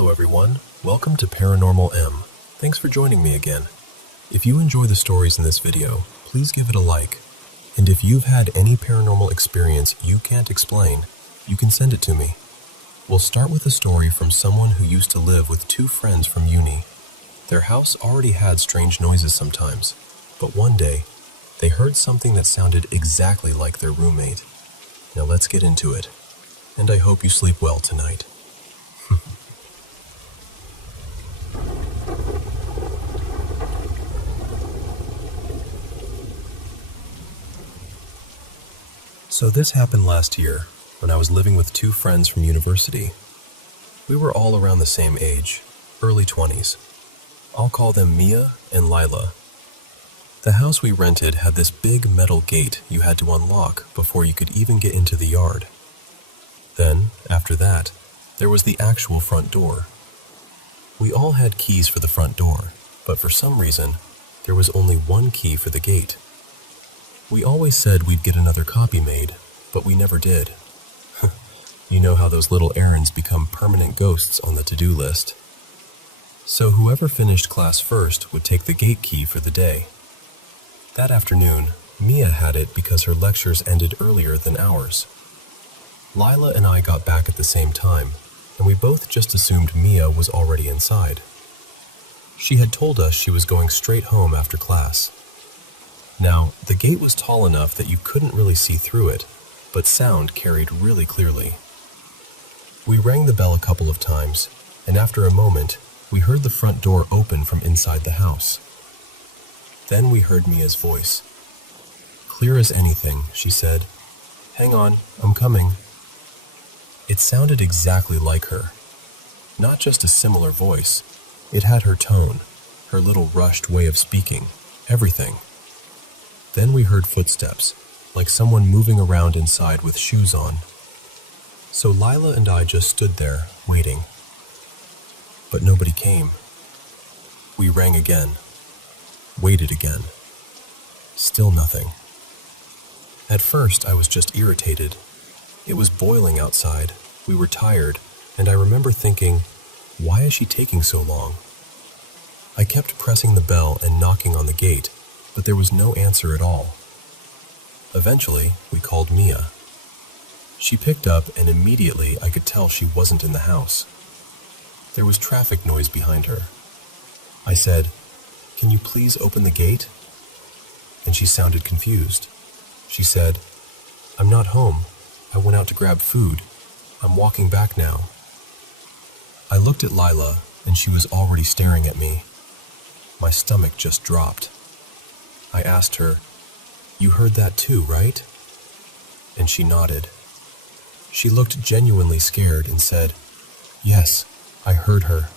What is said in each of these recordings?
Hello everyone, welcome to Paranormal M. Thanks for joining me again. If you enjoy the stories in this video, please give it a like. And if you've had any paranormal experience you can't explain, you can send it to me. We'll start with a story from someone who used to live with two friends from uni. Their house already had strange noises sometimes, but one day, they heard something that sounded exactly like their roommate. Now let's get into it, and I hope you sleep well tonight. So this happened last year, when I was living with two friends from university. We were all around the same age, early 20s. I'll call them Mia and Lila. The house we rented had this big metal gate you had to unlock before you could even get into the yard. Then, after that, there was the actual front door. We all had keys for the front door, but for some reason, there was only one key for the gate. We always said we'd get another copy made, but we never did. You know how those little errands become permanent ghosts on the to-do list. So whoever finished class first would take the gate key for the day. That afternoon, Mia had it because her lectures ended earlier than ours. Lila and I got back at the same time, and we both just assumed Mia was already inside. She had told us she was going straight home after class. Now, the gate was tall enough that you couldn't really see through it, but sound carried really clearly. We rang the bell a couple of times, and after a moment, we heard the front door open from inside the house. Then we heard Mia's voice. Clear as anything, she said, "Hang on, I'm coming." It sounded exactly like her. Not just a similar voice, it had her tone, her little rushed way of speaking, everything. Then we heard footsteps, like someone moving around inside with shoes on. So Lila and I just stood there, waiting. But nobody came. We rang again, waited again. Still nothing. At first, I was just irritated. It was boiling outside, we were tired, and I remember thinking, why is she taking so long? I kept pressing the bell and knocking on the gate, but there was no answer at all. Eventually, we called Mia. She picked up, and immediately I could tell she wasn't in the house. There was traffic noise behind her. I said, "Can you please open the gate?" And she sounded confused. She said, "I'm not home. I went out to grab food. I'm walking back now." I looked at Lila, and she was already staring at me. My stomach just dropped. I asked her, "You heard that too, right?" And she nodded. She looked genuinely scared and said, "Yes, I heard her."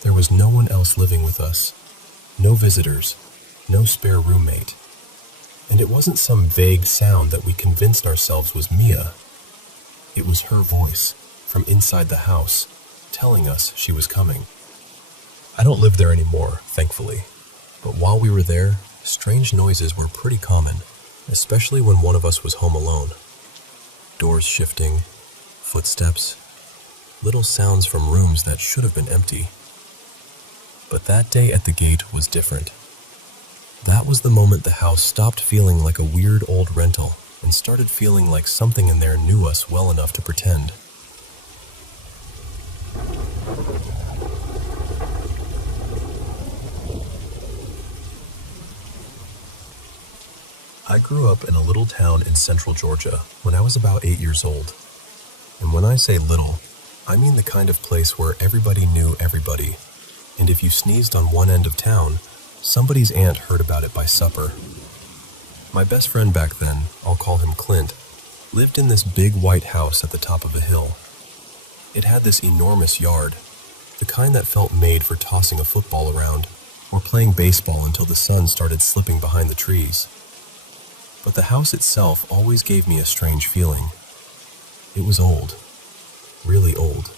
There was no one else living with us. No visitors, no spare roommate. And it wasn't some vague sound that we convinced ourselves was Mia. It was her voice, from inside the house, telling us she was coming. I don't live there anymore, thankfully. But while we were there, strange noises were pretty common, especially when one of us was home alone. Doors shifting, footsteps, little sounds from rooms that should have been empty. But that day at the gate was different. That was the moment the house stopped feeling like a weird old rental and started feeling like something in there knew us well enough to pretend. I grew up in a little town in central Georgia when I was about 8 years old. And when I say little, I mean the kind of place where everybody knew everybody, and if you sneezed on one end of town, somebody's aunt heard about it by supper. My best friend back then, I'll call him Clint, lived in this big white house at the top of a hill. It had this enormous yard, the kind that felt made for tossing a football around or playing baseball until the sun started slipping behind the trees. But the house itself always gave me a strange feeling. It was old, really old.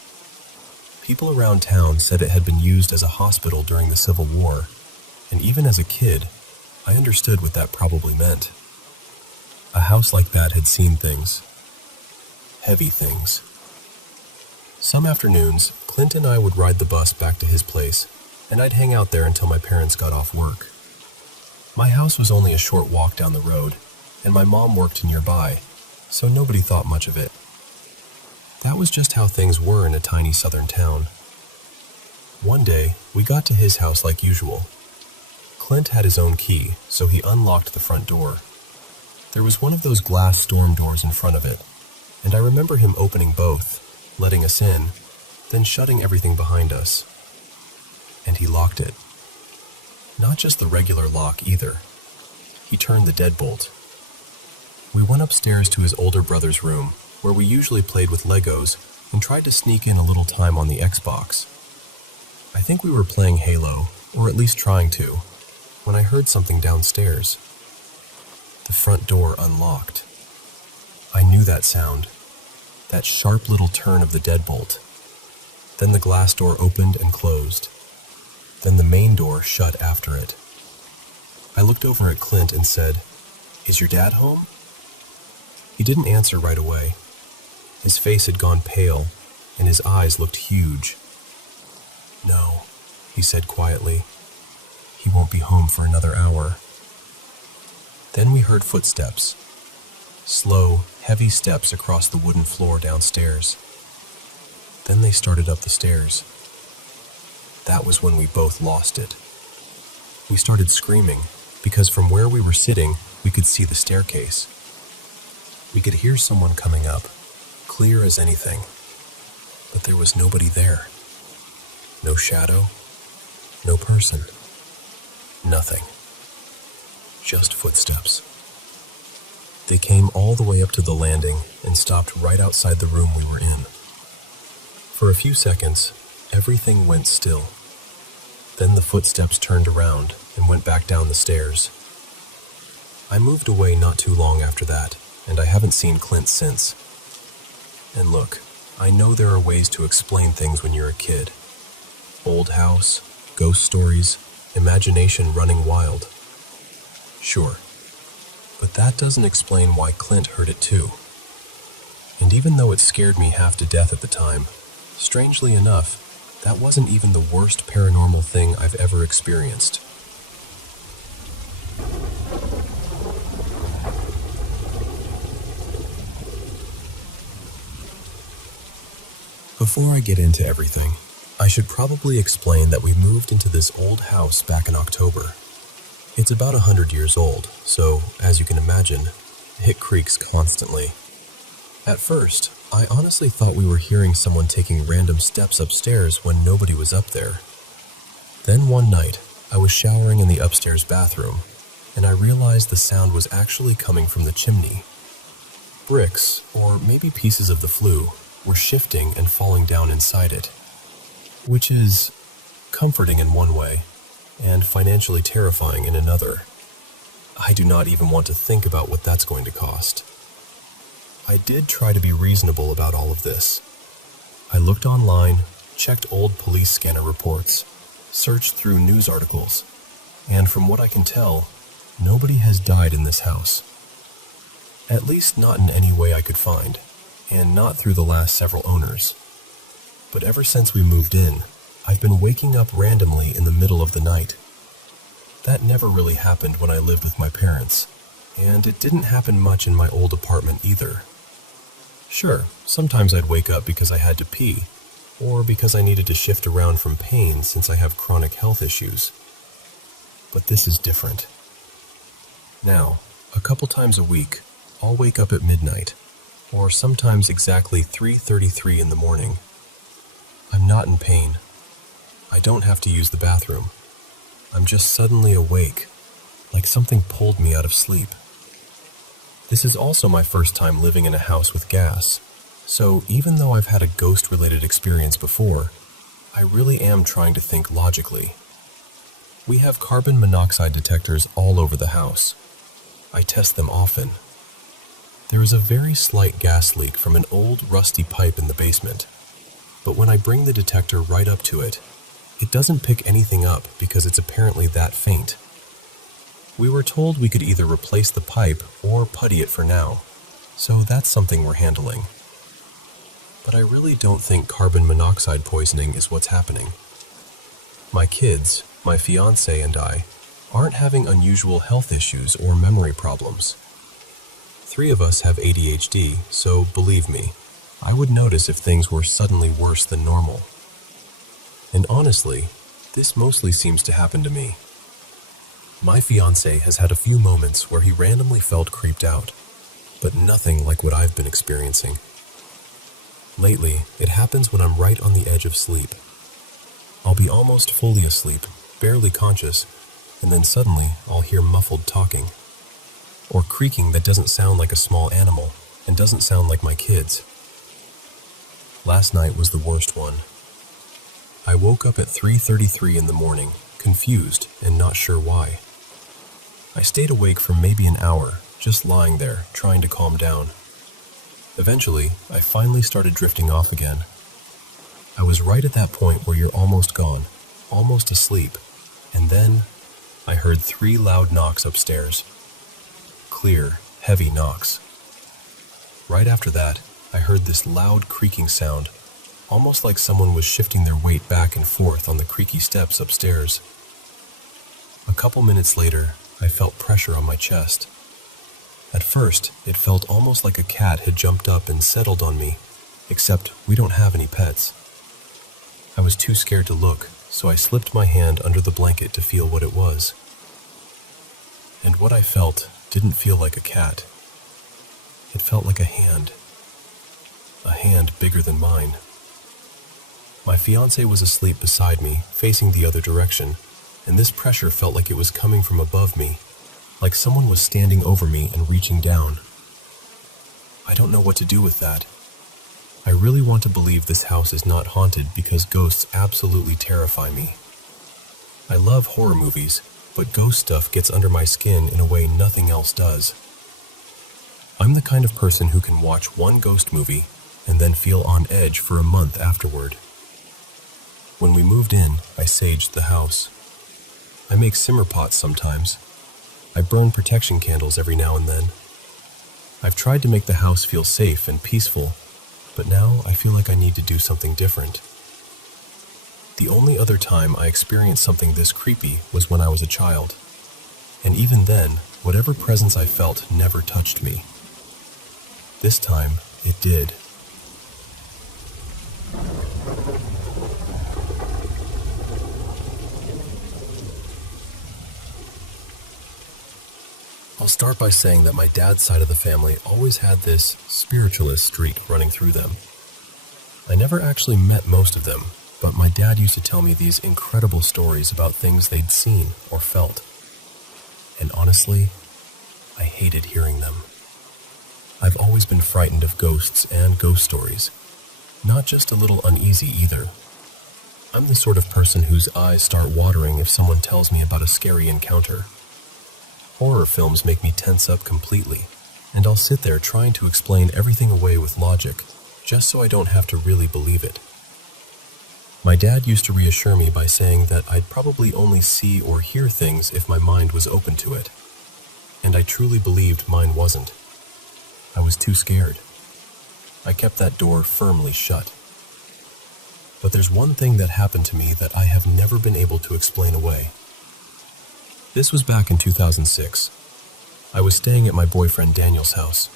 People around town said it had been used as a hospital during the Civil War, and even as a kid, I understood what that probably meant. A house like that had seen things. Heavy things. Some afternoons, Clint and I would ride the bus back to his place, and I'd hang out there until my parents got off work. My house was only a short walk down the road, and my mom worked nearby, so nobody thought much of it. That was just how things were in a tiny southern town. One day, we got to his house like usual. Clint had his own key, so he unlocked the front door. There was one of those glass storm doors in front of it, and I remember him opening both, letting us in, then shutting everything behind us. And he locked it. Not just the regular lock either. He turned the deadbolt. We went upstairs to his older brother's room, where we usually played with Legos and tried to sneak in a little time on the Xbox. I think we were playing Halo, or at least trying to, when I heard something downstairs. The front door unlocked. I knew that sound, that sharp little turn of the deadbolt. Then the glass door opened and closed. Then the main door shut after it. I looked over at Clint and said, "Is your dad home?" He didn't answer right away. His face had gone pale, and his eyes looked huge. "No," he said quietly. "He won't be home for another hour." Then we heard footsteps. Slow, heavy steps across the wooden floor downstairs. Then they started up the stairs. That was when we both lost it. We started screaming, because from where we were sitting, we could see the staircase. We could hear someone coming up, clear as anything. But there was nobody there. No shadow, no person, nothing. Just footsteps. They came all the way up to the landing and stopped right outside the room we were in. For a few seconds, everything went still. Then the footsteps turned around and went back down the stairs. I moved away not too long after that, and I haven't seen Clint since. And look, I know there are ways to explain things when you're a kid. Old house, ghost stories, imagination running wild. Sure, but that doesn't explain why Clint heard it too. And even though it scared me half to death at the time, strangely enough, that wasn't even the worst paranormal thing I've ever experienced. Before I get into everything, I should probably explain that we moved into this old house back in October. It's about 100 years old, so, as you can imagine, it creaks constantly. At first, I honestly thought we were hearing someone taking random steps upstairs when nobody was up there. Then one night, I was showering in the upstairs bathroom, and I realized the sound was actually coming from the chimney. Bricks, or maybe pieces of the flue, were shifting and falling down inside it, which is comforting in one way, and financially terrifying in another. I do not even want to think about what that's going to cost. I did try to be reasonable about all of this. I looked online, checked old police scanner reports, searched through news articles, and from what I can tell, nobody has died in this house. At least not in any way I could find, and not through the last several owners. But ever since we moved in, I've been waking up randomly in the middle of the night. That never really happened when I lived with my parents, and it didn't happen much in my old apartment either. Sure, sometimes I'd wake up because I had to pee, or because I needed to shift around from pain since I have chronic health issues. But this is different. Now, a couple times a week, I'll wake up at midnight, or sometimes exactly 3:33 in the morning. I'm not in pain. I don't have to use the bathroom. I'm just suddenly awake, like something pulled me out of sleep. This is also my first time living in a house with gas, so even though I've had a ghost-related experience before, I really am trying to think logically. We have carbon monoxide detectors all over the house. I test them often. There is a very slight gas leak from an old rusty pipe in the basement, but when I bring the detector right up to it, it doesn't pick anything up because it's apparently that faint. We were told we could either replace the pipe or putty it for now, so that's something we're handling. but I really don't think carbon monoxide poisoning is what's happening. My kids, my fiance, and I aren't having unusual health issues or memory problems. 3 of us have ADHD, so believe me, I would notice if things were suddenly worse than normal. And honestly, this mostly seems to happen to me. My fiance has had a few moments where he randomly felt creeped out, but nothing like what I've been experiencing. Lately, it happens when I'm right on the edge of sleep. I'll be almost fully asleep, barely conscious, and then suddenly I'll hear muffled talking, or creaking that doesn't sound like a small animal and doesn't sound like my kids. Last night was the worst one. I woke up at 3:33 in the morning, confused and not sure why. I stayed awake for maybe an hour, just lying there, trying to calm down. Eventually, I finally started drifting off again. I was right at that point where you're almost gone, almost asleep, and then I heard 3 loud knocks upstairs. Clear, heavy knocks. Right after that, I heard this loud creaking sound, almost like someone was shifting their weight back and forth on the creaky steps upstairs. A couple minutes later, I felt pressure on my chest. At first, it felt almost like a cat had jumped up and settled on me, except we don't have any pets. I was too scared to look, so I slipped my hand under the blanket to feel what it was. And what I felt didn't feel like a cat. It felt like a hand bigger than mine. My fiance was asleep beside me, facing the other direction, and this pressure felt like it was coming from above me, like someone was standing over me and reaching down. I don't know what to do with that. I really want to believe this house is not haunted because ghosts absolutely terrify me. I love horror movies, but ghost stuff gets under my skin in a way nothing else does. I'm the kind of person who can watch one ghost movie and then feel on edge for a month afterward. When we moved in, I saged the house. I make simmer pots sometimes. I burn protection candles every now and then. I've tried to make the house feel safe and peaceful, but now I feel like I need to do something different. The only other time I experienced something this creepy was when I was a child. And even then, whatever presence I felt never touched me. This time, it did. I'll start by saying that my dad's side of the family always had this spiritualist streak running through them. I never actually met most of them, but my dad used to tell me these incredible stories about things they'd seen or felt. And honestly, I hated hearing them. I've always been frightened of ghosts and ghost stories, not just a little uneasy either. I'm the sort of person whose eyes start watering if someone tells me about a scary encounter. Horror films make me tense up completely, and I'll sit there trying to explain everything away with logic, just so I don't have to really believe it. My dad used to reassure me by saying that I'd probably only see or hear things if my mind was open to it, and I truly believed mine wasn't. I was too scared. I kept that door firmly shut. But there's one thing that happened to me that I have never been able to explain away. This was back in 2006. I was staying at my boyfriend Daniel's house.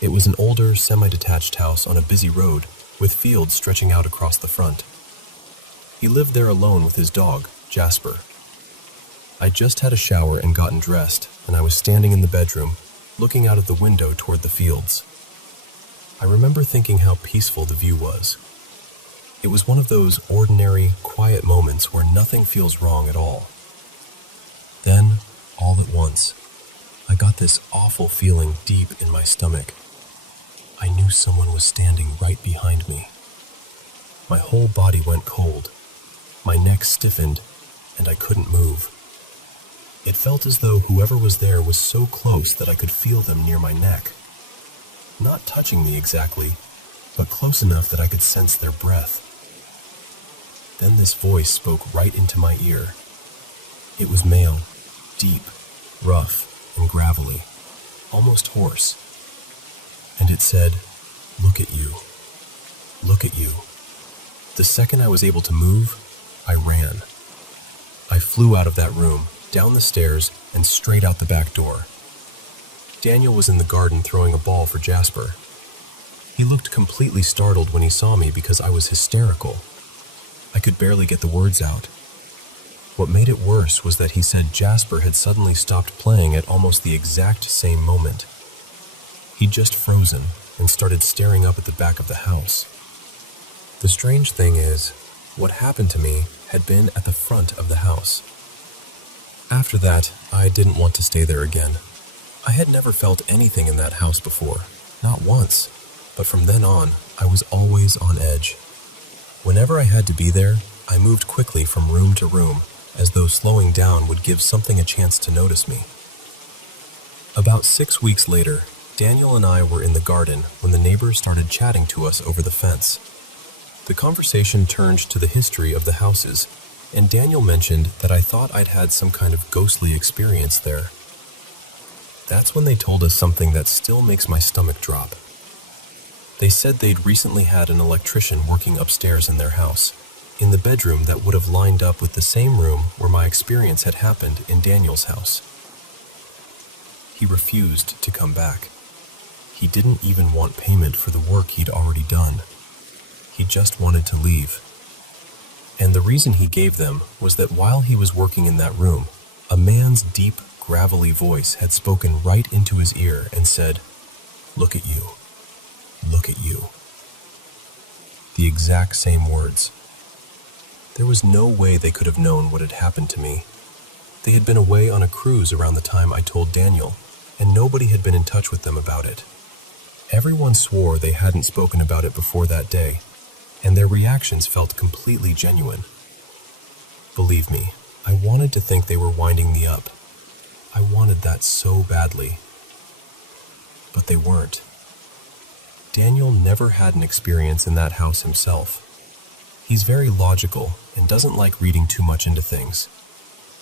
It was an older, semi-detached house on a busy road with fields stretching out across the front. He lived there alone with his dog, Jasper. I'd just had a shower and gotten dressed, and I was standing in the bedroom, looking out of the window toward the fields. I remember thinking how peaceful the view was. It was one of those ordinary, quiet moments where nothing feels wrong at all. Then, all at once, I got this awful feeling deep in my stomach. I knew someone was standing right behind me. My whole body went cold. My neck stiffened, and I couldn't move. It felt as though whoever was there was so close that I could feel them near my neck. Not touching me exactly, but close enough that I could sense their breath. Then this voice spoke right into my ear. It was male, deep, rough, and gravelly, almost hoarse. And it said, "Look at you." look at you." The second I was able to move, I ran. I flew out of that room, down the stairs, and straight out the back door. Daniel was in the garden throwing a ball for Jasper. He looked completely startled when he saw me because I was hysterical. I could barely get the words out. What made it worse was that he said Jasper had suddenly stopped playing at almost the exact same moment. He'd just frozen and started staring up at the back of the house. The strange thing is, what happened to me had been at the front of the house. After that, I didn't want to stay there again. I had never felt anything in that house before, not once, but from then on, I was always on edge. Whenever I had to be there, I moved quickly from room to room, as though slowing down would give something a chance to notice me. About 6 weeks later, Daniel and I were in the garden when the neighbors started chatting to us over the fence. The conversation turned to the history of the houses, and Daniel mentioned that I thought I'd had some kind of ghostly experience there. That's when they told us something that still makes my stomach drop. They said they'd recently had an electrician working upstairs in their house, in the bedroom that would have lined up with the same room where my experience had happened in Daniel's house. He refused to come back. He didn't even want payment for the work he'd already done. He just wanted to leave. And the reason he gave them was that while he was working in that room, a man's deep, gravelly voice had spoken right into his ear and said, "Look at you. Look at you." The exact same words. There was no way they could have known what had happened to me. They had been away on a cruise around the time I told Daniel, and nobody had been in touch with them about it. Everyone swore they hadn't spoken about it before that day, and their reactions felt completely genuine. Believe me, I wanted to think they were winding me up. I wanted that so badly. But they weren't. Daniel never had an experience in that house himself. He's very logical and doesn't like reading too much into things.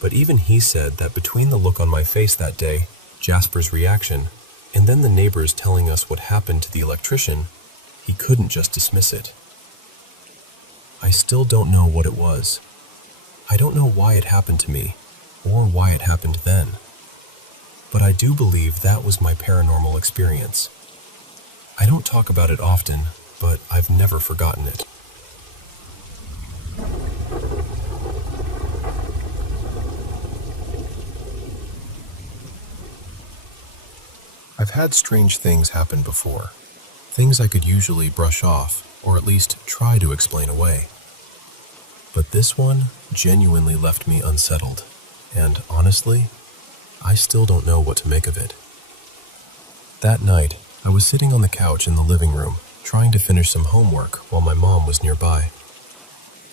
But even he said that between the look on my face that day, Jasper's reaction, and then the neighbors telling us what happened to the electrician, he couldn't just dismiss it. I still don't know what it was. I don't know why it happened to me, or why it happened then. But I do believe that was my paranormal experience. I don't talk about it often, but I've never forgotten it. I've had strange things happen before. Things I could usually brush off, or at least try to explain away. But this one genuinely left me unsettled, and honestly, I still don't know what to make of it. That night, I was sitting on the couch in the living room, trying to finish some homework while my mom was nearby.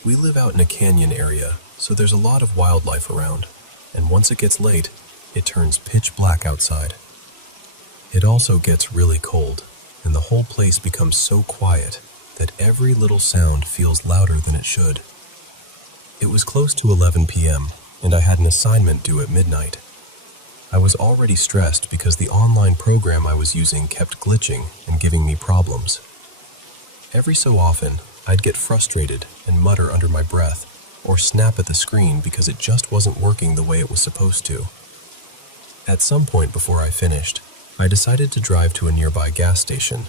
We live out in a canyon area, so there's a lot of wildlife around, and once it gets late, it turns pitch black outside. It also gets really cold, and the whole place becomes so quiet that every little sound feels louder than it should. It was close to 11 p.m., and I had an assignment due at midnight. I was already stressed because the online program I was using kept glitching and giving me problems. Every so often, I'd get frustrated and mutter under my breath, or snap at the screen because it just wasn't working the way it was supposed to. At some point before I finished, I decided to drive to a nearby gas station.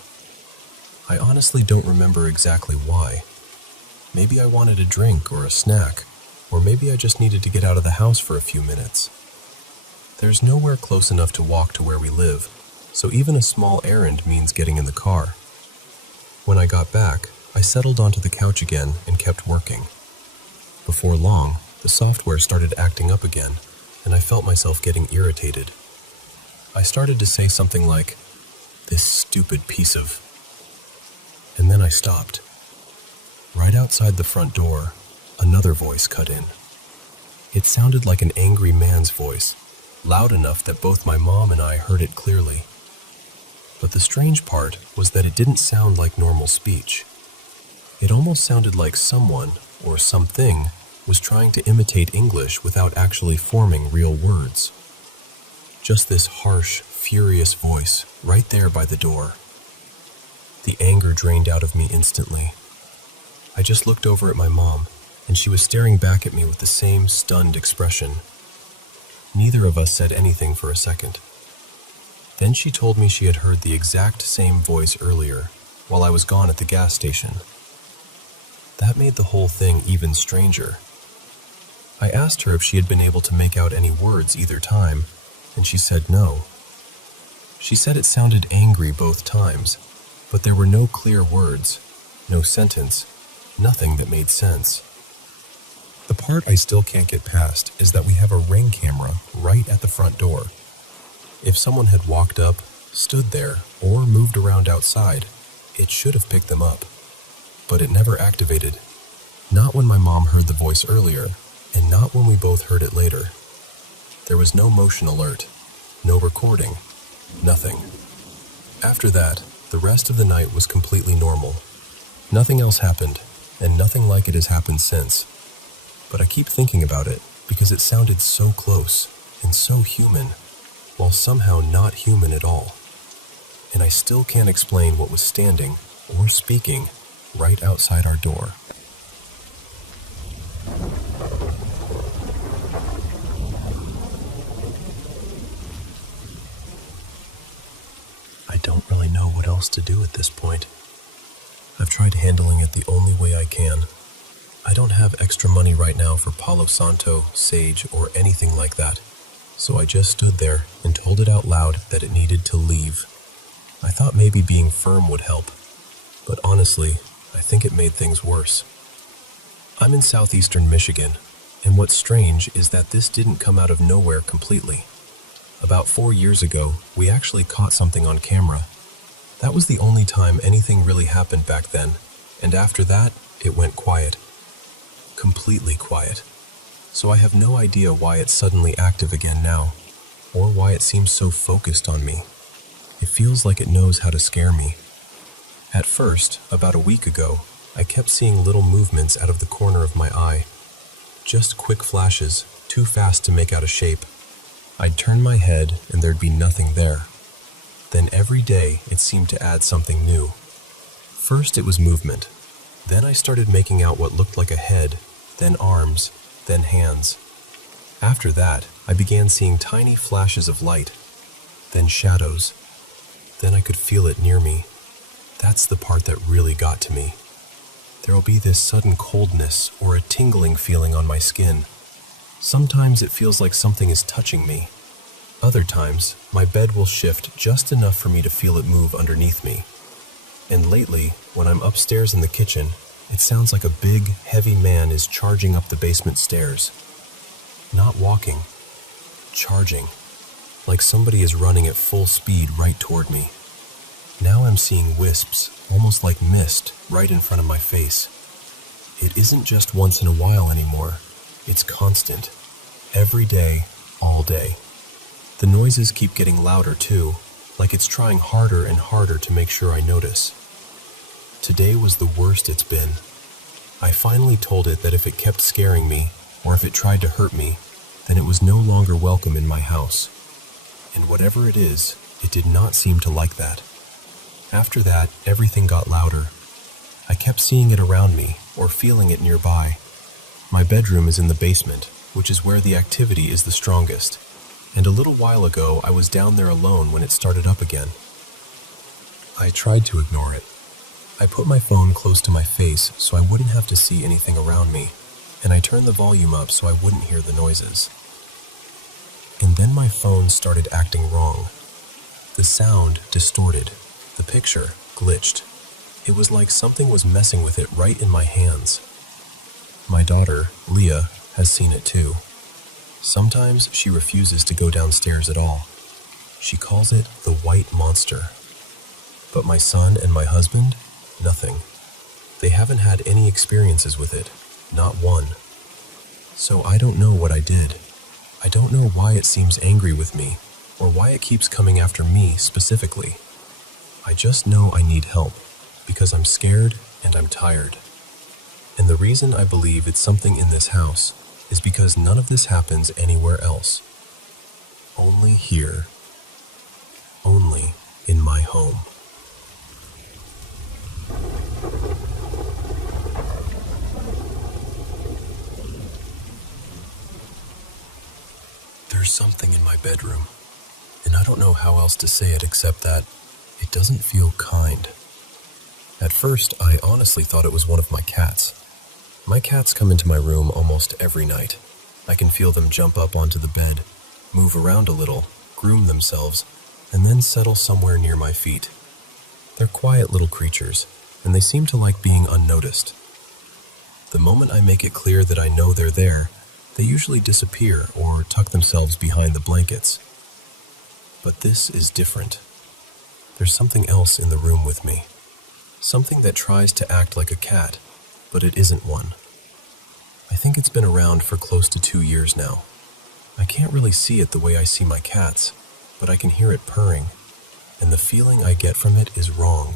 I honestly don't remember exactly why. Maybe I wanted a drink or a snack, or maybe I just needed to get out of the house for a few minutes. There's nowhere close enough to walk to where we live, so even a small errand means getting in the car. When I got back, I settled onto the couch again and kept working. Before long, the software started acting up again, and I felt myself getting irritated. I started to say something like, "This stupid piece of..." And then I stopped. Right outside the front door, another voice cut in. It sounded like an angry man's voice, loud enough that both my mom and I heard it clearly. But the strange part was that it didn't sound like normal speech. It almost sounded like someone, or something, was trying to imitate English without actually forming real words. Just this harsh, furious voice, right there by the door. The anger drained out of me instantly, I just looked over at my mom, and she was staring back at me with the same stunned expression. Neither of us said anything for a second. Then she told me she had heard the exact same voice earlier, while I was gone at the gas station. That made the whole thing even stranger. I asked her if she had been able to make out any words either time, and she said no. She said it sounded angry both times, but there were no clear words, no sentence, nothing that made sense. The part I still can't get past is that we have a Ring camera right at the front door. If someone had walked up, stood there, or moved around outside, it should have picked them up. But it never activated. Not when my mom heard the voice earlier, and not when we both heard it later. There was no motion alert, no recording, nothing. After that, the rest of the night was completely normal. Nothing else happened, and nothing like it has happened since. But I keep thinking about it because it sounded so close and so human, while somehow not human at all. And I still can't explain what was standing or speaking right outside our door. I don't really know what else to do at this point. I've tried handling it the only way I can. I don't have extra money right now for Palo Santo, sage, or anything like that, so I just stood there and told it out loud that it needed to leave. I thought maybe being firm would help, but honestly, I think it made things worse. I'm in southeastern Michigan, and what's strange is that this didn't come out of nowhere completely. About 4 years ago, we actually caught something on camera. That was the only time anything really happened back then, and after that, it went quiet. Completely quiet. So I have no idea why it's suddenly active again now, or why it seems so focused on me. It feels like it knows how to scare me. At first, about a week ago, I kept seeing little movements out of the corner of my eye. Just quick flashes, too fast to make out a shape. I'd turn my head and there'd be nothing there. Then every day it seemed to add something new. First it was movement. Then I started making out what looked like a head, then arms, then hands. After that, I began seeing tiny flashes of light, then shadows. Then I could feel it near me. That's the part that really got to me. There will be this sudden coldness or a tingling feeling on my skin. Sometimes it feels like something is touching me. Other times, my bed will shift just enough for me to feel it move underneath me. And lately, when I'm upstairs in the kitchen, it sounds like a big, heavy man is charging up the basement stairs. Not walking, charging, like somebody is running at full speed right toward me. Now I'm seeing wisps, almost like mist, right in front of my face. It isn't just once in a while anymore. It's constant. Every day, all day. The noises keep getting louder too, like it's trying harder and harder to make sure I notice. Today was the worst it's been. I finally told it that if it kept scaring me, or if it tried to hurt me, then it was no longer welcome in my house. And whatever it is, it did not seem to like that. After that, everything got louder. I kept seeing it around me, or feeling it nearby. My bedroom is in the basement, which is where the activity is the strongest. And a little while ago, I was down there alone when it started up again. I tried to ignore it. I put my phone close to my face so I wouldn't have to see anything around me, and I turned the volume up so I wouldn't hear the noises. And then my phone started acting wrong. The sound distorted. The picture glitched. It was like something was messing with it right in my hands. My daughter, Leah, has seen it too. Sometimes she refuses to go downstairs at all. She calls it the white monster. But my son and my husband, nothing. They haven't had any experiences with it, not one. So I don't know what I did. I don't know why it seems angry with me, or why it keeps coming after me specifically. I just know I need help, because I'm scared and I'm tired. And the reason I believe it's something in this house is because none of this happens anywhere else. Only here. Only in my home. There's something in my bedroom, and I don't know how else to say it except that it doesn't feel kind. At first, I honestly thought it was one of my cats. My cats come into my room almost every night. I can feel them jump up onto the bed, move around a little, groom themselves, and then settle somewhere near my feet. They're quiet little creatures, and they seem to like being unnoticed. The moment I make it clear that I know they're there, they usually disappear or tuck themselves behind the blankets. But this is different. There's something else in the room with me. Something that tries to act like a cat, but it isn't one. I think it's been around for close to 2 years now. I can't really see it the way I see my cats, but I can hear it purring, and the feeling I get from it is wrong,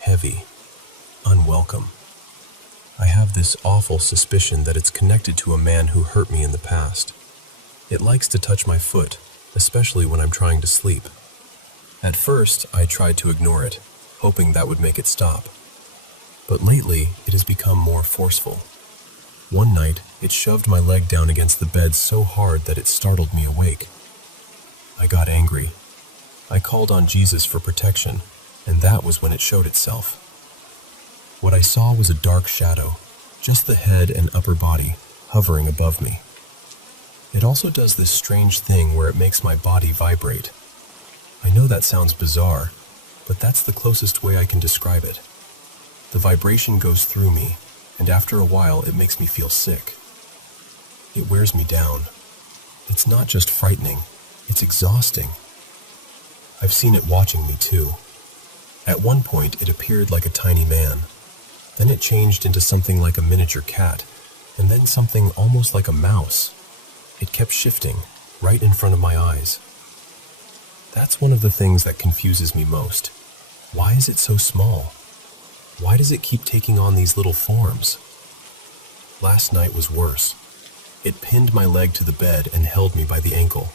heavy, unwelcome. I have this awful suspicion that it's connected to a man who hurt me in the past. It likes to touch my foot, especially when I'm trying to sleep. At first, I tried to ignore it, hoping that would make it stop. But lately, it has become more forceful. One night, it shoved my leg down against the bed so hard that it startled me awake. I got angry. I called on Jesus for protection, and that was when it showed itself. What I saw was a dark shadow, just the head and upper body, hovering above me. It also does this strange thing where it makes my body vibrate. I know that sounds bizarre, but that's the closest way I can describe it. The vibration goes through me, and after a while it makes me feel sick. It wears me down. It's not just frightening, it's exhausting. I've seen it watching me too. At one point it appeared like a tiny man. Then it changed into something like a miniature cat, and then something almost like a mouse. It kept shifting, right in front of my eyes. That's one of the things that confuses me most. Why is it so small? Why does it keep taking on these little forms? Last night was worse. It pinned my leg to the bed and held me by the ankle.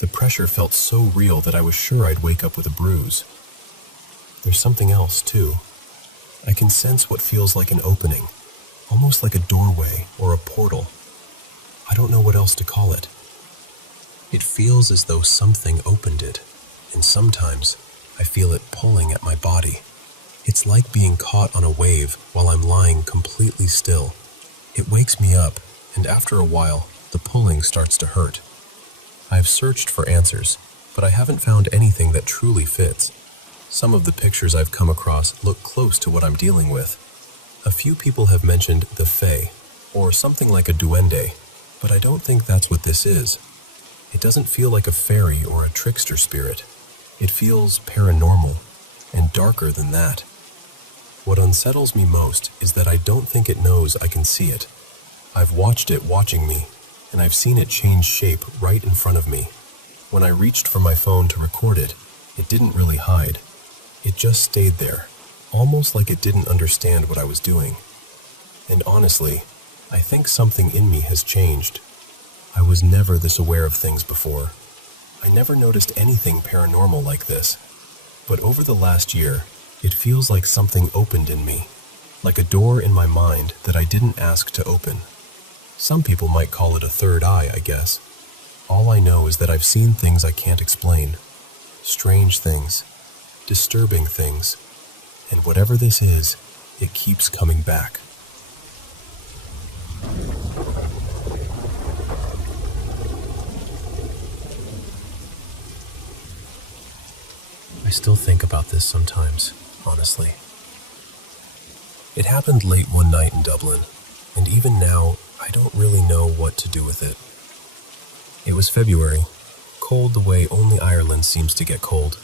The pressure felt so real that I was sure I'd wake up with a bruise. There's something else, too. I can sense what feels like an opening, almost like a doorway or a portal. I don't know what else to call it. It feels as though something opened it, and sometimes I feel it pulling at my body. It's like being caught on a wave while I'm lying completely still. It wakes me up, and after a while, the pulling starts to hurt. I've searched for answers, but I haven't found anything that truly fits. Some of the pictures I've come across look close to what I'm dealing with. A few people have mentioned the Fae, or something like a duende, but I don't think that's what this is. It doesn't feel like a fairy or a trickster spirit. It feels paranormal, and darker than that. What unsettles me most is that I don't think it knows I can see it. I've watched it watching me, and I've seen it change shape right in front of me. When I reached for my phone to record it, it didn't really hide. It just stayed there, almost like it didn't understand what I was doing. And honestly, I think something in me has changed. I was never this aware of things before. I never noticed anything paranormal like this. But over the last year, it feels like something opened in me, like a door in my mind that I didn't ask to open. Some people might call it a third eye, I guess. All I know is that I've seen things I can't explain. Strange things. Disturbing things, and whatever this is, it keeps coming back. I still think about this sometimes, honestly. It happened late one night in Dublin, and even now, I don't really know what to do with it. It was February, cold the way only Ireland seems to get cold,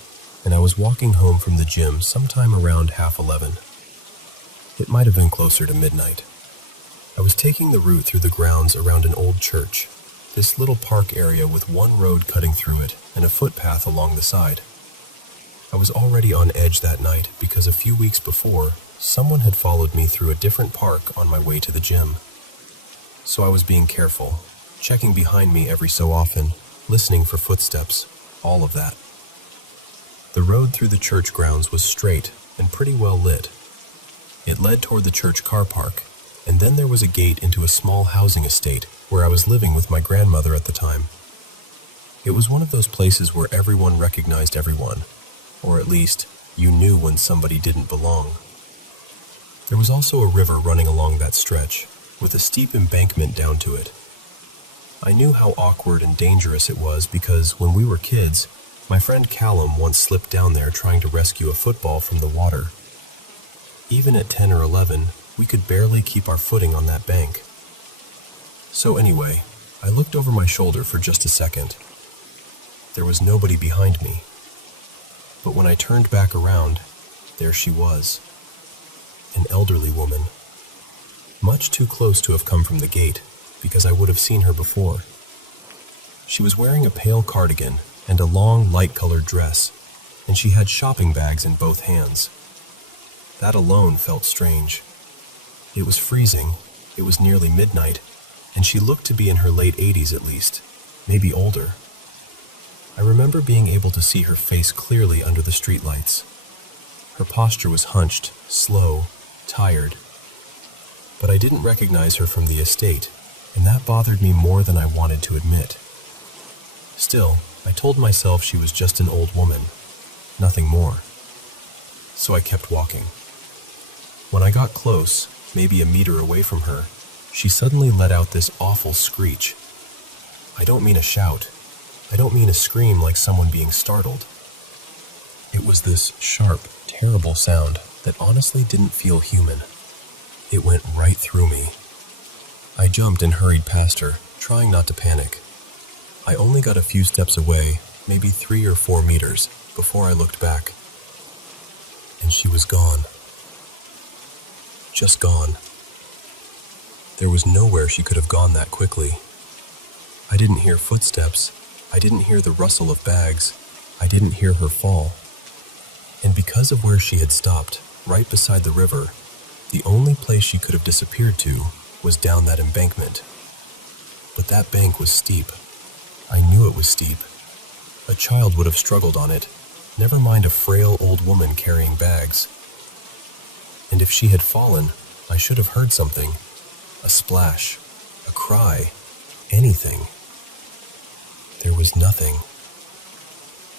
and I was walking home from the gym sometime around 11:30. It might have been closer to midnight. I was taking the route through the grounds around an old church, this little park area with one road cutting through it and a footpath along the side. I was already on edge that night because a few weeks before, someone had followed me through a different park on my way to the gym. So I was being careful, checking behind me every so often, listening for footsteps, all of that. The road through the church grounds was straight and pretty well lit. It led toward the church car park, and then there was a gate into a small housing estate where I was living with my grandmother at the time. It was one of those places where everyone recognized everyone, or at least you knew when somebody didn't belong. There was also a river running along that stretch, with a steep embankment down to it. I knew how awkward and dangerous it was because when we were kids, my friend Callum once slipped down there trying to rescue a football from the water. Even at 10 or 11, we could barely keep our footing on that bank. So anyway, I looked over my shoulder for just a second. There was nobody behind me. But when I turned back around, there she was. An elderly woman. Much too close to have come from the gate, because I would have seen her before. She was wearing a pale cardigan and a long, light-colored dress, and she had shopping bags in both hands. That alone felt strange. It was freezing, it was nearly midnight, and she looked to be in her late 80s at least, maybe older. I remember being able to see her face clearly under the streetlights. Her posture was hunched, slow, tired. But I didn't recognize her from the estate, and that bothered me more than I wanted to admit. Still, I told myself she was just an old woman, nothing more. So I kept walking. When I got close, maybe a meter away from her, she suddenly let out this awful screech. I don't mean a shout. I don't mean a scream like someone being startled. It was this sharp, terrible sound that honestly didn't feel human. It went right through me. I jumped and hurried past her, trying not to panic. I only got a few steps away, maybe 3 or 4 meters, before I looked back. And she was gone. Just gone. There was nowhere she could have gone that quickly. I didn't hear footsteps. I didn't hear the rustle of bags. I didn't hear her fall. And because of where she had stopped, right beside the river, the only place she could have disappeared to was down that embankment. But that bank was steep. I knew it was steep. A child would have struggled on it, never mind a frail old woman carrying bags. And if she had fallen, I should have heard something. A splash, a cry, anything. There was nothing.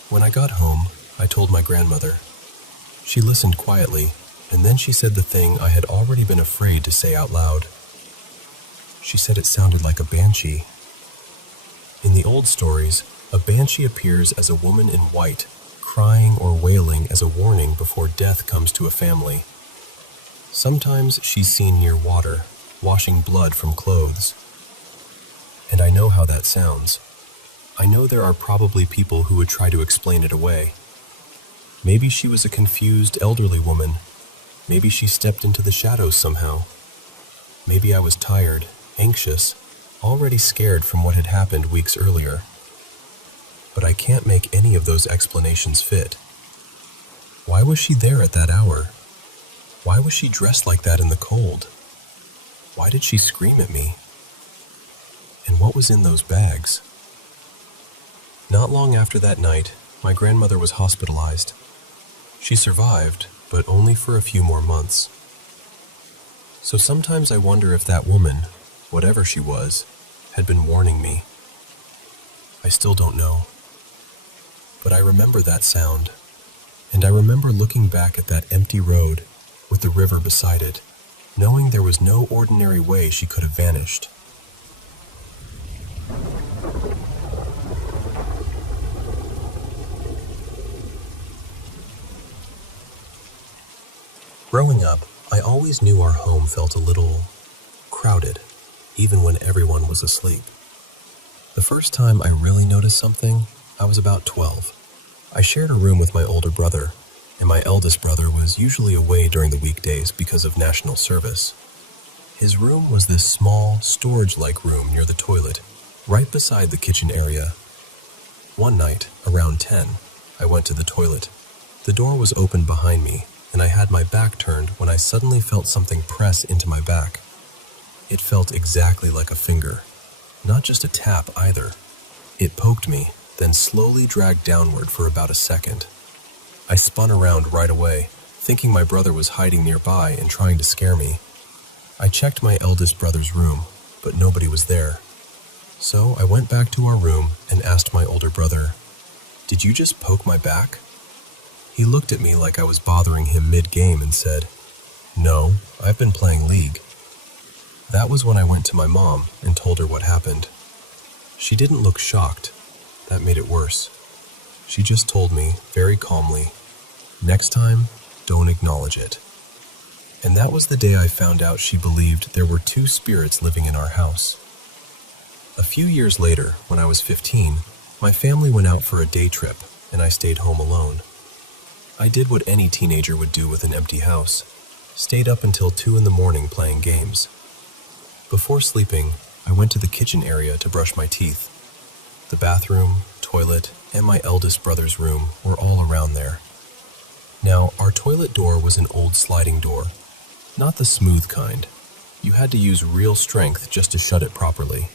When I got home, I told my grandmother. She listened quietly, and then she said the thing I had already been afraid to say out loud. She said it sounded like a banshee. In the old stories, a banshee appears as a woman in white, crying or wailing as a warning before death comes to a family. Sometimes she's seen near water, washing blood from clothes. And I know how that sounds. I know there are probably people who would try to explain it away. Maybe she was a confused elderly woman. Maybe she stepped into the shadows somehow. Maybe I was tired, anxious, already scared from what had happened weeks earlier. But I can't make any of those explanations fit. Why was she there at that hour? Why was she dressed like that in the cold? Why did she scream at me? And what was in those bags? Not long after that night, my grandmother was hospitalized. She survived, but only for a few more months. So sometimes I wonder if that woman, whatever she was, had been warning me. I still don't know. But I remember that sound, and I remember looking back at that empty road with the river beside it, knowing there was no ordinary way she could have vanished. Growing up, I always knew our home felt a little crowded, even when everyone was asleep. The first time I really noticed something, I was about 12. I shared a room with my older brother, and my eldest brother was usually away during the weekdays because of national service. His room was this small, storage-like room near the toilet, right beside the kitchen area. One night, around 10, I went to the toilet. The door was open behind me, and I had my back turned when I suddenly felt something press into my back. It felt exactly like a finger. Not just a tap either. It poked me, then slowly dragged downward for about a second. I spun around right away, thinking my brother was hiding nearby and trying to scare me. I checked my eldest brother's room, but nobody was there. So I went back to our room and asked my older brother, "Did you just poke my back?" He looked at me like I was bothering him mid-game and said, "No, I've been playing League." That was when I went to my mom and told her what happened. She didn't look shocked. That made it worse. She just told me, very calmly, "Next time, don't acknowledge it." And that was the day I found out she believed there were 2 spirits living in our house. A few years later, when I was 15, my family went out for a day trip, and I stayed home alone. I did what any teenager would do with an empty house. Stayed up until 2 in the morning playing games. Before sleeping, I went to the kitchen area to brush my teeth. The bathroom, toilet, and my eldest brother's room were all around there. Now, our toilet door was an old sliding door, not the smooth kind. You had to use real strength just to shut it properly.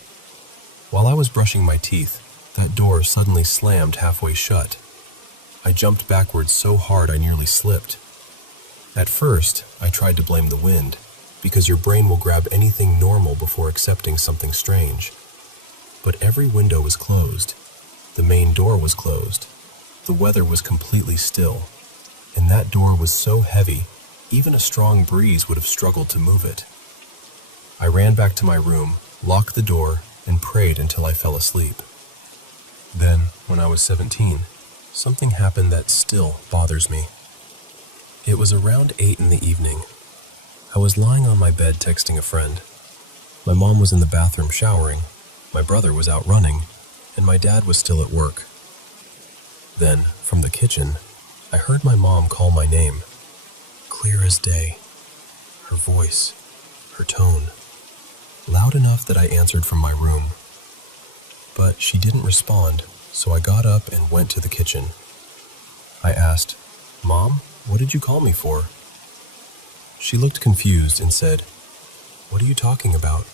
While I was brushing my teeth, that door suddenly slammed halfway shut. I jumped backwards so hard I nearly slipped. At first, I tried to blame the wind, because your brain will grab anything normal before accepting something strange. But every window was closed. The main door was closed. The weather was completely still. And that door was so heavy, even a strong breeze would have struggled to move it. I ran back to my room, locked the door, and prayed until I fell asleep. Then, when I was 17, something happened that still bothers me. It was around 8 in the evening. I was lying on my bed texting a friend. My mom was in the bathroom showering, my brother was out running, and my dad was still at work. Then, from the kitchen, I heard my mom call my name. Clear as day. Her voice, her tone, loud enough that I answered from my room. But she didn't respond, so I got up and went to the kitchen. I asked, "Mom, what did you call me for?" She looked confused and said, "What are you talking about?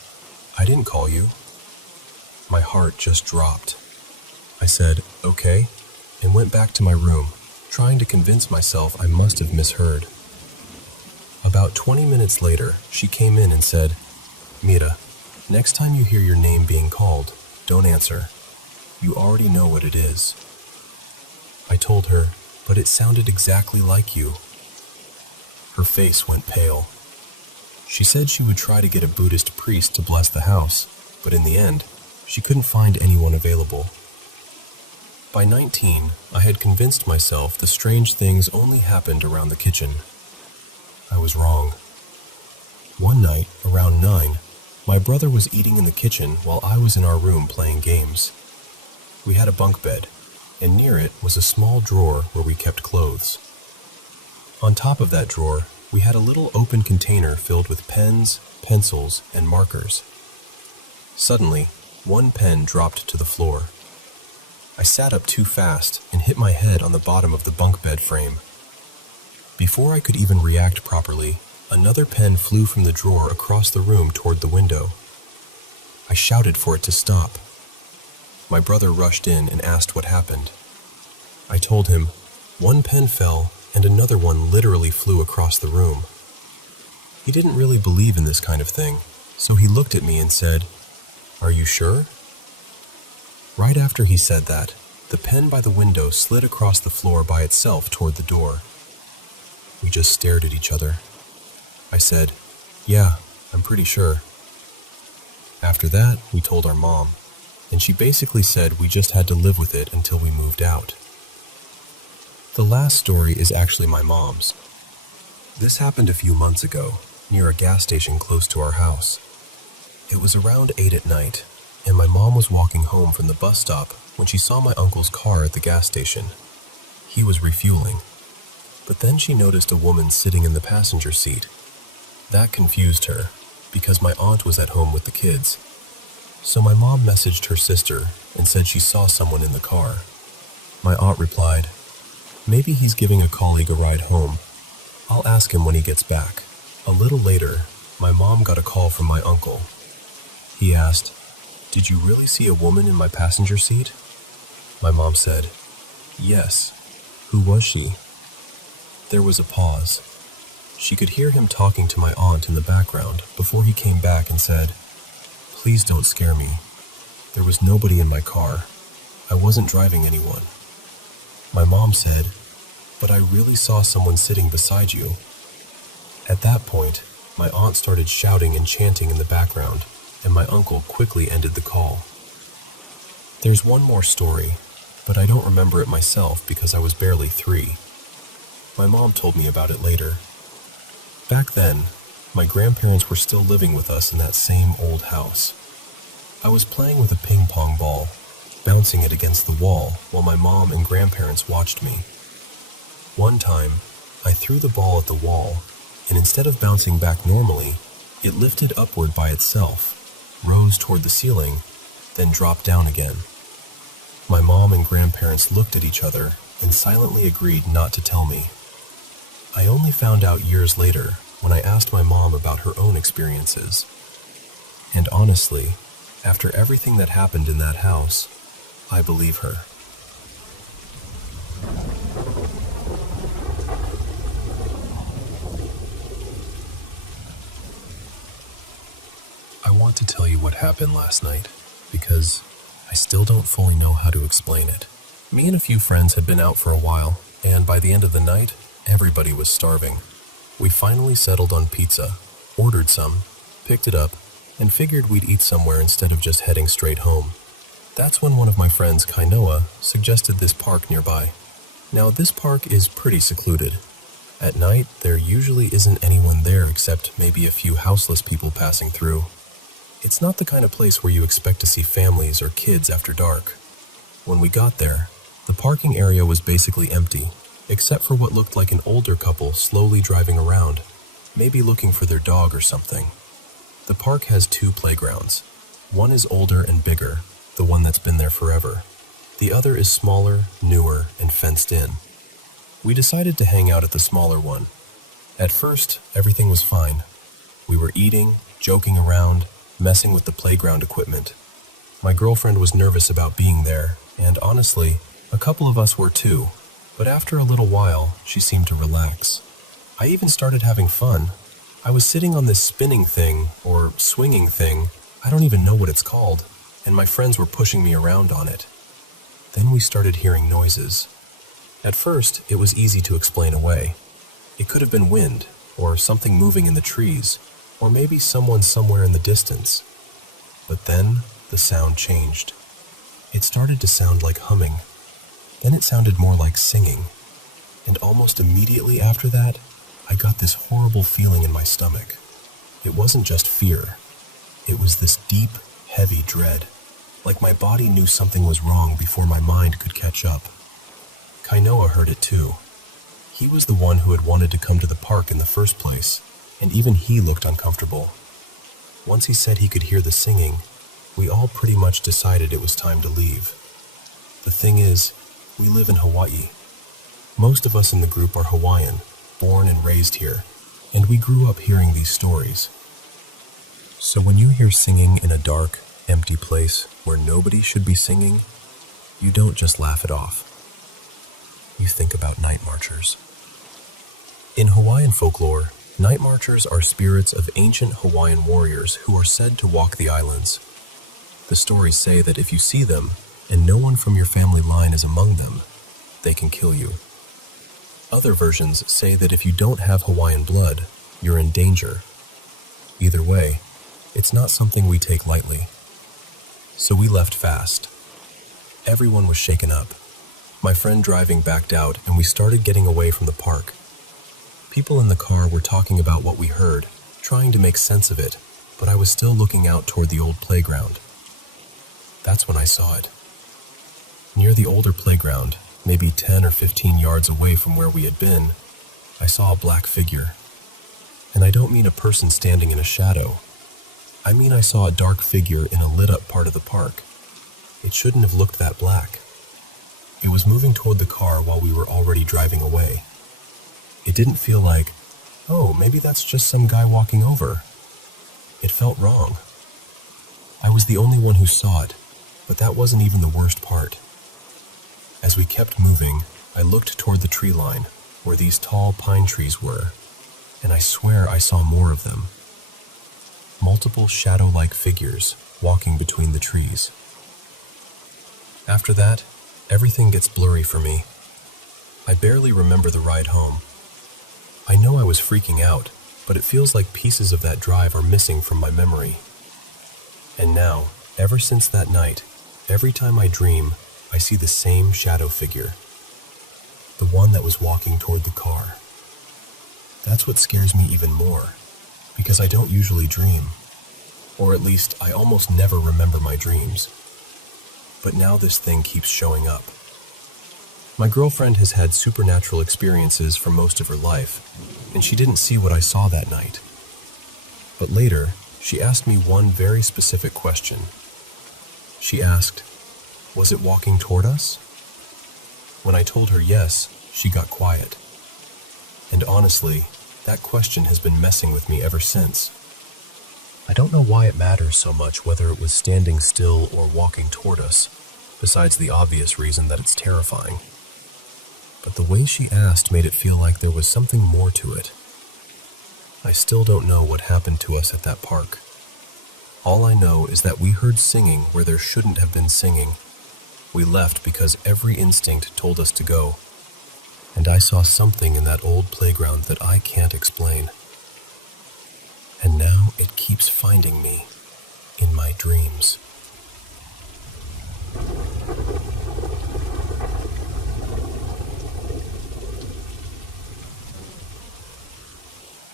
I didn't call you." My heart just dropped. I said, "Okay," and went back to my room, trying to convince myself I must have misheard. About 20 minutes later, she came in and said, "Mira, next time you hear your name being called, don't answer. You already know what it is." I told her, "But it sounded exactly like you." Her face went pale. She said she would try to get a Buddhist priest to bless the house, but in the end, she couldn't find anyone available. By 19, I had convinced myself the strange things only happened around the kitchen. I was wrong. One night, around 9, my brother was eating in the kitchen while I was in our room playing games. We had a bunk bed, and near it was a small drawer where we kept clothes. On top of that drawer, we had a little open container filled with pens, pencils, and markers. Suddenly, one pen dropped to the floor. I sat up too fast and hit my head on the bottom of the bunk bed frame. Before I could even react properly, another pen flew from the drawer across the room toward the window. I shouted for it to stop. My brother rushed in and asked what happened. I told him, one pen fell and another one literally flew across the room. He didn't really believe in this kind of thing, so he looked at me and said, "Are you sure?" Right after he said that, the pen by the window slid across the floor by itself toward the door. We just stared at each other. I said, "Yeah, I'm pretty sure." After that, we told our mom, and she basically said we just had to live with it until we moved out. The last story is actually my mom's. This happened a few months ago, near a gas station close to our house. It was around 8 at night, and my mom was walking home from the bus stop when she saw my uncle's car at the gas station. He was refueling. But then she noticed a woman sitting in the passenger seat. That confused her, because my aunt was at home with the kids. So my mom messaged her sister and said she saw someone in the car. My aunt replied, "Maybe he's giving a colleague a ride home. I'll ask him when he gets back." A little later, my mom got a call from my uncle. He asked, "Did you really see a woman in my passenger seat?" My mom said, "Yes." "Who was she?" There was a pause. She could hear him talking to my aunt in the background before he came back and said, "Please don't scare me." There was nobody in my car. I wasn't driving anyone. My mom said, "But I really saw someone sitting beside you." At that point, my aunt started shouting and chanting in the background, and my uncle quickly ended the call. There's one more story, but I don't remember it myself because I was barely 3. My mom told me about it later. Back then, my grandparents were still living with us in that same old house. I was playing with a ping pong ball, bouncing it against the wall while my mom and grandparents watched me. One time, I threw the ball at the wall, and instead of bouncing back normally, it lifted upward by itself, rose toward the ceiling, then dropped down again. My mom and grandparents looked at each other and silently agreed not to tell me. I only found out years later when I asked my mom about her own experiences. And honestly, after everything that happened in that house, I believe her. I want to tell you what happened last night because I still don't fully know how to explain it. Me and a few friends had been out for a while, and by the end of the night, everybody was starving. We finally settled on pizza, ordered some, picked it up, and figured we'd eat somewhere instead of just heading straight home. That's when one of my friends, Kainoa, suggested this park nearby. Now, this park is pretty secluded. At night, there usually isn't anyone there except maybe a few houseless people passing through. It's not the kind of place where you expect to see families or kids after dark. When we got there, the parking area was basically empty, except for what looked like an older couple slowly driving around, maybe looking for their dog or something. The park has 2 playgrounds. One is older and bigger, the one that's been there forever. The other is smaller, newer, and fenced in. We decided to hang out at the smaller one. At first, everything was fine. We were eating, joking around, messing with the playground equipment. My girlfriend was nervous about being there, and honestly, a couple of us were too. But after a little while, she seemed to relax. I even started having fun. I was sitting on this spinning thing, or swinging thing, I don't even know what it's called, and my friends were pushing me around on it. Then we started hearing noises. At first, it was easy to explain away. It could have been wind, or something moving in the trees, or maybe someone somewhere in the distance. But then, the sound changed. It started to sound like humming. Then it sounded more like singing. And almost immediately after that, I got this horrible feeling in my stomach. It wasn't just fear. It was this deep, heavy dread, like my body knew something was wrong before my mind could catch up. Kainoa heard it too. He was the one who had wanted to come to the park in the first place, and even he looked uncomfortable. Once he said he could hear the singing, we all pretty much decided it was time to leave. The thing is, we live in Hawaii. Most of us in the group are Hawaiian, born and raised here, and we grew up hearing these stories. So when you hear singing in a dark, empty place where nobody should be singing, you don't just laugh it off. You think about night marchers. In Hawaiian folklore, night marchers are spirits of ancient Hawaiian warriors who are said to walk the islands. The stories say that if you see them, and no one from your family line is among them, they can kill you. Other versions say that if you don't have Hawaiian blood, you're in danger. Either way, it's not something we take lightly. So we left fast. Everyone was shaken up. My friend driving backed out, and we started getting away from the park. People in the car were talking about what we heard, trying to make sense of it, but I was still looking out toward the old playground. That's when I saw it. Near the older playground, maybe 10 or 15 yards away from where we had been, I saw a black figure. And I don't mean a person standing in a shadow. I mean I saw a dark figure in a lit-up part of the park. It shouldn't have looked that black. It was moving toward the car while we were already driving away. It didn't feel like, oh, maybe that's just some guy walking over. It felt wrong. I was the only one who saw it, but that wasn't even the worst part. As we kept moving, I looked toward the tree line, where these tall pine trees were, and I swear I saw more of them. Multiple shadow-like figures walking between the trees. After that, everything gets blurry for me. I barely remember the ride home. I know I was freaking out, but it feels like pieces of that drive are missing from my memory. And now, ever since that night, every time I dream, I see the same shadow figure. The one that was walking toward the car. That's what scares me even more, because I don't usually dream. Or at least, I almost never remember my dreams. But now this thing keeps showing up. My girlfriend has had supernatural experiences for most of her life, and she didn't see what I saw that night. But later, she asked me one very specific question. She asked, "Was it walking toward us?" When I told her yes, she got quiet. And honestly, that question has been messing with me ever since. I don't know why it matters so much whether it was standing still or walking toward us, besides the obvious reason that it's terrifying. But the way she asked made it feel like there was something more to it. I still don't know what happened to us at that park. All I know is that we heard singing where there shouldn't have been singing. We left because every instinct told us to go. And I saw something in that old playground that I can't explain. And now it keeps finding me in my dreams.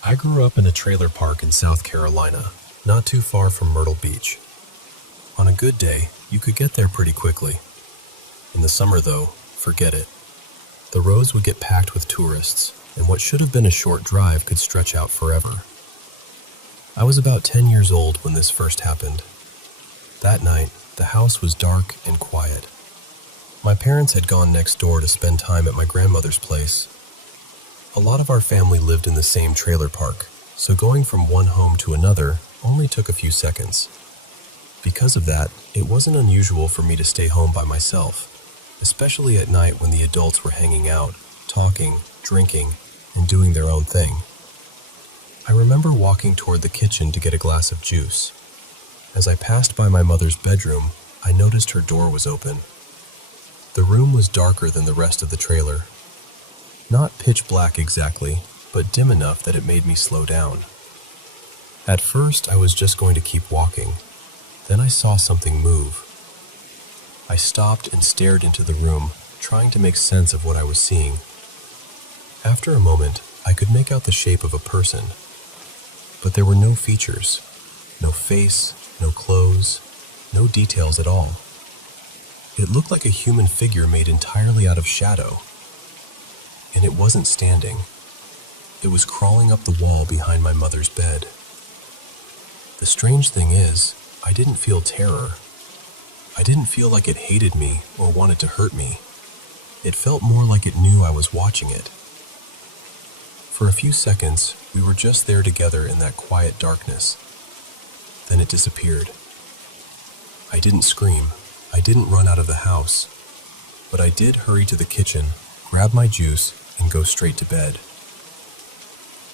I grew up in a trailer park in South Carolina, not too far from Myrtle Beach. On a good day, you could get there pretty quickly. In the summer, though, forget it. The roads would get packed with tourists, and what should have been a short drive could stretch out forever. I was about 10 years old when this first happened. That night, the house was dark and quiet. My parents had gone next door to spend time at my grandmother's place. A lot of our family lived in the same trailer park, so going from one home to another only took a few seconds. Because of that, it wasn't unusual for me to stay home by myself, especially at night when the adults were hanging out, talking, drinking, and doing their own thing. I remember walking toward the kitchen to get a glass of juice. As I passed by my mother's bedroom, I noticed her door was open. The room was darker than the rest of the trailer. Not pitch black exactly, but dim enough that it made me slow down. At first, I was just going to keep walking. Then I saw something move. I stopped and stared into the room, trying to make sense of what I was seeing. After a moment, I could make out the shape of a person. But there were no features, no face, no clothes, no details at all. It looked like a human figure made entirely out of shadow. And it wasn't standing. It was crawling up the wall behind my mother's bed. The strange thing is, I didn't feel terror. I didn't feel like it hated me or wanted to hurt me. It felt more like it knew I was watching it. For a few seconds, we were just there together in that quiet darkness. Then it disappeared. I didn't scream. I didn't run out of the house. But I did hurry to the kitchen, grab my juice, and go straight to bed.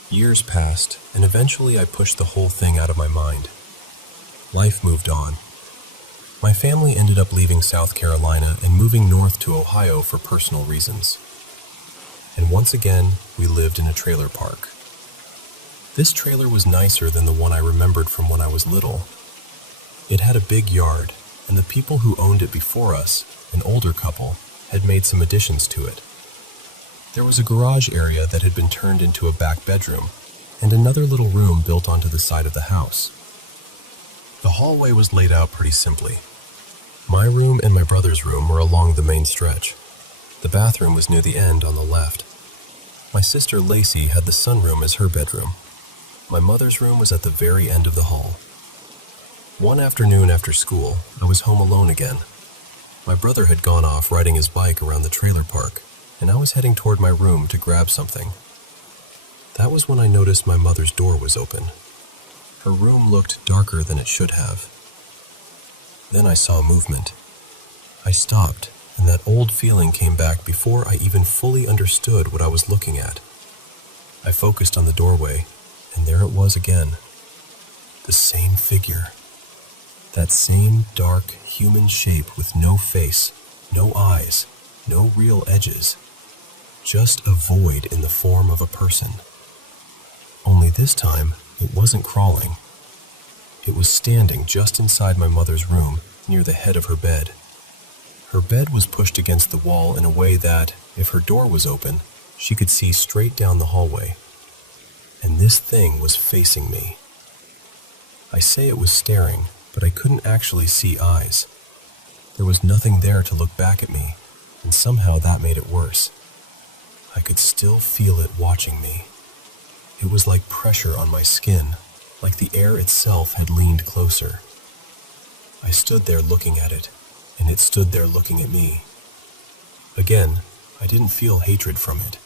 Years passed, and eventually I pushed the whole thing out of my mind. Life moved on. My family ended up leaving South Carolina and moving north to Ohio for personal reasons. And once again, we lived in a trailer park. This trailer was nicer than the one I remembered from when I was little. It had a big yard, and the people who owned it before us, an older couple, had made some additions to it. There was a garage area that had been turned into a back bedroom, and another little room built onto the side of the house. The hallway was laid out pretty simply. My room and my brother's room were along the main stretch. The bathroom was near the end on the left. My sister Lacey had the sunroom as her bedroom. My mother's room was at the very end of the hall. One afternoon after school, I was home alone again. My brother had gone off riding his bike around the trailer park, and I was heading toward my room to grab something. That was when I noticed my mother's door was open. Her room looked darker than it should have. Then I saw movement. I stopped, and that old feeling came back before I even fully understood what I was looking at. I focused on the doorway, and there it was again. The same figure. That same dark human shape with no face, No eyes, no real edges, just a void in the form of a person. Only this time, it wasn't crawling. It was standing just inside my mother's room, near the head of her bed. Her bed was pushed against the wall in a way that, if her door was open, she could see straight down the hallway. And this thing was facing me. I say it was staring, but I couldn't actually see eyes. There was nothing there to look back at me, and somehow that made it worse. I could still feel it watching me. It was like pressure on my skin, like the air itself had leaned closer. I stood there looking at it, and it stood there looking at me. Again, I didn't feel hatred from it.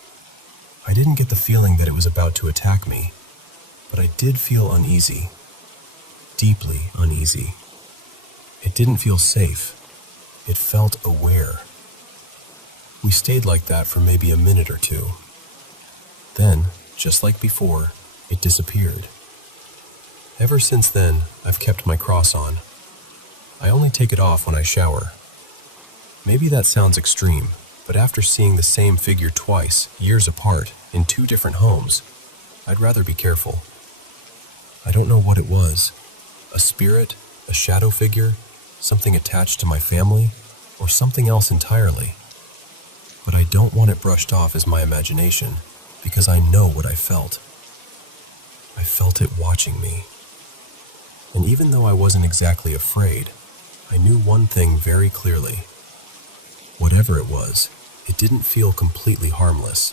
I didn't get the feeling that it was about to attack me, but I did feel uneasy. Deeply uneasy. It didn't feel safe. It felt aware. We stayed like that for maybe a minute or two. Then, just like before, it disappeared. Ever since then, I've kept my cross on. I only take it off when I shower. Maybe that sounds extreme, but after seeing the same figure twice, years apart, in 2 different homes, I'd rather be careful. I don't know what it was. A spirit, a shadow figure, something attached to my family, or something else entirely. But I don't want it brushed off as my imagination, because I know what I felt. I felt it watching me. And even though I wasn't exactly afraid, I knew one thing very clearly. Whatever it was, it didn't feel completely harmless.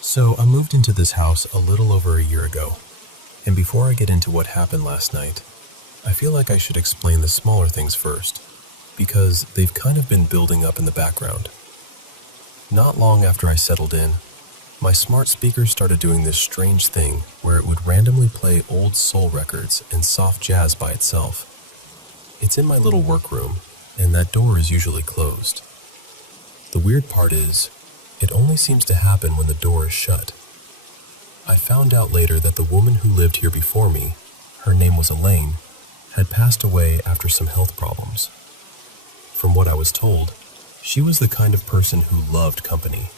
So I moved into this house a little over a year ago, and before I get into what happened last night, I feel like I should explain the smaller things first, because they've kind of been building up in the background. Not long after I settled in, my smart speaker started doing this strange thing where it would randomly play old soul records and soft jazz by itself. It's in my little workroom, and that door is usually closed. The weird part is, it only seems to happen when the door is shut. I found out later that the woman who lived here before me, her name was Elaine, had passed away after some health problems. From what I was told, she was the kind of person who loved company.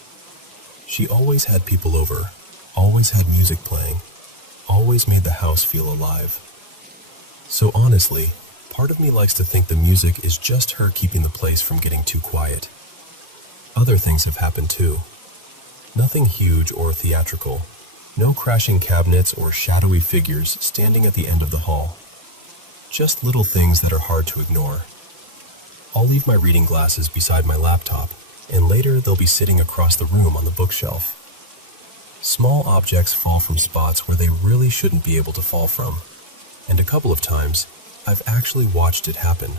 She always had people over, always had music playing, always made the house feel alive. So honestly, part of me likes to think the music is just her keeping the place from getting too quiet. Other things have happened too. Nothing huge or theatrical. No crashing cabinets or shadowy figures standing at the end of the hall. Just little things that are hard to ignore. I'll leave my reading glasses beside my laptop, and later they'll be sitting across the room on the bookshelf. Small objects fall from spots where they really shouldn't be able to fall from, and a couple of times, I've actually watched it happen.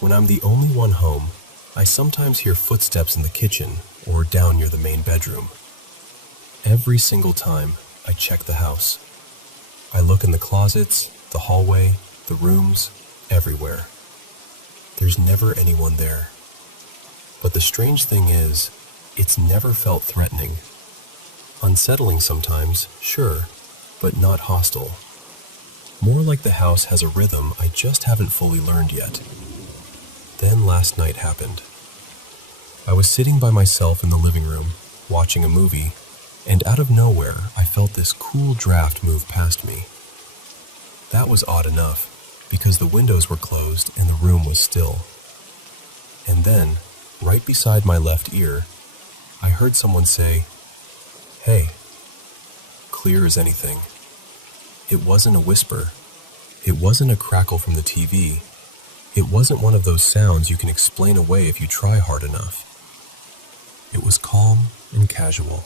When I'm the only one home, I sometimes hear footsteps in the kitchen or down near the main bedroom. Every single time, I check the house. I look in the closets, the hallway, the rooms, everywhere. There's never anyone there. But the strange thing is, it's never felt threatening. Unsettling sometimes, sure, but not hostile. More like the house has a rhythm I just haven't fully learned yet. Then last night happened. I was sitting by myself in the living room, watching a movie, and out of nowhere, I felt this cool draft move past me. That was odd enough, because the windows were closed and the room was still. And then, right beside my left ear, I heard someone say, "Hey," clear as anything. It wasn't a whisper. It wasn't a crackle from the TV. It wasn't one of those sounds you can explain away if you try hard enough. It was calm and casual,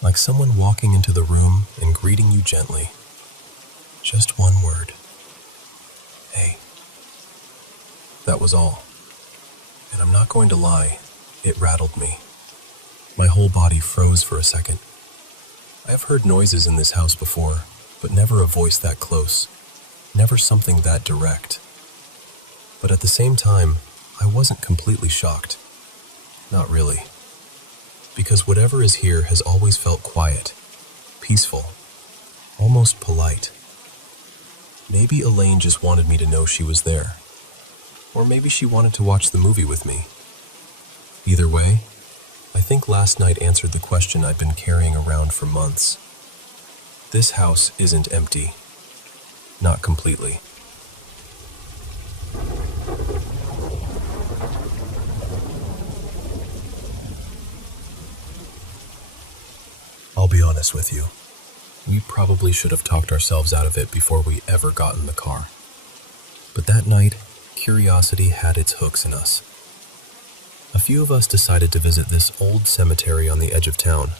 like someone walking into the room and greeting you gently. Just one word. Hey. That was all. And I'm not going to lie, it rattled me. My whole body froze for a second. I have heard noises in this house before, but never a voice that close, never something that direct. But at the same time, I wasn't completely shocked. Not really. Because whatever is here has always felt quiet, peaceful, almost polite. Maybe Elaine just wanted me to know she was there. Or maybe she wanted to watch the movie with me. Either way, I think last night answered the question I'd been carrying around for months. This house isn't empty. Not completely. I'll be honest with you. We probably should have talked ourselves out of it before we ever got in the car. But that night, curiosity had its hooks in us. A few of us decided to visit this old cemetery on the edge of town,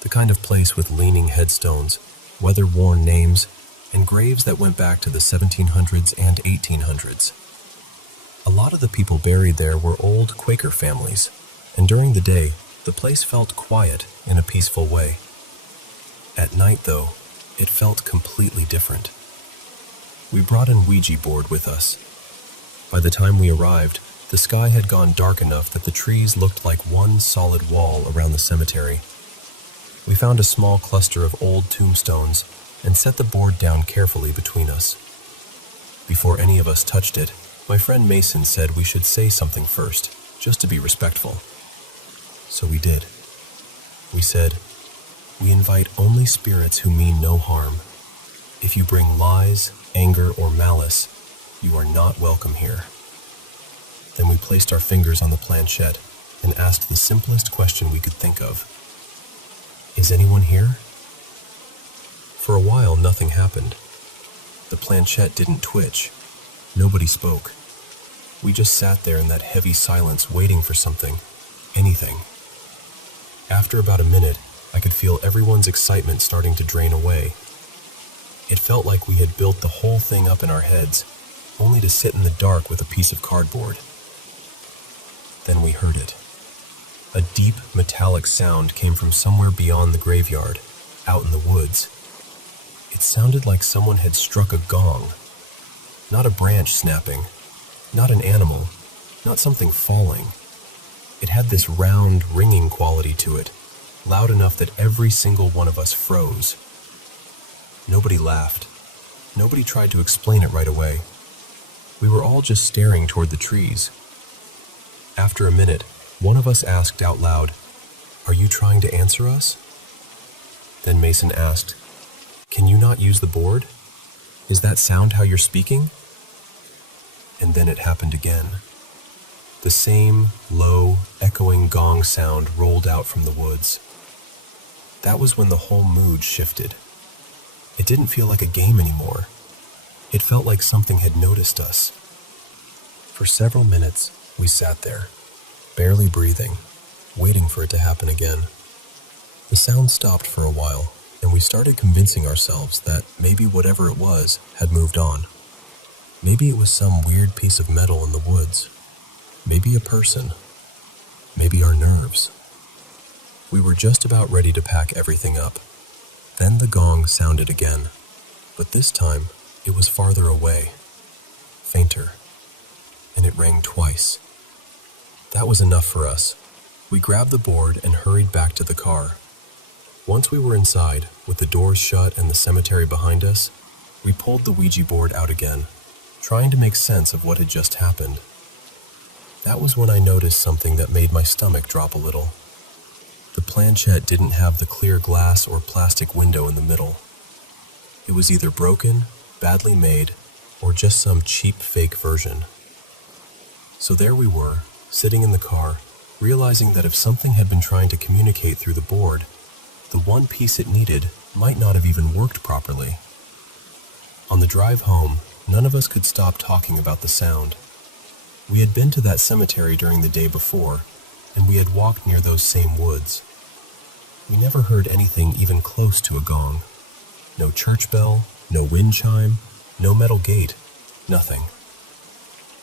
the kind of place with leaning headstones, weather-worn names, and graves that went back to the 1700s and 1800s. A lot of the people buried there were old Quaker families, and during the day, the place felt quiet in a peaceful way. At night, though, it felt completely different. We brought an Ouija board with us. By the time we arrived, the sky had gone dark enough that the trees looked like one solid wall around the cemetery. We found a small cluster of old tombstones and set the board down carefully between us. Before any of us touched it, my friend Mason said we should say something first, just to be respectful. So we did. We said, "We invite only spirits who mean no harm. If you bring lies, anger, or malice, you are not welcome here." Then we placed our fingers on the planchette and asked the simplest question we could think of. "Is anyone here?" For a while, nothing happened. The planchette didn't twitch. Nobody spoke. We just sat there in that heavy silence waiting for something, anything. After about a minute, I could feel everyone's excitement starting to drain away. It felt like we had built the whole thing up in our heads, only to sit in the dark with a piece of cardboard. Then we heard it. A deep, metallic sound came from somewhere beyond the graveyard, out in the woods. It sounded like someone had struck a gong. Not a branch snapping, not an animal, not something falling. It had this round, ringing quality to it, loud enough that every single one of us froze. Nobody laughed. Nobody tried to explain it right away. We were all just staring toward the trees. After a minute, one of us asked out loud, "Are you trying to answer us?" Then Mason asked, "Can you not use the board? Is that sound how you're speaking?" And then it happened again. The same low, echoing gong sound rolled out from the woods. That was when the whole mood shifted. It didn't feel like a game anymore. It felt like something had noticed us. For several minutes, we sat there, barely breathing, waiting for it to happen again. The sound stopped for a while, and we started convincing ourselves that maybe whatever it was had moved on. Maybe it was some weird piece of metal in the woods. Maybe a person. Maybe our nerves. We were just about ready to pack everything up. Then the gong sounded again, but this time it was farther away, fainter, and it rang twice. That was enough for us. We grabbed the board and hurried back to the car. Once we were inside, with the doors shut and the cemetery behind us, we pulled the Ouija board out again, trying to make sense of what had just happened. That was when I noticed something that made my stomach drop a little. The planchette didn't have the clear glass or plastic window in the middle. It was either broken, badly made, or just some cheap fake version. So there we were, sitting in the car, realizing that if something had been trying to communicate through the board, the one piece it needed might not have even worked properly. On the drive home, none of us could stop talking about the sound. We had been to that cemetery during the day before, and we had walked near those same woods. We never heard anything even close to a gong. No church bell, no wind chime, no metal gate, nothing.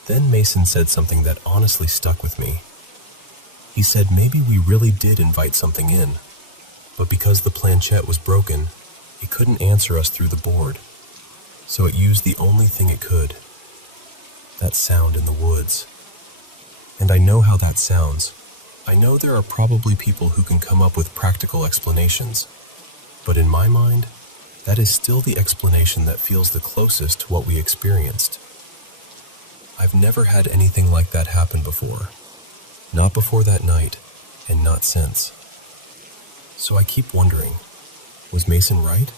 Then Mason said something that honestly stuck with me. He said maybe we really did invite something in, but because the planchette was broken, it couldn't answer us through the board, so it used the only thing it could. That sound in the woods. And I know how that sounds. I know there are probably people who can come up with practical explanations. But in my mind, that is still the explanation that feels the closest to what we experienced. I've never had anything like that happen before. Not before that night, and not since. So I keep wondering, was Mason right?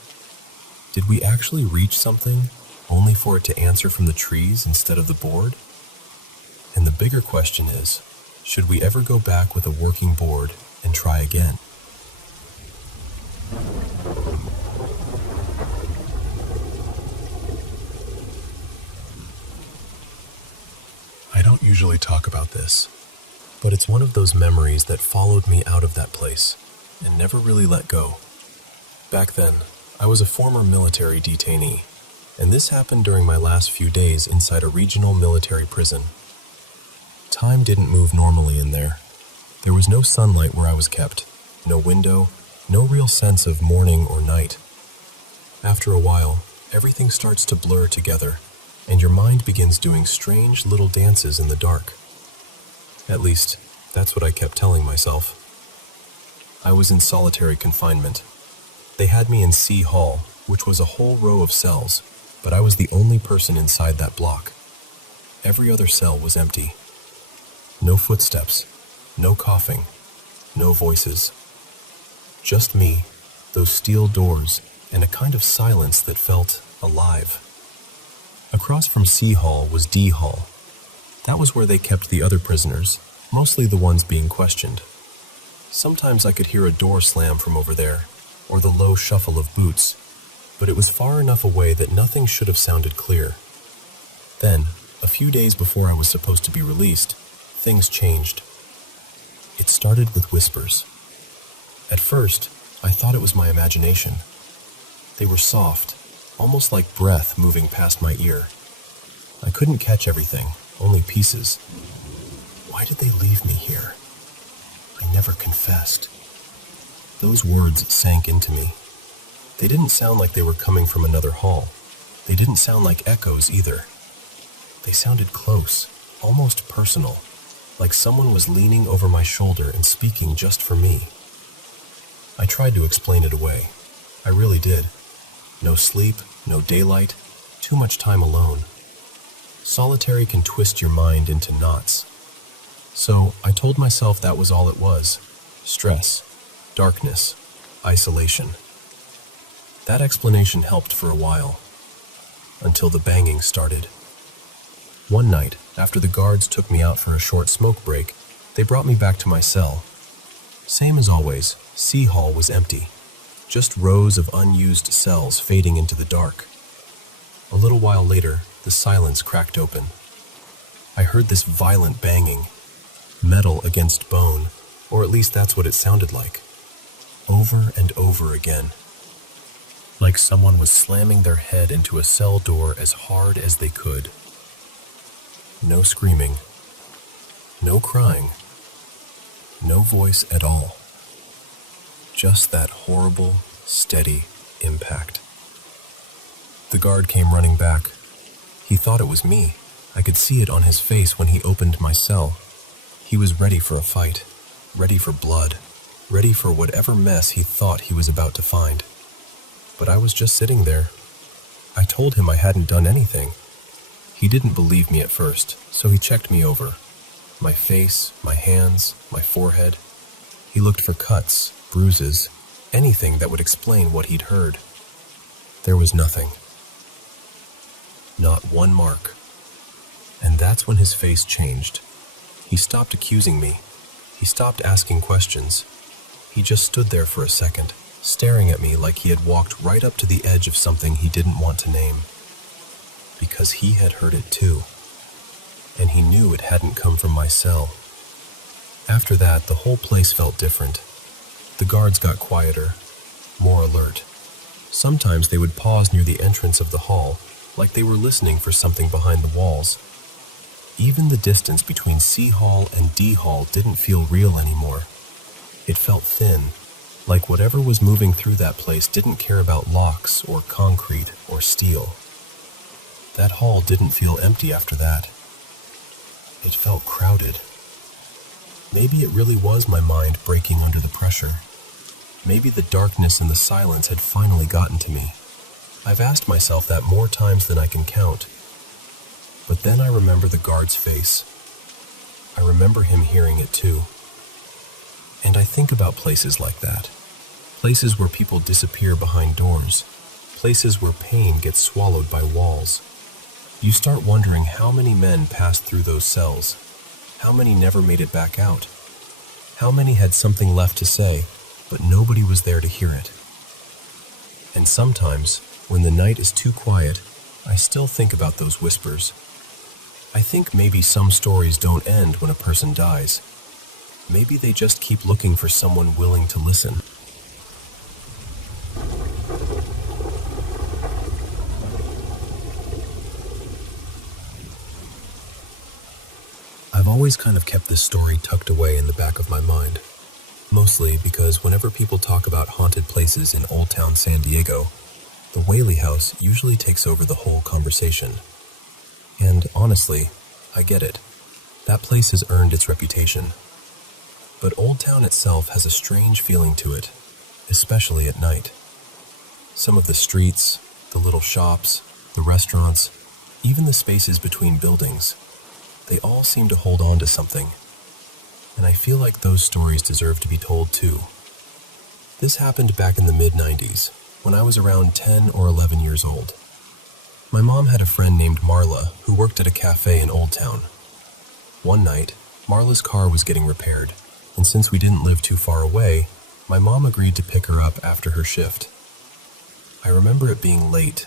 Did we actually reach something, only for it to answer from the trees instead of the board? And the bigger question is, should we ever go back with a working board and try again? I don't usually talk about this, but it's one of those memories that followed me out of that place and never really let go. Back then, I was a former military detainee, and this happened during my last few days inside a regional military prison. Time didn't move normally in there. There was no sunlight where I was kept, no window, no real sense of morning or night. After a while, everything starts to blur together, and your mind begins doing strange little dances in the dark. At least, that's what I kept telling myself. I was in solitary confinement. They had me in C Hall, which was a whole row of cells, but I was the only person inside that block. Every other cell was empty. No footsteps, no coughing, no voices. Just me, those steel doors, and a kind of silence that felt alive. Across from C Hall was D Hall. That was where they kept the other prisoners, mostly the ones being questioned. Sometimes I could hear a door slam from over there, or the low shuffle of boots, but it was far enough away that nothing should have sounded clear. Then, a few days before I was supposed to be released, things changed. It started with whispers. At first, I thought it was my imagination. They were soft, almost like breath moving past my ear. I couldn't catch everything, only pieces. Why did they leave me here? I never confessed. Those words sank into me. They didn't sound like they were coming from another hall. They didn't sound like echoes either. They sounded close, almost personal, like someone was leaning over my shoulder and speaking just for me. I tried to explain it away. I really did. No sleep, no daylight, too much time alone. Solitary can twist your mind into knots. So I told myself that was all it was. Stress, darkness, isolation. That explanation helped for a while, until the banging started. One night, after the guards took me out for a short smoke break, they brought me back to my cell. Same as always, C Hall was empty. Just rows of unused cells fading into the dark. A little while later, the silence cracked open. I heard this violent banging, metal against bone, or at least that's what it sounded like. Over and over again. Like someone was slamming their head into a cell door as hard as they could. No screaming. No crying. No voice at all. Just that horrible, steady impact. The guard came running back. He thought it was me. I could see it on his face when he opened my cell. He was ready for a fight, ready for blood, ready for whatever mess he thought he was about to find. But I was just sitting there. I told him I hadn't done anything. He didn't believe me at first, so he checked me over. My face, my hands, my forehead. He looked for cuts, bruises, anything that would explain what he'd heard. There was nothing. Not one mark. And that's when his face changed. He stopped accusing me. He stopped asking questions. He just stood there for a second, staring at me like he had walked right up to the edge of something he didn't want to name. Because he had heard it too. And he knew it hadn't come from my cell. After that, the whole place felt different. The guards got quieter, more alert. Sometimes they would pause near the entrance of the hall, like they were listening for something behind the walls. Even the distance between C Hall and D Hall didn't feel real anymore. It felt thin, like whatever was moving through that place didn't care about locks or concrete or steel. That hall didn't feel empty after that. It felt crowded. Maybe it really was my mind breaking under the pressure. Maybe the darkness and the silence had finally gotten to me. I've asked myself that more times than I can count. But then I remember the guard's face. I remember him hearing it too. And I think about places like that. Places where people disappear behind doors. Places where pain gets swallowed by walls. You start wondering how many men passed through those cells. How many never made it back out? How many had something left to say, but nobody was there to hear it? And sometimes, when the night is too quiet, I still think about those whispers. I think maybe some stories don't end when a person dies. Maybe they just keep looking for someone willing to listen. I've always kind of kept this story tucked away in the back of my mind, mostly because whenever people talk about haunted places in Old Town San Diego, the Whaley House usually takes over the whole conversation. And honestly, I get it. That place has earned its reputation. But Old Town itself has a strange feeling to it, especially at night. Some of the streets, the little shops, the restaurants, even the spaces between buildings, they all seem to hold on to something. And I feel like those stories deserve to be told too. This happened back in the mid-90s, when I was around 10 or 11 years old. My mom had a friend named Marla who worked at a cafe in Old Town. One night, Marla's car was getting repaired, and since we didn't live too far away, my mom agreed to pick her up after her shift. I remember it being late,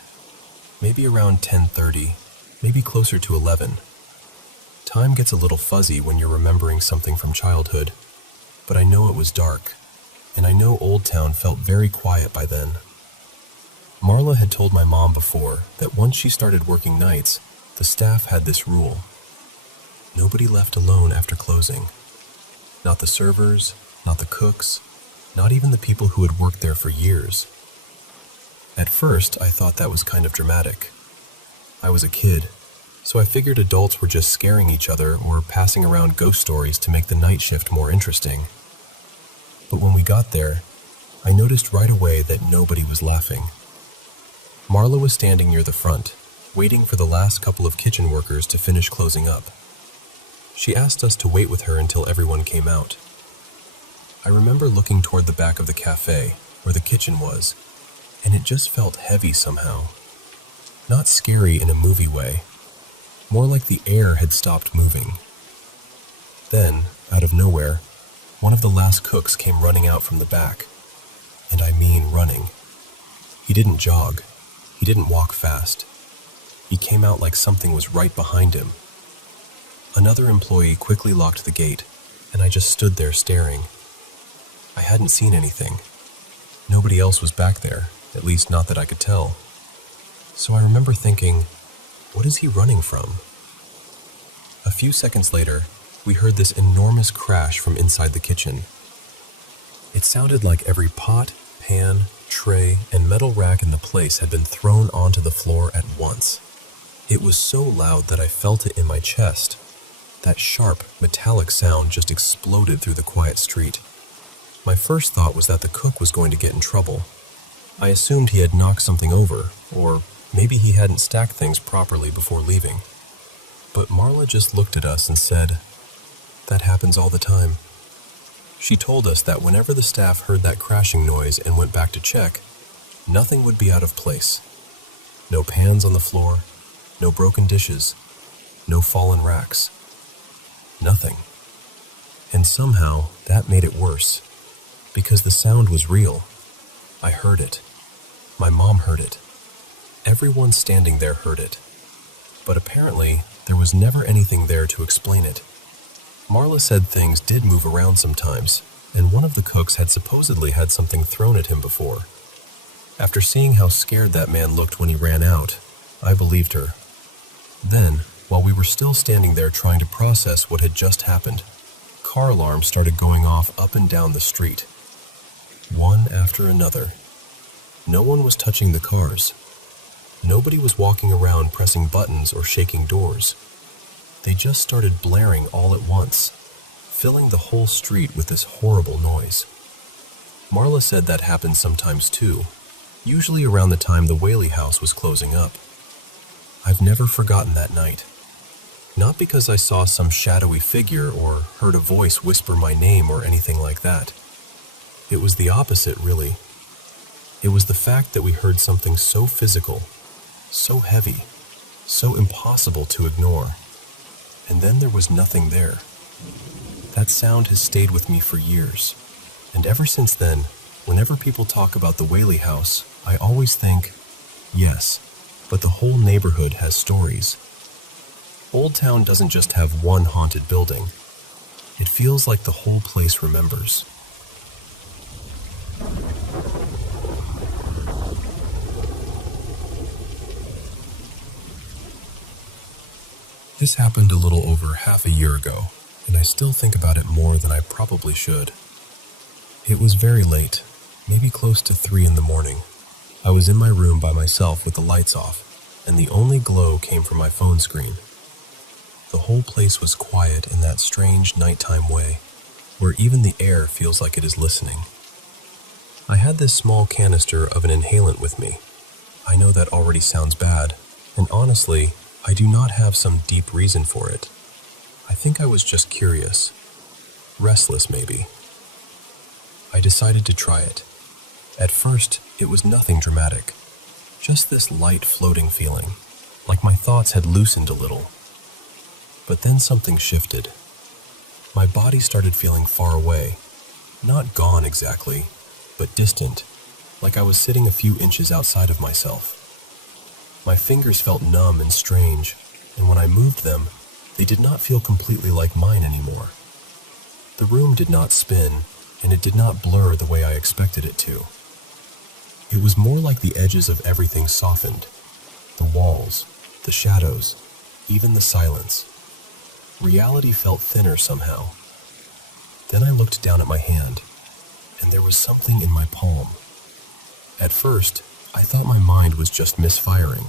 maybe around 10:30, maybe closer to 11. Time gets a little fuzzy when you're remembering something from childhood, but I know it was dark, and I know Old Town felt very quiet by then. Marla had told my mom before that once she started working nights, the staff had this rule. Nobody left alone after closing. Not the servers, not the cooks, not even the people who had worked there for years. At first, I thought that was kind of dramatic. I was a kid, so I figured adults were just scaring each other or passing around ghost stories to make the night shift more interesting. But when we got there, I noticed right away that nobody was laughing. Marla was standing near the front, waiting for the last couple of kitchen workers to finish closing up. She asked us to wait with her until everyone came out. I remember looking toward the back of the cafe, where the kitchen was, and it just felt heavy somehow. Not scary in a movie way, more like the air had stopped moving. Then, out of nowhere, one of the last cooks came running out from the back. And I mean running. He didn't jog. He didn't walk fast. He came out like something was right behind him. Another employee quickly locked the gate, and I just stood there staring. I hadn't seen anything. Nobody else was back there, at least not that I could tell. So I remember thinking, what is he running from? A few seconds later, we heard this enormous crash from inside the kitchen. It sounded like every pot, pan, tray, and metal rack in the place had been thrown onto the floor at once. It was so loud that I felt it in my chest. That sharp, metallic sound just exploded through the quiet street. My first thought was that the cook was going to get in trouble. I assumed he had knocked something over, or maybe he hadn't stacked things properly before leaving. But Marla just looked at us and said, "That happens all the time." She told us that whenever the staff heard that crashing noise and went back to check, nothing would be out of place. No pans on the floor, no broken dishes, no fallen racks. Nothing. And somehow that made it worse, because the sound was real. I heard it. My mom heard it. Everyone standing there heard it. But apparently, there was never anything there to explain it. Marla said things did move around sometimes, and one of the cooks had supposedly had something thrown at him before. After seeing how scared that man looked when he ran out, I believed her. Then, while we were still standing there trying to process what had just happened, car alarms started going off up and down the street. One after another. No one was touching the cars. Nobody was walking around pressing buttons or shaking doors. They just started blaring all at once, filling the whole street with this horrible noise. Marla said that happened sometimes too, usually around the time the Whaley house was closing up. I've never forgotten that night. Not because I saw some shadowy figure or heard a voice whisper my name or anything like that. It was the opposite, really. It was the fact that we heard something so physical, so heavy, so impossible to ignore. And then there was nothing there. That sound has stayed with me for years. And ever since then, whenever people talk about the Whaley house, I always think, yes, but the whole neighborhood has stories. Old Town doesn't just have one haunted building. It feels like the whole place remembers. This happened a little over half a year ago, and I still think about it more than I probably should. It was very late, maybe close to 3 in the morning. I was in my room by myself with the lights off, and the only glow came from my phone screen. The whole place was quiet in that strange nighttime way, where even the air feels like it is listening. I had this small canister of an inhalant with me. I know that already sounds bad, and honestly, I do not have some deep reason for it. I think I was just curious. Restless, maybe. I decided to try it. At first, it was nothing dramatic. Just this light floating feeling, like my thoughts had loosened a little. But then something shifted. My body started feeling far away. Not gone exactly, but distant, like I was sitting a few inches outside of myself. My fingers felt numb and strange, and when I moved them, they did not feel completely like mine anymore. The room did not spin, and it did not blur the way I expected it to. It was more like the edges of everything softened. The walls, the shadows, even the silence. Reality felt thinner somehow. Then I looked down at my hand, and there was something in my palm. At first, I thought my mind was just misfiring.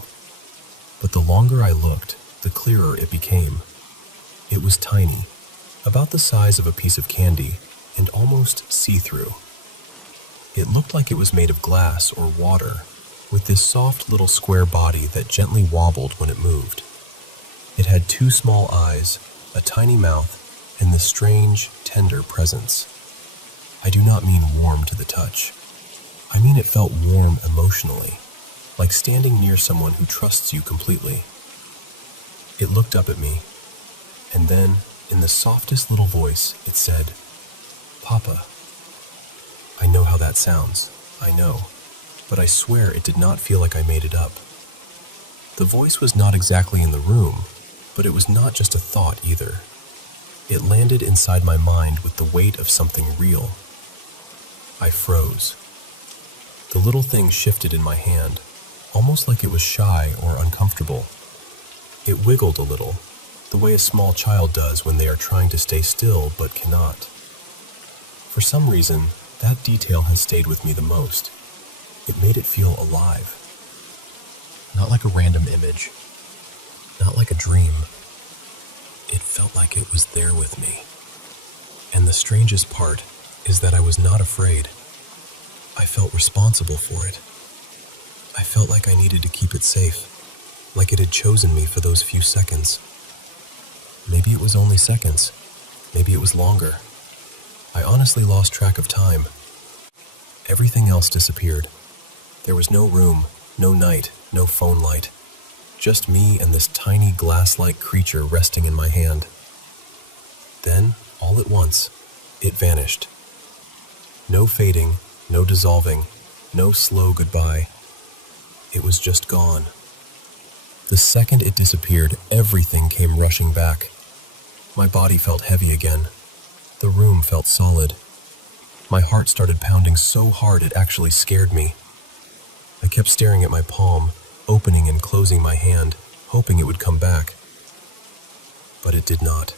But the longer I looked, the clearer it became. It was tiny, about the size of a piece of candy, and almost see-through. It looked like it was made of glass or water, with this soft little square body that gently wobbled when it moved. It had 2 small eyes, a tiny mouth, and this strange, tender presence. I do not mean warm to the touch. I mean it felt warm emotionally, like standing near someone who trusts you completely. It looked up at me, and then, in the softest little voice, it said, "Papa." I know how that sounds, I know, but I swear it did not feel like I made it up. The voice was not exactly in the room, but it was not just a thought either. It landed inside my mind with the weight of something real. I froze. The little thing shifted in my hand, almost like it was shy or uncomfortable. It wiggled a little, the way a small child does when they are trying to stay still but cannot. For some reason, that detail has stayed with me the most. It made it feel alive. Not like a random image. Not like a dream. It felt like it was there with me. And the strangest part is that I was not afraid. I felt responsible for it. I felt like I needed to keep it safe, like it had chosen me for those few seconds. Maybe it was only seconds. Maybe it was longer. I honestly lost track of time. Everything else disappeared. There was no room, no night, no phone light. Just me and this tiny glass-like creature resting in my hand. Then, all at once, it vanished. No fading, no dissolving, no slow goodbye. It was just gone. The second it disappeared, everything came rushing back. My body felt heavy again. The room felt solid. My heart started pounding so hard it actually scared me. I kept staring at my palm, opening and closing my hand, hoping it would come back. But it did not.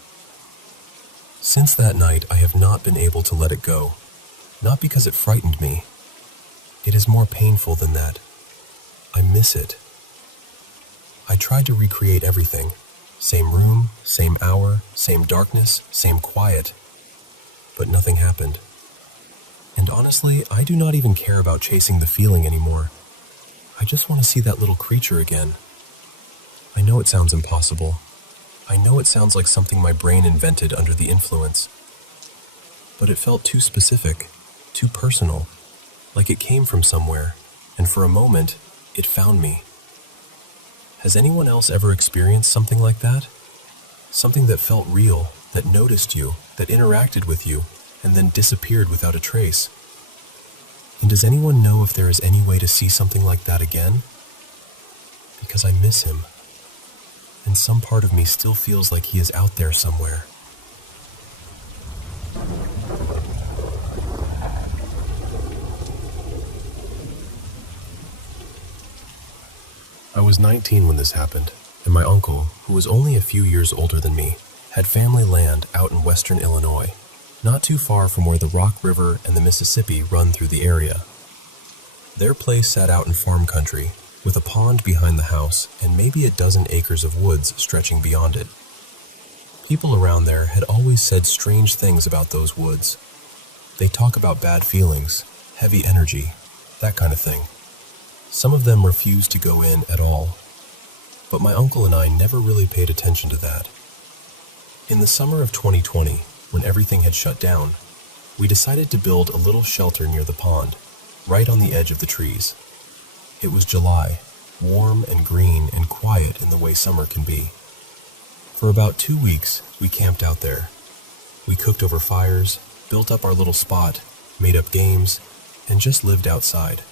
Since that night, I have not been able to let it go. Not because it frightened me. It is more painful than that. I miss it. I tried to recreate everything. Same room, same hour, same darkness, same quiet. But nothing happened. And honestly, I do not even care about chasing the feeling anymore. I just want to see that little creature again. I know it sounds impossible. I know it sounds like something my brain invented under the influence. But it felt too specific, too personal, like it came from somewhere, and for a moment, it found me. Has anyone else ever experienced something like that? Something that felt real, that noticed you, that interacted with you, and then disappeared without a trace? And does anyone know if there is any way to see something like that again? Because I miss him. And some part of me still feels like he is out there somewhere. I was 19 when this happened, and my uncle, who was only a few years older than me, had family land out in western Illinois, not too far from where the Rock River and the Mississippi run through the area. Their place sat out in farm country, with a pond behind the house and maybe a dozen acres of woods stretching beyond it. People around there had always said strange things about those woods. They talk about bad feelings, heavy energy, that kind of thing. Some of them refused to go in at all, but my uncle and I never really paid attention to that. In the summer of 2020, when everything had shut down, we decided to build a little shelter near the pond, right on the edge of the trees. It was July, warm and green and quiet in the way summer can be. For about 2 weeks, we camped out there. We cooked over fires, built up our little spot, made up games, and just lived outside.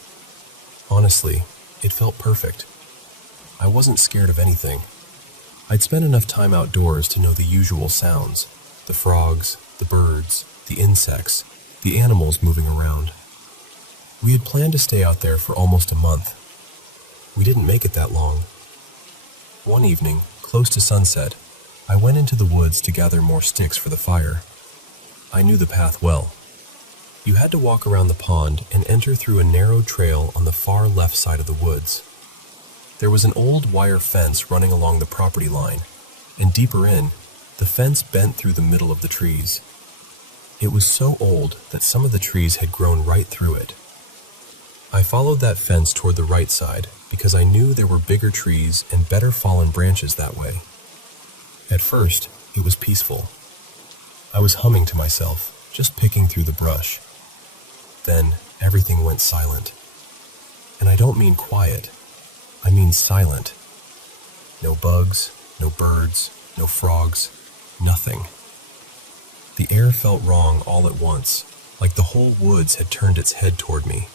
Honestly, it felt perfect. I wasn't scared of anything. I'd spent enough time outdoors to know the usual sounds, the frogs, the birds, the insects, the animals moving around. We had planned to stay out there for almost a month. We didn't make it that long. One evening, close to sunset, I went into the woods to gather more sticks for the fire. I knew the path well. You had to walk around the pond and enter through a narrow trail on the far left side of the woods. There was an old wire fence running along the property line, and deeper in, the fence bent through the middle of the trees. It was so old that some of the trees had grown right through it. I followed that fence toward the right side because I knew there were bigger trees and better fallen branches that way. At first, it was peaceful. I was humming to myself, just picking through the brush. Then, everything went silent. And I don't mean quiet, I mean silent. No bugs, no birds, no frogs, nothing. The air felt wrong all at once, like the whole woods had turned its head toward me.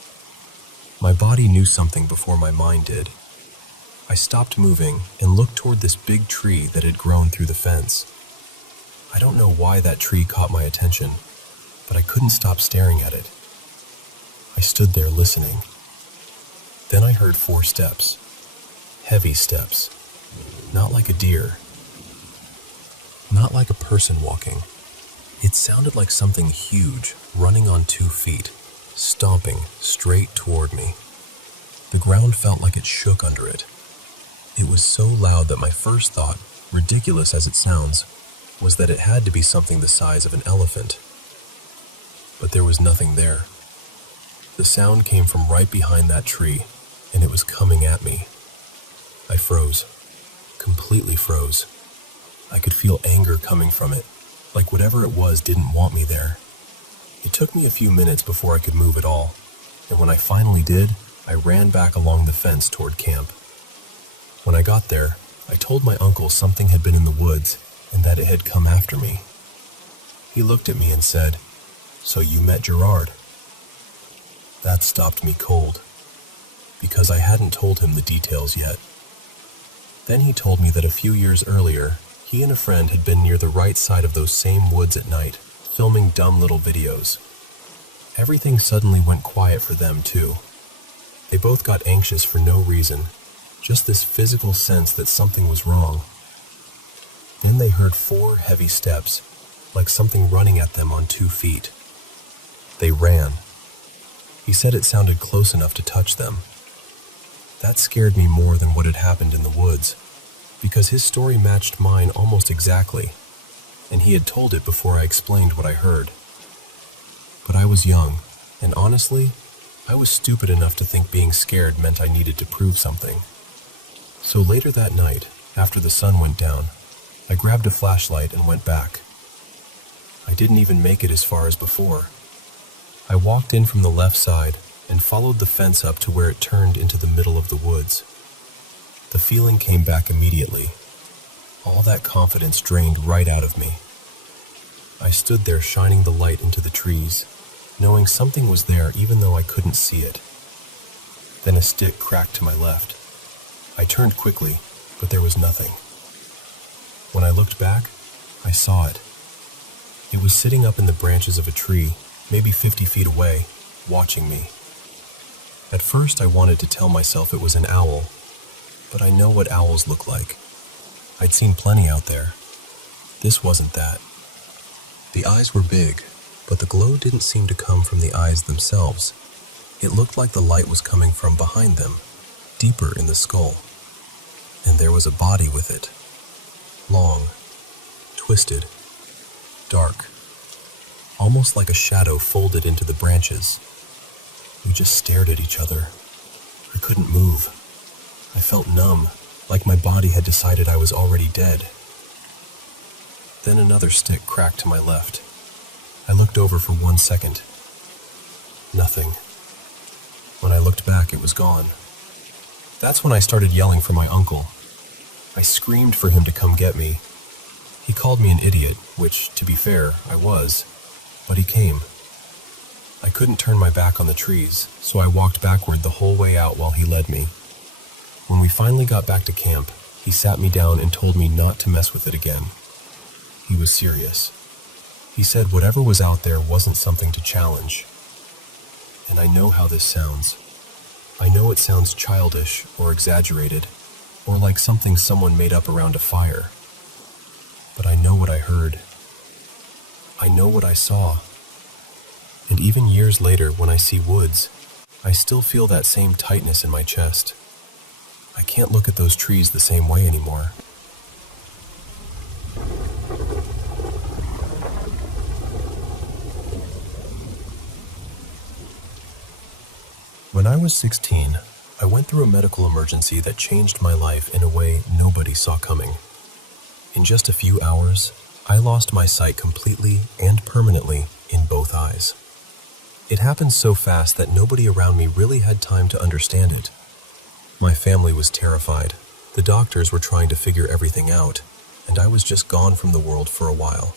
My body knew something before my mind did. I stopped moving and looked toward this big tree that had grown through the fence. I don't know why that tree caught my attention, but I couldn't stop staring at it. I stood there listening. Then I heard 4 steps. Heavy steps. Not like a deer. Not like a person walking. It sounded like something huge running on 2 feet, stomping straight toward me. The ground felt like it shook under it. It was so loud that my first thought, ridiculous as it sounds, was that it had to be something the size of an elephant. But there was nothing there. The sound came from right behind that tree, and it was coming at me. I froze. Completely froze. I could feel anger coming from it, like whatever it was didn't want me there. It took me a few minutes before I could move at all, and when I finally did, I ran back along the fence toward camp. When I got there, I told my uncle something had been in the woods and that it had come after me. He looked at me and said, "So you met Gerard?" That stopped me cold, because I hadn't told him the details yet. Then he told me that a few years earlier, he and a friend had been near the right side of those same woods at night, filming dumb little videos. Everything suddenly went quiet for them too. They both got anxious for no reason, just this physical sense that something was wrong. Then they heard 4 heavy steps, like something running at them on 2 feet. They ran. He said it sounded close enough to touch them. That scared me more than what had happened in the woods, because his story matched mine almost exactly, and he had told it before I explained what I heard. But I was young, And honestly, I was stupid enough to think being scared meant I needed to prove something. So later that night, after the sun went down, I grabbed a flashlight and went back. I didn't even make it as far as before. I walked in from the left side and followed the fence up to where it turned into the middle of the woods. The feeling came back immediately. All that confidence drained right out of me. I stood there shining the light into the trees, knowing something was there even though I couldn't see it. Then a stick cracked to my left. I turned quickly, but there was nothing. When I looked back, I saw it. It was sitting up in the branches of a tree, maybe 50 feet away, watching me. At first I wanted to tell myself it was an owl, but I know what owls look like. I'd seen plenty out there. This wasn't that. The eyes were big, but the glow didn't seem to come from the eyes themselves. It looked like the light was coming from behind them, deeper in the skull. And there was a body with it. Long, twisted, dark, almost like a shadow folded into the branches. We just stared at each other. I couldn't move. I felt numb, like my body had decided I was already dead. Then another stick cracked to my left. I looked over for 1 second. Nothing. When I looked back, it was gone. That's when I started yelling for my uncle. I screamed for him to come get me. He called me an idiot, which, to be fair, I was, but he came. I couldn't turn my back on the trees, so I walked backward the whole way out while he led me. When we finally got back to camp, he sat me down and told me not to mess with it again. He was serious. He said whatever was out there wasn't something to challenge. And I know how this sounds. I know it sounds childish or exaggerated, or like something someone made up around a fire. But I know what I heard. I know what I saw. And even years later, when I see woods, I still feel that same tightness in my chest. I can't look at those trees the same way anymore. When I was 16, I went through a medical emergency that changed my life in a way nobody saw coming. In just a few hours, I lost my sight completely and permanently in both eyes. It happened so fast that nobody around me really had time to understand it. My family was terrified. The doctors were trying to figure everything out, and I was just gone from the world for a while.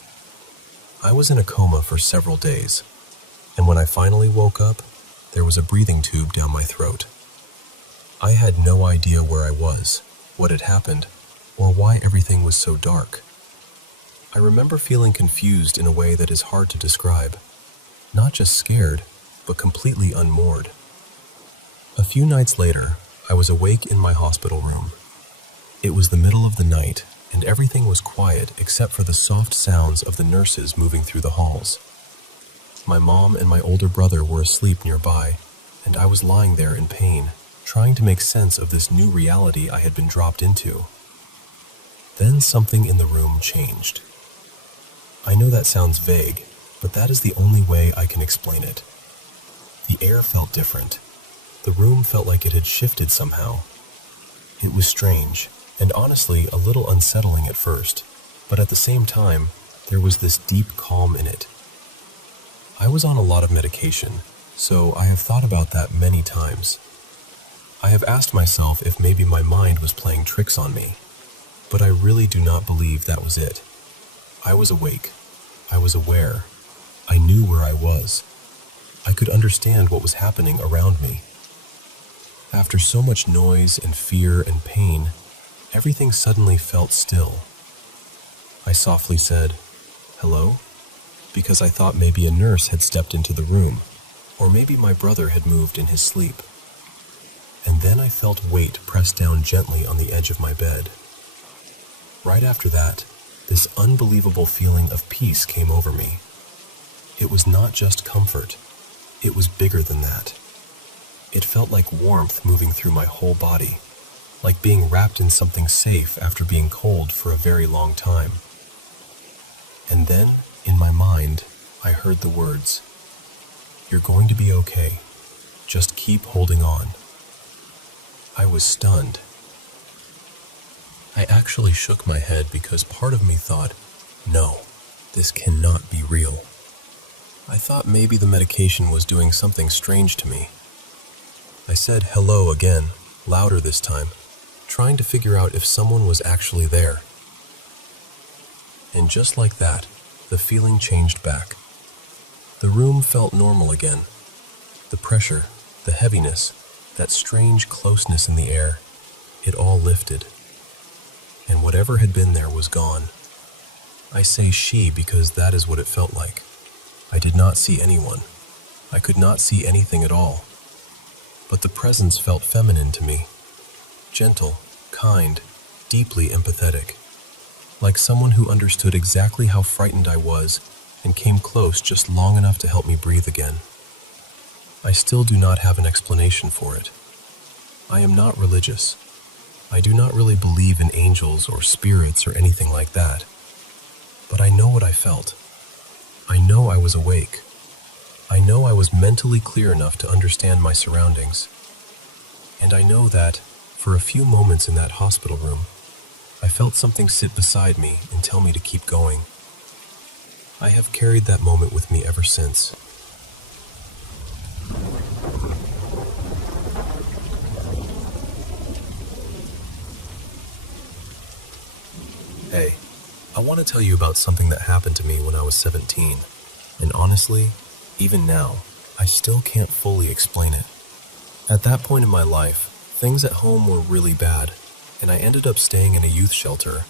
I was in a coma for several days, and when I finally woke up, there was a breathing tube down my throat. I had no idea where I was, what had happened, or why everything was so dark. I remember feeling confused in a way that is hard to describe. Not just scared, but completely unmoored. A few nights later, I was awake in my hospital room. It was the middle of the night, and everything was quiet except for the soft sounds of the nurses moving through the halls. My mom and my older brother were asleep nearby, and I was lying there in pain, trying to make sense of this new reality I had been dropped into. Then something in the room changed. I know that sounds vague, but that is the only way I can explain it. The air felt different. The room felt like it had shifted somehow. It was strange, and honestly a little unsettling at first, but at the same time, there was this deep calm in it. I was on a lot of medication, so I have thought about that many times. I have asked myself if maybe my mind was playing tricks on me, but I really do not believe that was it. I was awake. I was aware. I knew where I was. I could understand what was happening around me. After so much noise and fear and pain, everything suddenly felt still. I softly said, "Hello?" because I thought maybe a nurse had stepped into the room, or maybe my brother had moved in his sleep. And then I felt weight press down gently on the edge of my bed. Right after that, this unbelievable feeling of peace came over me. It was not just comfort. It was bigger than that. It felt like warmth moving through my whole body, like being wrapped in something safe after being cold for a very long time. And then, in my mind, I heard the words, "You're going to be okay. Just keep holding on." I was stunned. I actually shook my head because part of me thought, no, this cannot be real. I thought maybe the medication was doing something strange to me. I said hello again, louder this time, trying to figure out if someone was actually there. And just like that, the feeling changed back. The room felt normal again. The pressure, the heaviness, that strange closeness in the air, it all lifted. And whatever had been there was gone. I say she because that is what it felt like. I did not see anyone. I could not see anything at all. But the presence felt feminine to me. Gentle, kind, deeply empathetic. Like someone who understood exactly how frightened I was and came close just long enough to help me breathe again. I still do not have an explanation for it. I am not religious. I do not really believe in angels or spirits or anything like that. But I know what I felt. I know I was awake. I know I was mentally clear enough to understand my surroundings. And I know that, for a few moments in that hospital room, I felt something sit beside me and tell me to keep going. I have carried that moment with me ever since. Hey, I want to tell you about something that happened to me when I was 17. And honestly, even now, I still can't fully explain it. At that point in my life, things at home were really bad, and I ended up staying in a youth shelter.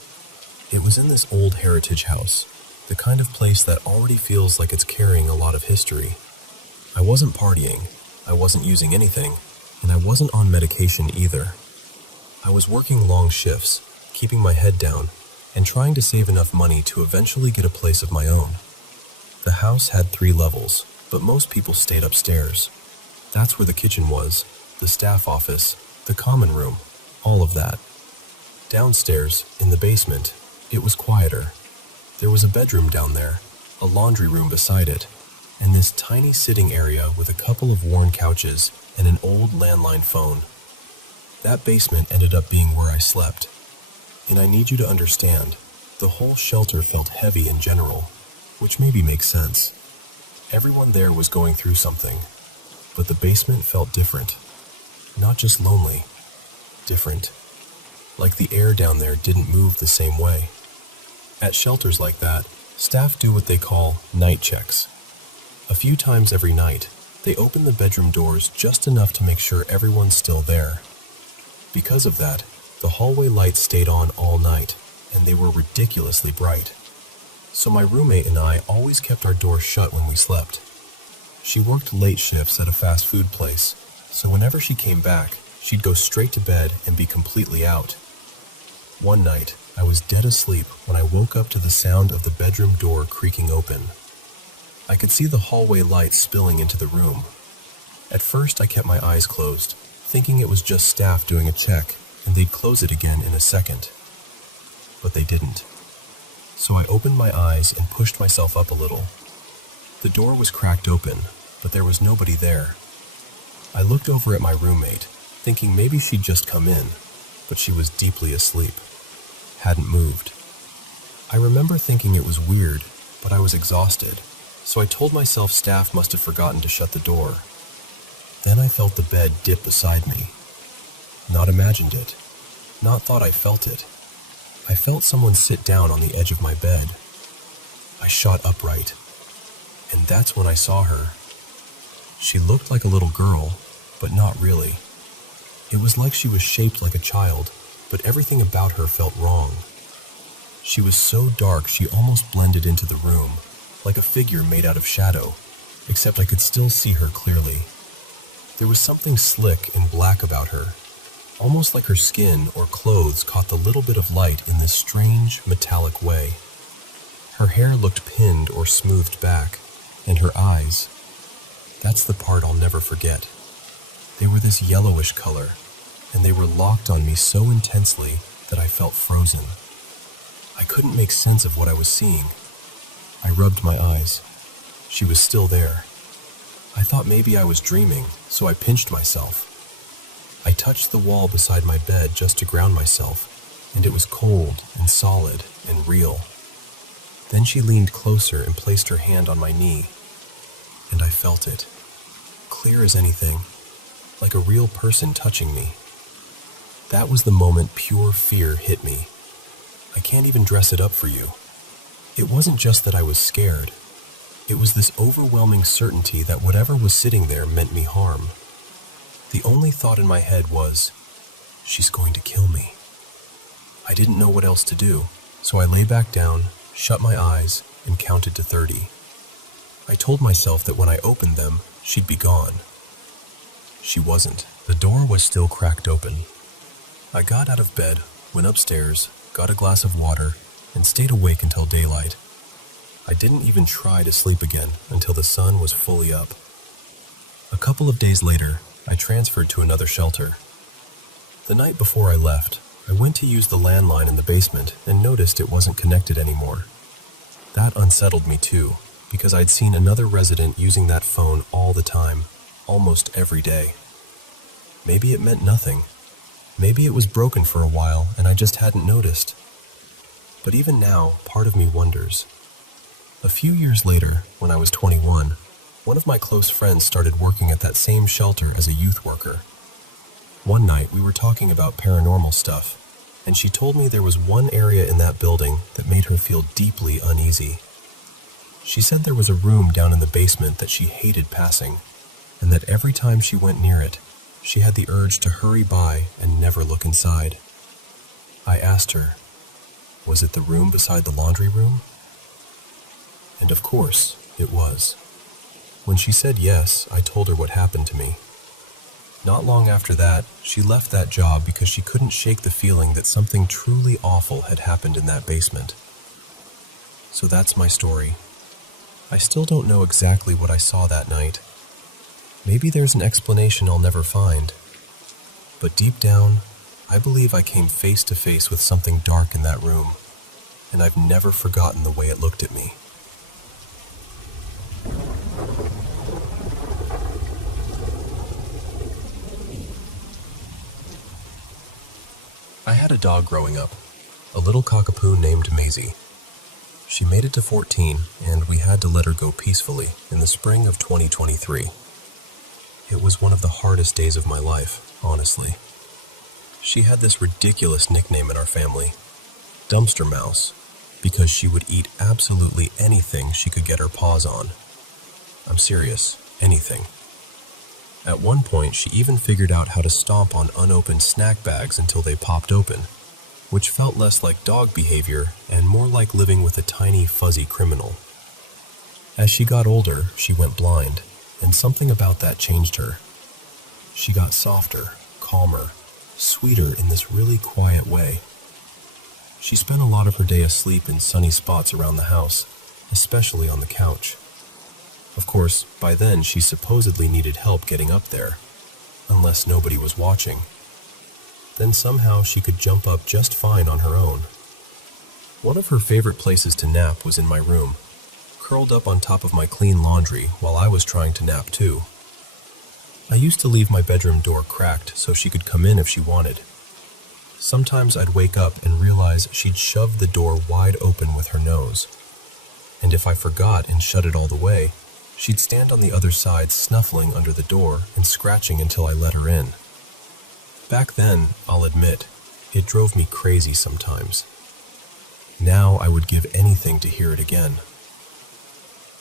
It was in this old heritage house, the kind of place that already feels like it's carrying a lot of history. I wasn't partying, I wasn't using anything, and I wasn't on medication either. I was working long shifts, keeping my head down, and trying to save enough money to eventually get a place of my own. The house had 3 levels, but most people stayed upstairs. That's where the kitchen was, the staff office, the common room, all of that. Downstairs, in the basement, it was quieter. There was a bedroom down there, a laundry room beside it, and this tiny sitting area with a couple of worn couches and an old landline phone. That basement ended up being where I slept. And I need you to understand, the whole shelter felt heavy in general, which maybe makes sense. Everyone there was going through something, but the basement felt different. Not just lonely, different. Like the air down there didn't move the same way. At shelters like that, staff do what they call night checks. A few times every night, they open the bedroom doors just enough to make sure everyone's still there. Because of that, the hallway lights stayed on all night, and they were ridiculously bright. So my roommate and I always kept our doors shut when we slept. She worked late shifts at a fast food place, so whenever she came back, she'd go straight to bed and be completely out. One night, I was dead asleep when I woke up to the sound of the bedroom door creaking open. I could see the hallway lights spilling into the room. At first, I kept my eyes closed, thinking it was just staff doing a check, and they'd close it again in a second. But they didn't. So I opened my eyes and pushed myself up a little. The door was cracked open, but there was nobody there. I looked over at my roommate, thinking maybe she'd just come in, but she was deeply asleep. Hadn't moved. I remember thinking it was weird, but I was exhausted, so I told myself staff must have forgotten to shut the door. Then I felt the bed dip beside me. Not imagined it. Not thought I felt it. I felt someone sit down on the edge of my bed. I shot upright, and that's when I saw her. She looked like a little girl, but not really. It was like she was shaped like a child, but everything about her felt wrong. She was so dark she almost blended into the room, like a figure made out of shadow, except I could still see her clearly. There was something slick and black about her, almost like her skin or clothes caught the little bit of light in this strange, metallic way. Her hair looked pinned or smoothed back, and her eyes, that's the part I'll never forget. They were this yellowish color, and they were locked on me so intensely that I felt frozen. I couldn't make sense of what I was seeing. I rubbed my eyes. She was still there. I thought maybe I was dreaming, so I pinched myself. I touched the wall beside my bed just to ground myself, and it was cold and solid and real. Then she leaned closer and placed her hand on my knee, and I felt it, clear as anything, like a real person touching me. That was the moment pure fear hit me. I can't even dress it up for you. It wasn't just that I was scared. It was this overwhelming certainty that whatever was sitting there meant me harm. The only thought in my head was, she's going to kill me. I didn't know what else to do, so I lay back down, shut my eyes, and counted to 30. I told myself that when I opened them, she'd be gone. She wasn't. The door was still cracked open. I got out of bed, went upstairs, got a glass of water, and stayed awake until daylight. I didn't even try to sleep again until the sun was fully up. A couple of days later, I transferred to another shelter. The night before I left, I went to use the landline in the basement and noticed it wasn't connected anymore. That unsettled me too, because I'd seen another resident using that phone all the time, almost every day. Maybe it meant nothing. Maybe it was broken for a while and I just hadn't noticed. But even now, part of me wonders. A few years later, when I was 21, one of my close friends started working at that same shelter as a youth worker. One night, we were talking about paranormal stuff, and she told me there was one area in that building that made her feel deeply uneasy. She said there was a room down in the basement that she hated passing, and that every time she went near it, she had the urge to hurry by and never look inside. I asked her, was it the room beside the laundry room? And of course, it was. When she said yes, I told her what happened to me. Not long after that, she left that job because she couldn't shake the feeling that something truly awful had happened in that basement. So that's my story. I still don't know exactly what I saw that night. Maybe there's an explanation I'll never find. But deep down, I believe I came face to face with something dark in that room, and I've never forgotten the way it looked at me. I had a dog growing up, a little cockapoo named Maisie. She made it to 14, and we had to let her go peacefully in the spring of 2023. It was one of the hardest days of my life, honestly. She had this ridiculous nickname in our family, Dumpster Mouse, because she would eat absolutely anything she could get her paws on. I'm serious, anything. At one point, she even figured out how to stomp on unopened snack bags until they popped open, which felt less like dog behavior and more like living with a tiny, fuzzy criminal. As she got older, she went blind, and something about that changed her. She got softer, calmer, sweeter in this really quiet way. She spent a lot of her day asleep in sunny spots around the house, especially on the couch. Of course, by then she supposedly needed help getting up there, unless nobody was watching. Then somehow she could jump up just fine on her own. One of her favorite places to nap was in my room, curled up on top of my clean laundry while I was trying to nap too. I used to leave my bedroom door cracked so she could come in if she wanted. Sometimes I'd wake up and realize she'd shoved the door wide open with her nose. And if I forgot and shut it all the way, she'd stand on the other side snuffling under the door and scratching until I let her in. Back then, I'll admit, it drove me crazy sometimes. Now I would give anything to hear it again.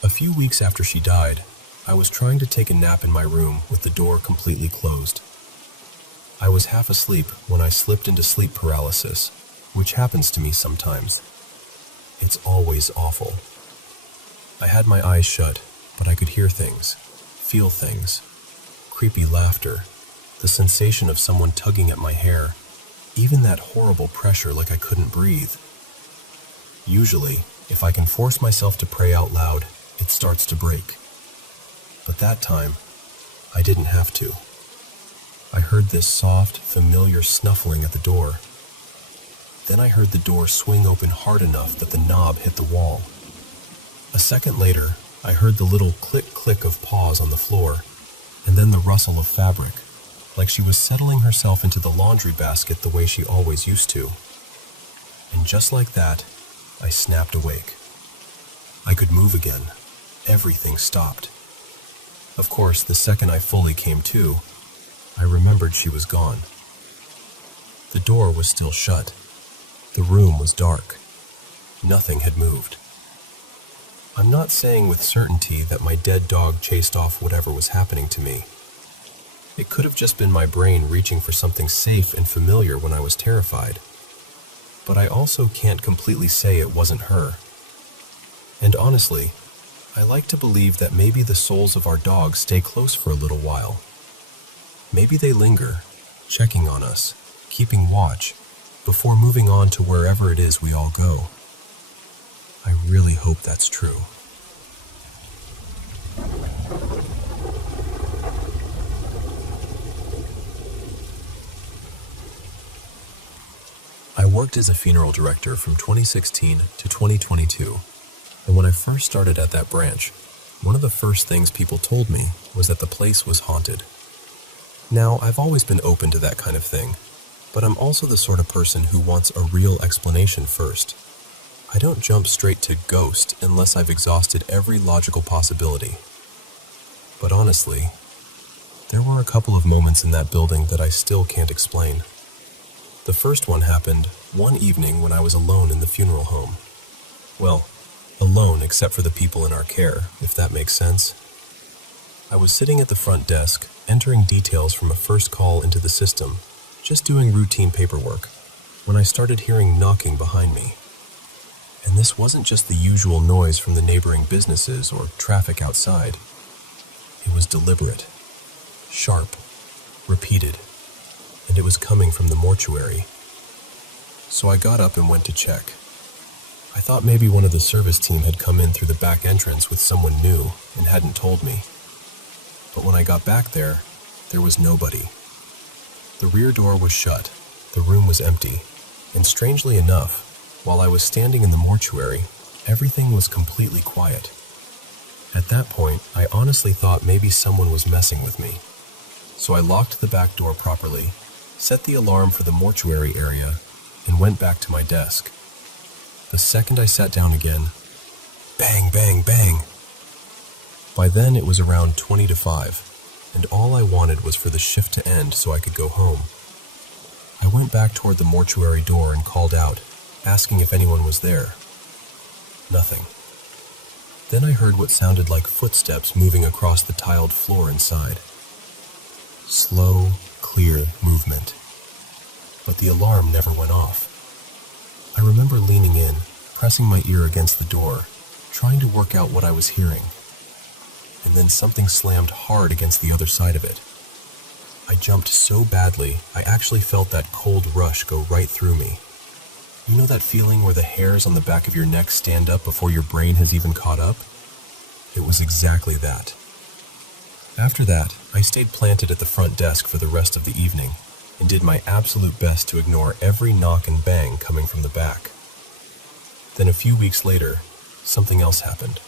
A few weeks after she died, I was trying to take a nap in my room with the door completely closed. I was half asleep when I slipped into sleep paralysis, which happens to me sometimes. It's always awful. I had my eyes shut, but I could hear things, feel things, creepy laughter, the sensation of someone tugging at my hair, even that horrible pressure like I couldn't breathe. Usually, if I can force myself to pray out loud, it starts to break. But that time, I didn't have to. I heard this soft, familiar snuffling at the door. Then I heard the door swing open hard enough that the knob hit the wall. A second later, I heard the little click-click of paws on the floor, and then the rustle of fabric, like she was settling herself into the laundry basket the way she always used to. And just like that, I snapped awake. I could move again. Everything stopped. Of course, the second I fully came to, I remembered she was gone. The door was still shut. The room was dark. Nothing had moved. I'm not saying with certainty that my dead dog chased off whatever was happening to me. It could have just been my brain reaching for something safe and familiar when I was terrified. But I also can't completely say it wasn't her. And honestly, I like to believe that maybe the souls of our dogs stay close for a little while. Maybe they linger, checking on us, keeping watch, before moving on to wherever it is we all go. I really hope that's true. I worked as a funeral director from 2016 to 2022, and when I first started at that branch, one of the first things people told me was that the place was haunted. Now, I've always been open to that kind of thing, but I'm also the sort of person who wants a real explanation first. I don't jump straight to ghost unless I've exhausted every logical possibility. But honestly, there were a couple of moments in that building that I still can't explain. The first one happened one evening when I was alone in the funeral home. Well, alone except for the people in our care, if that makes sense. I was sitting at the front desk, entering details from a first call into the system, just doing routine paperwork, when I started hearing knocking behind me. And this wasn't just the usual noise from the neighboring businesses or traffic outside. It was deliberate, sharp, repeated, and it was coming from the mortuary. So I got up and went to check. I thought maybe one of the service team had come in through the back entrance with someone new and hadn't told me. But when I got back there was nobody. The rear door was shut, the room was empty, and strangely enough, while I was standing in the mortuary, everything was completely quiet. At that point, I honestly thought maybe someone was messing with me. So I locked the back door properly, set the alarm for the mortuary area, and went back to my desk. The second I sat down again, bang, bang, bang. By then it was around 20 to 5, and all I wanted was for the shift to end so I could go home. I went back toward the mortuary door and called out, asking if anyone was there. Nothing. Then I heard what sounded like footsteps moving across the tiled floor inside. Slow, clear movement. But the alarm never went off. I remember leaning in, pressing my ear against the door, trying to work out what I was hearing. And then something slammed hard against the other side of it. I jumped so badly, I actually felt that cold rush go right through me. You know that feeling where the hairs on the back of your neck stand up before your brain has even caught up? It was exactly that. After that, I stayed planted at the front desk for the rest of the evening and did my absolute best to ignore every knock and bang coming from the back. Then a few weeks later, something else happened.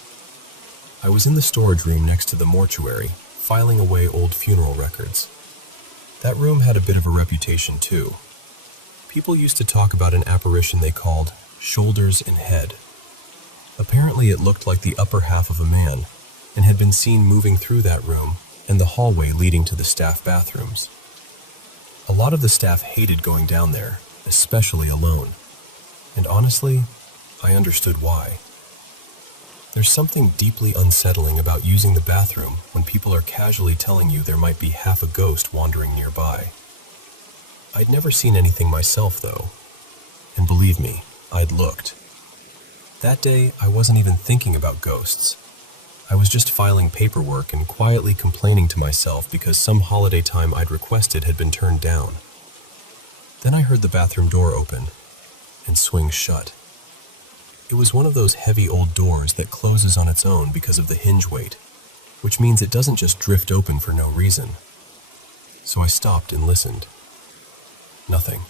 I was in the storage room next to the mortuary, filing away old funeral records. That room had a bit of a reputation too. People used to talk about an apparition they called shoulders and head. Apparently it looked like the upper half of a man and had been seen moving through that room and the hallway leading to the staff bathrooms. A lot of the staff hated going down there, especially alone. And honestly, I understood why. There's something deeply unsettling about using the bathroom when people are casually telling you there might be half a ghost wandering nearby. I'd never seen anything myself, though. And believe me, I'd looked. That day, I wasn't even thinking about ghosts. I was just filing paperwork and quietly complaining to myself because some holiday time I'd requested had been turned down. Then I heard the bathroom door open and swing shut. It was one of those heavy old doors that closes on its own because of the hinge weight, which means it doesn't just drift open for no reason. So I stopped and listened. Nothing.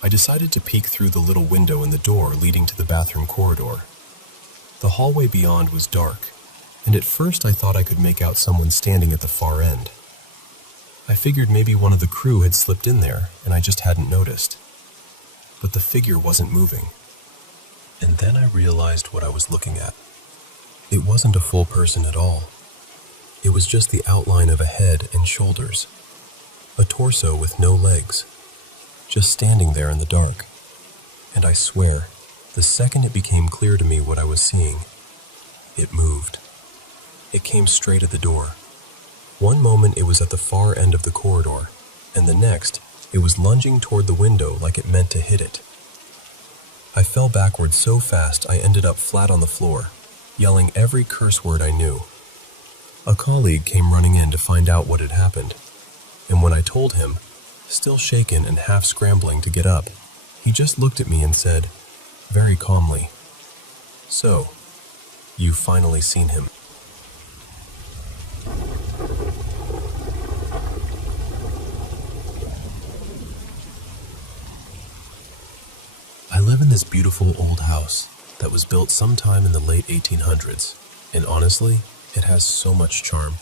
I decided to peek through the little window in the door leading to the bathroom corridor. The hallway beyond was dark, and at first I thought I could make out someone standing at the far end. I figured maybe one of the crew had slipped in there and I just hadn't noticed. But the figure wasn't moving. And then I realized what I was looking at. It wasn't a full person at all. It was just the outline of a head and shoulders. A torso with no legs. Just standing there in the dark. And I swear, the second it became clear to me what I was seeing, it moved. It came straight at the door. One moment it was at the far end of the corridor, and the next, it was lunging toward the window like it meant to hit it. I fell backwards so fast I ended up flat on the floor, yelling every curse word I knew. A colleague came running in to find out what had happened, and when I told him, still shaken and half scrambling to get up, he just looked at me and said, very calmly, "So, you've finally seen him." I live in this beautiful old house that was built sometime in the late 1800s, and honestly, it has so much charm.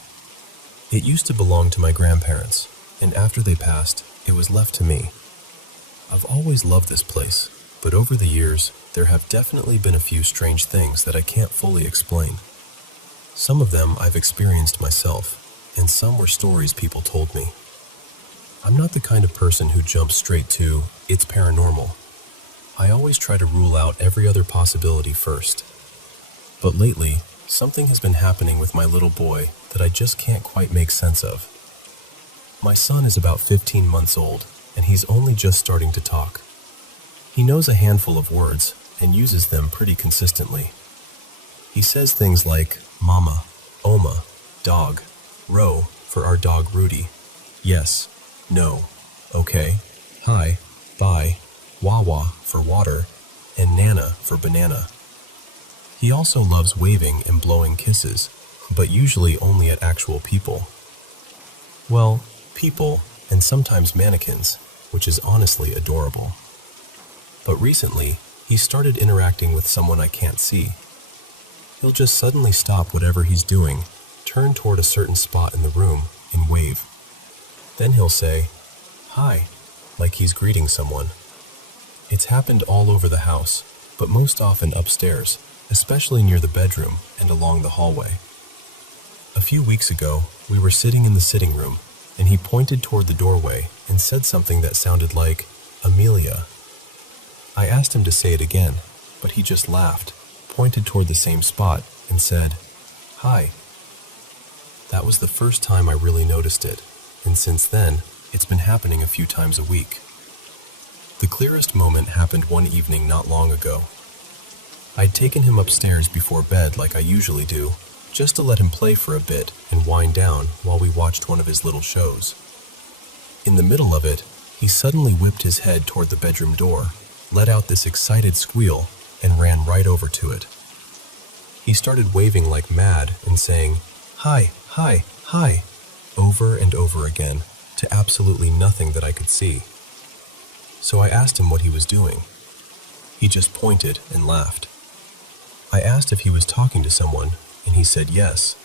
It used to belong to my grandparents, and after they passed, it was left to me. I've always loved this place, but over the years, there have definitely been a few strange things that I can't fully explain. Some of them I've experienced myself, and some were stories people told me. I'm not the kind of person who jumps straight to, "It's paranormal." I always try to rule out every other possibility first. But lately, something has been happening with my little boy that I just can't quite make sense of. My son is about 15 months old, and he's only just starting to talk. He knows a handful of words and uses them pretty consistently. He says things like mama, oma, dog, row for our dog Rudy, yes, no, okay, hi, bye, wawa for water, and nana for banana. He also loves waving and blowing kisses, but usually only at actual people. Well, people and sometimes mannequins, which is honestly adorable. But recently, he started interacting with someone I can't see. He'll just suddenly stop whatever he's doing, turn toward a certain spot in the room, and wave. Then he'll say, "Hi," like he's greeting someone. It's happened all over the house, but most often upstairs, especially near the bedroom and along the hallway. A few weeks ago, we were sitting in the sitting room, and he pointed toward the doorway and said something that sounded like, "Amelia." I asked him to say it again, but he just laughed, pointed toward the same spot, and said, "Hi." That was the first time I really noticed it, and since then, it's been happening a few times a week. The clearest moment happened one evening not long ago. I'd taken him upstairs before bed like I usually do, just to let him play for a bit and wind down while we watched one of his little shows. In the middle of it, he suddenly whipped his head toward the bedroom door, let out this excited squeal, and ran right over to it. He started waving like mad and saying, "Hi, hi, hi," over and over again, to absolutely nothing that I could see. So I asked him what he was doing. He just pointed and laughed. I asked if he was talking to someone, and he said yes.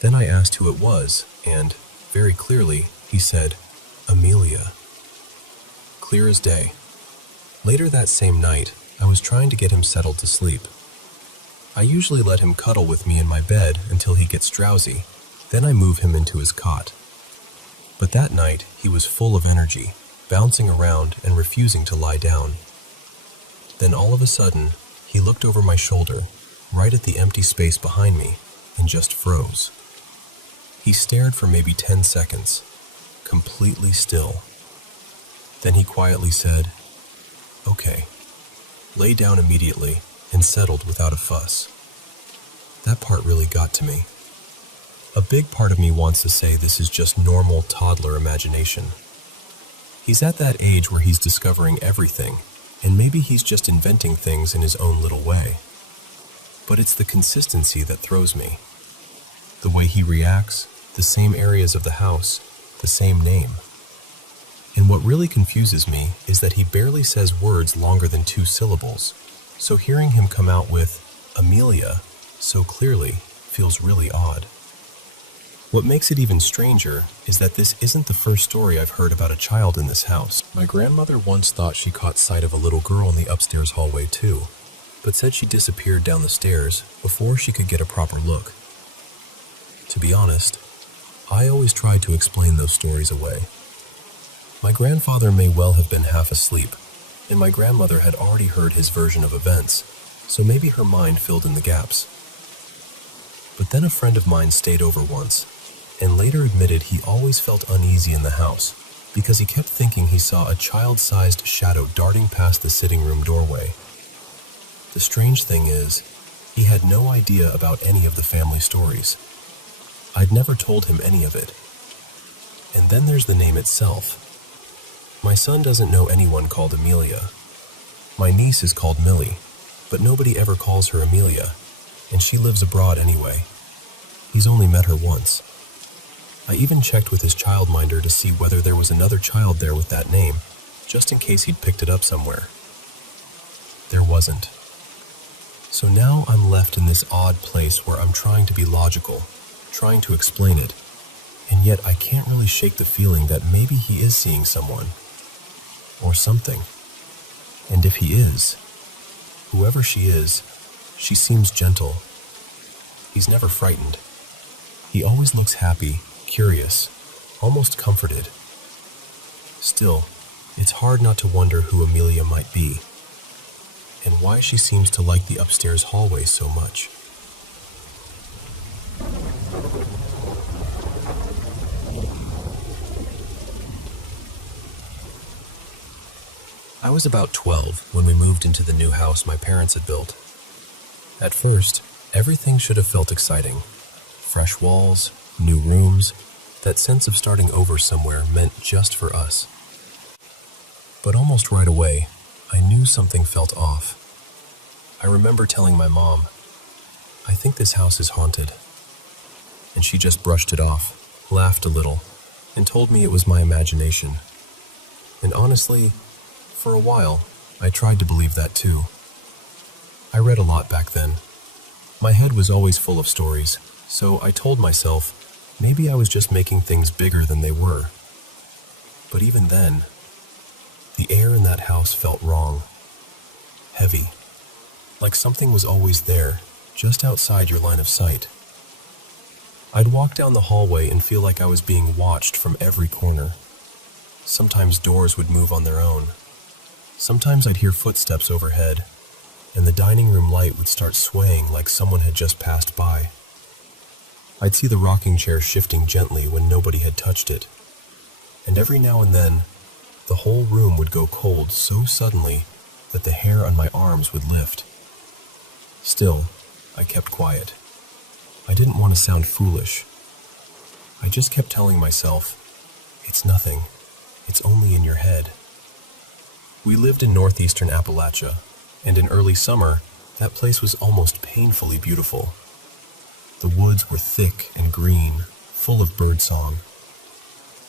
Then I asked who it was, and, very clearly, he said, "Amelia." Clear as day. Later that same night, I was trying to get him settled to sleep. I usually let him cuddle with me in my bed until he gets drowsy, then I move him into his cot. But that night, he was full of energy, bouncing around and refusing to lie down. Then all of a sudden, he looked over my shoulder, right at the empty space behind me, and just froze. He stared for maybe 10 seconds, completely still. Then he quietly said, "Okay," lay down immediately, and settled without a fuss. That part really got to me. A big part of me wants to say this is just normal toddler imagination. He's at that age where he's discovering everything, and maybe he's just inventing things in his own little way. But it's the consistency that throws me. The way he reacts, the same areas of the house, the same name. And what really confuses me is that he barely says words longer than 2 syllables, so hearing him come out with "Amelia" so clearly feels really odd. What makes it even stranger is that this isn't the first story I've heard about a child in this house. My grandmother once thought she caught sight of a little girl in the upstairs hallway too, but said she disappeared down the stairs before she could get a proper look. To be honest, I always tried to explain those stories away. My grandfather may well have been half asleep, and my grandmother had already heard his version of events, so maybe her mind filled in the gaps. But then a friend of mine stayed over once, and later admitted he always felt uneasy in the house because he kept thinking he saw a child-sized shadow darting past the sitting room doorway. The strange thing is, he had no idea about any of the family stories. I'd never told him any of it. And then there's the name itself. My son doesn't know anyone called Amelia. My niece is called Millie, but nobody ever calls her Amelia, and she lives abroad anyway. He's only met her once. I even checked with his childminder to see whether there was another child there with that name, just in case he'd picked it up somewhere. There wasn't. So now I'm left in this odd place where I'm trying to be logical, trying to explain it, and yet I can't really shake the feeling that maybe he is seeing someone, or something. And if he is, whoever she is, she seems gentle. He's never frightened. He always looks happy, curious, almost comforted. Still, it's hard not to wonder who Amelia might be, and why she seems to like the upstairs hallway so much. I was about 12 when we moved into the new house my parents had built. At first, everything should have felt exciting. Fresh walls, new rooms, that sense of starting over somewhere meant just for us. But almost right away, I knew something felt off. I remember telling my mom, "I think this house is haunted." And she just brushed it off, laughed a little, and told me it was my imagination. And honestly, for a while, I tried to believe that too. I read a lot back then. My head was always full of stories, so I told myself maybe I was just making things bigger than they were. But even then, the air in that house felt wrong. Heavy. Like something was always there, just outside your line of sight. I'd walk down the hallway and feel like I was being watched from every corner. Sometimes doors would move on their own. Sometimes I'd hear footsteps overhead, and the dining room light would start swaying like someone had just passed by. I'd see the rocking chair shifting gently when nobody had touched it, and every now and then, the whole room would go cold so suddenly that the hair on my arms would lift. Still, I kept quiet. I didn't want to sound foolish. I just kept telling myself, "It's nothing. It's only in your head." We lived in northeastern Appalachia, and in early summer, that place was almost painfully beautiful. The woods were thick and green, full of birdsong.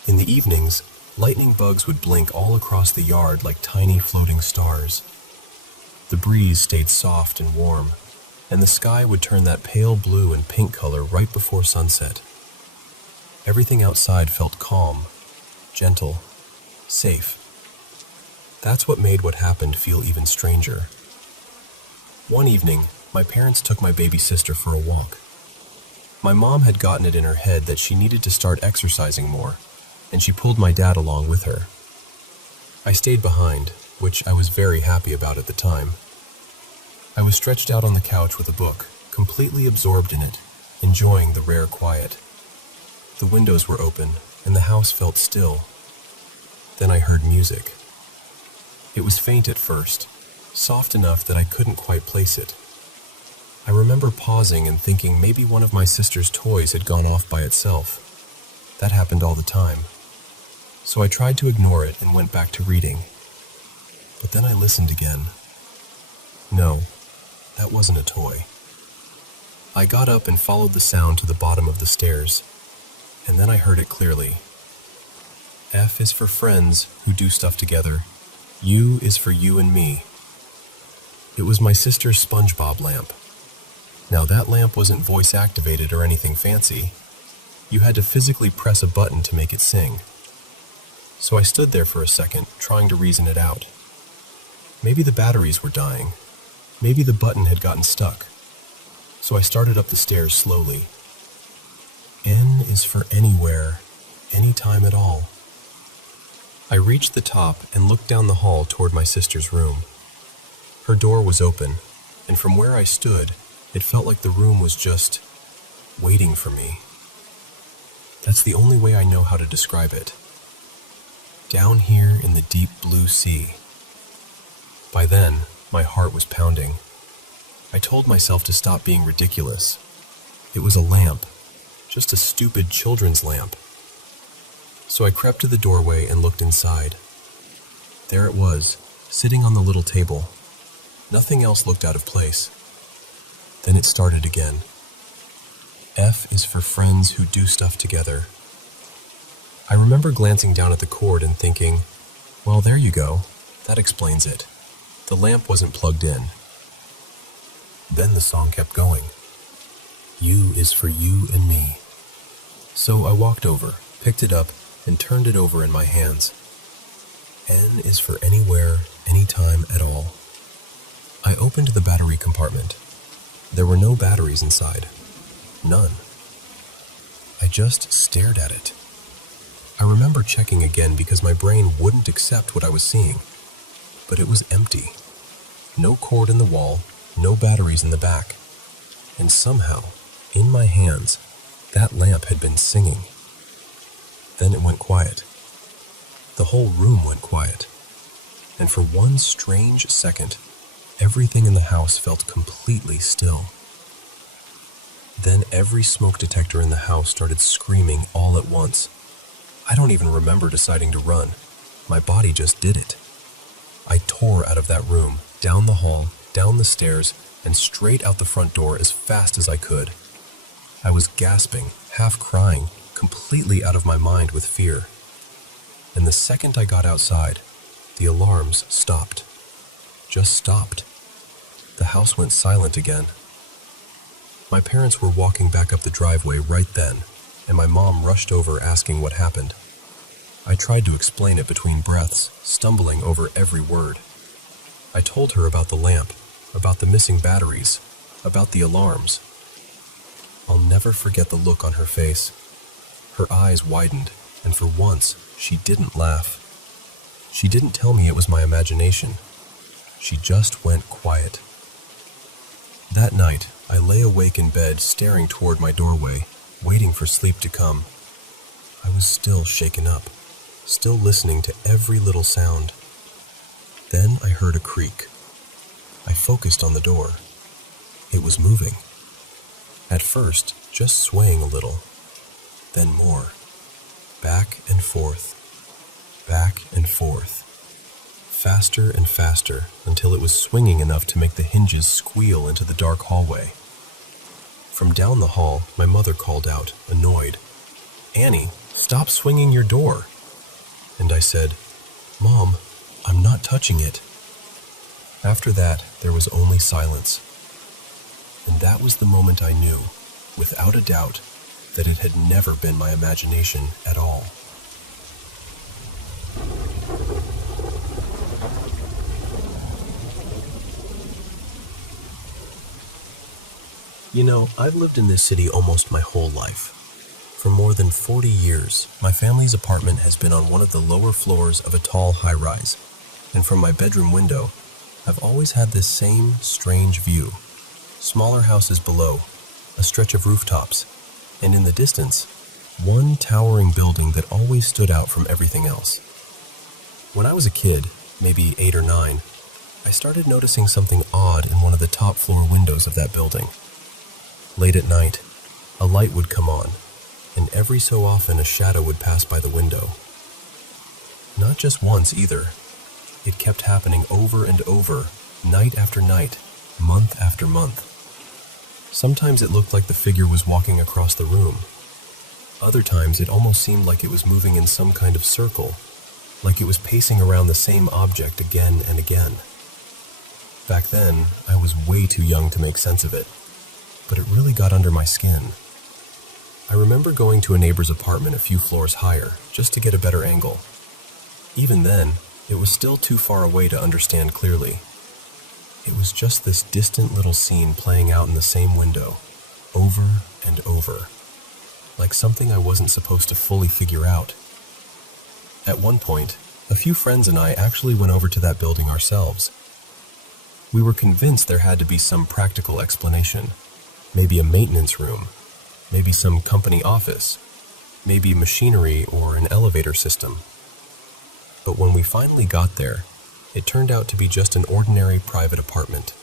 In the evenings, lightning bugs would blink all across the yard like tiny floating stars. The breeze stayed soft and warm, and the sky would turn that pale blue and pink color right before sunset. Everything outside felt calm, gentle, safe. That's what made what happened feel even stranger. One evening, my parents took my baby sister for a walk. My mom had gotten it in her head that she needed to start exercising more, and she pulled my dad along with her. I stayed behind, which I was very happy about at the time. I was stretched out on the couch with a book, completely absorbed in it, enjoying the rare quiet. The windows were open, and the house felt still. Then I heard music. It was faint at first, soft enough that I couldn't quite place it. I remember pausing and thinking maybe one of my sister's toys had gone off by itself. That happened all the time. So I tried to ignore it and went back to reading. But then I listened again. No, that wasn't a toy. I got up and followed the sound to the bottom of the stairs, and then I heard it clearly. F is for friends who do stuff together. U is for you and me. It was my sister's SpongeBob lamp. Now that lamp wasn't voice activated or anything fancy. You had to physically press a button to make it sing. So I stood there for a second, trying to reason it out. Maybe the batteries were dying. Maybe the button had gotten stuck. So I started up the stairs slowly. N is for anywhere, anytime at all. I reached the top and looked down the hall toward my sister's room. Her door was open, and from where I stood, it felt like the room was just waiting for me. That's the only way I know how to describe it. Down here in the deep blue sea. By then, my heart was pounding. I told myself to stop being ridiculous. It was a lamp, just a stupid children's lamp. So I crept to the doorway and looked inside. There it was, sitting on the little table. Nothing else looked out of place. Then it started again. F is for friends who do stuff together. I remember glancing down at the cord and thinking, well, there you go. That explains it. The lamp wasn't plugged in. Then the song kept going. U is for you and me. So I walked over, picked it up, and turned it over in my hands. N is for anywhere, anytime at all. I opened the battery compartment. There were no batteries inside. None. I just stared at it. I remember checking again because my brain wouldn't accept what I was seeing. But it was empty. No cord in the wall, no batteries in the back. And somehow, in my hands, that lamp had been singing. Then it went quiet. The whole room went quiet. And for one strange second, everything in the house felt completely still. Then every smoke detector in the house started screaming all at once. I don't even remember deciding to run. My body just did it. I tore out of that room, down the hall, down the stairs, and straight out the front door as fast as I could. I was gasping, half crying, completely out of my mind with fear. And the second I got outside, the alarms stopped. Just stopped. The house went silent again. My parents were walking back up the driveway right then, and my mom rushed over asking what happened. I tried to explain it between breaths, stumbling over every word. I told her about the lamp, about the missing batteries, about the alarms. I'll never forget the look on her face. Her eyes widened, and for once, she didn't laugh. She didn't tell me it was my imagination. She just went quiet. That night, I lay awake in bed staring toward my doorway, waiting for sleep to come. I was still shaken up, still listening to every little sound. Then I heard a creak. I focused on the door. It was moving. At first, just swaying a little. Then more. Back and forth. Back and forth. Faster and faster until it was swinging enough to make the hinges squeal into the dark hallway. From down the hall, my mother called out, annoyed, "Annie, stop swinging your door." And I said, "Mom, I'm not touching it." After that, there was only silence. And that was the moment I knew, without a doubt, that it had never been my imagination at all. You know, I've lived in this city almost my whole life. For more than 40 years, my family's apartment has been on one of the lower floors of a tall high-rise. And from my bedroom window, I've always had this same strange view. Smaller houses below, a stretch of rooftops, and in the distance, one towering building that always stood out from everything else. When I was a kid, maybe 8 or 9, I started noticing something odd in one of the top floor windows of that building. Late at night, a light would come on, and every so often a shadow would pass by the window. Not just once either. It kept happening over and over, night after night, month after month. Sometimes it looked like the figure was walking across the room. Other times it almost seemed like it was moving in some kind of circle, like it was pacing around the same object again and again. Back then, I was way too young to make sense of it. but it really got under my skin. I remember going to a neighbor's apartment a few floors higher, just to get a better angle. Even then, it was still too far away to understand clearly. It was just this distant little scene playing out in the same window, over and over, like something I wasn't supposed to fully figure out. At one point, a few friends and I actually went over to that building ourselves. We were convinced there had to be some practical explanation, maybe a maintenance room, maybe some company office, maybe machinery or an elevator system. But when we finally got there, it turned out to be just an ordinary private apartment.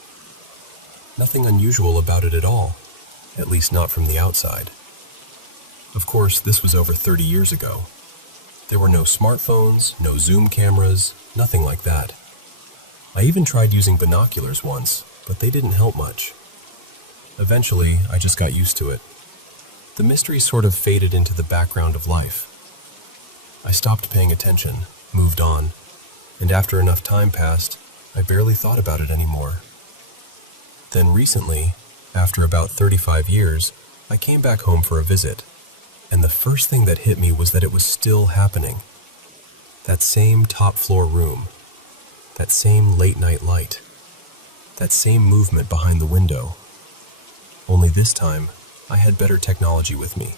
Nothing unusual about it at all, at least not from the outside. Of course, this was over 30 years ago. There were no smartphones, no zoom cameras, nothing like that. I even tried using binoculars once, but they didn't help much. Eventually, I just got used to it. The mystery sort of faded into the background of life. I stopped paying attention, moved on, and after enough time passed, I barely thought about it anymore. Then recently, after about 35 years, I came back home for a visit, and the first thing that hit me was that it was still happening. That same top-floor room, that same late-night light, that same movement behind the window. Only this time, I had better technology with me.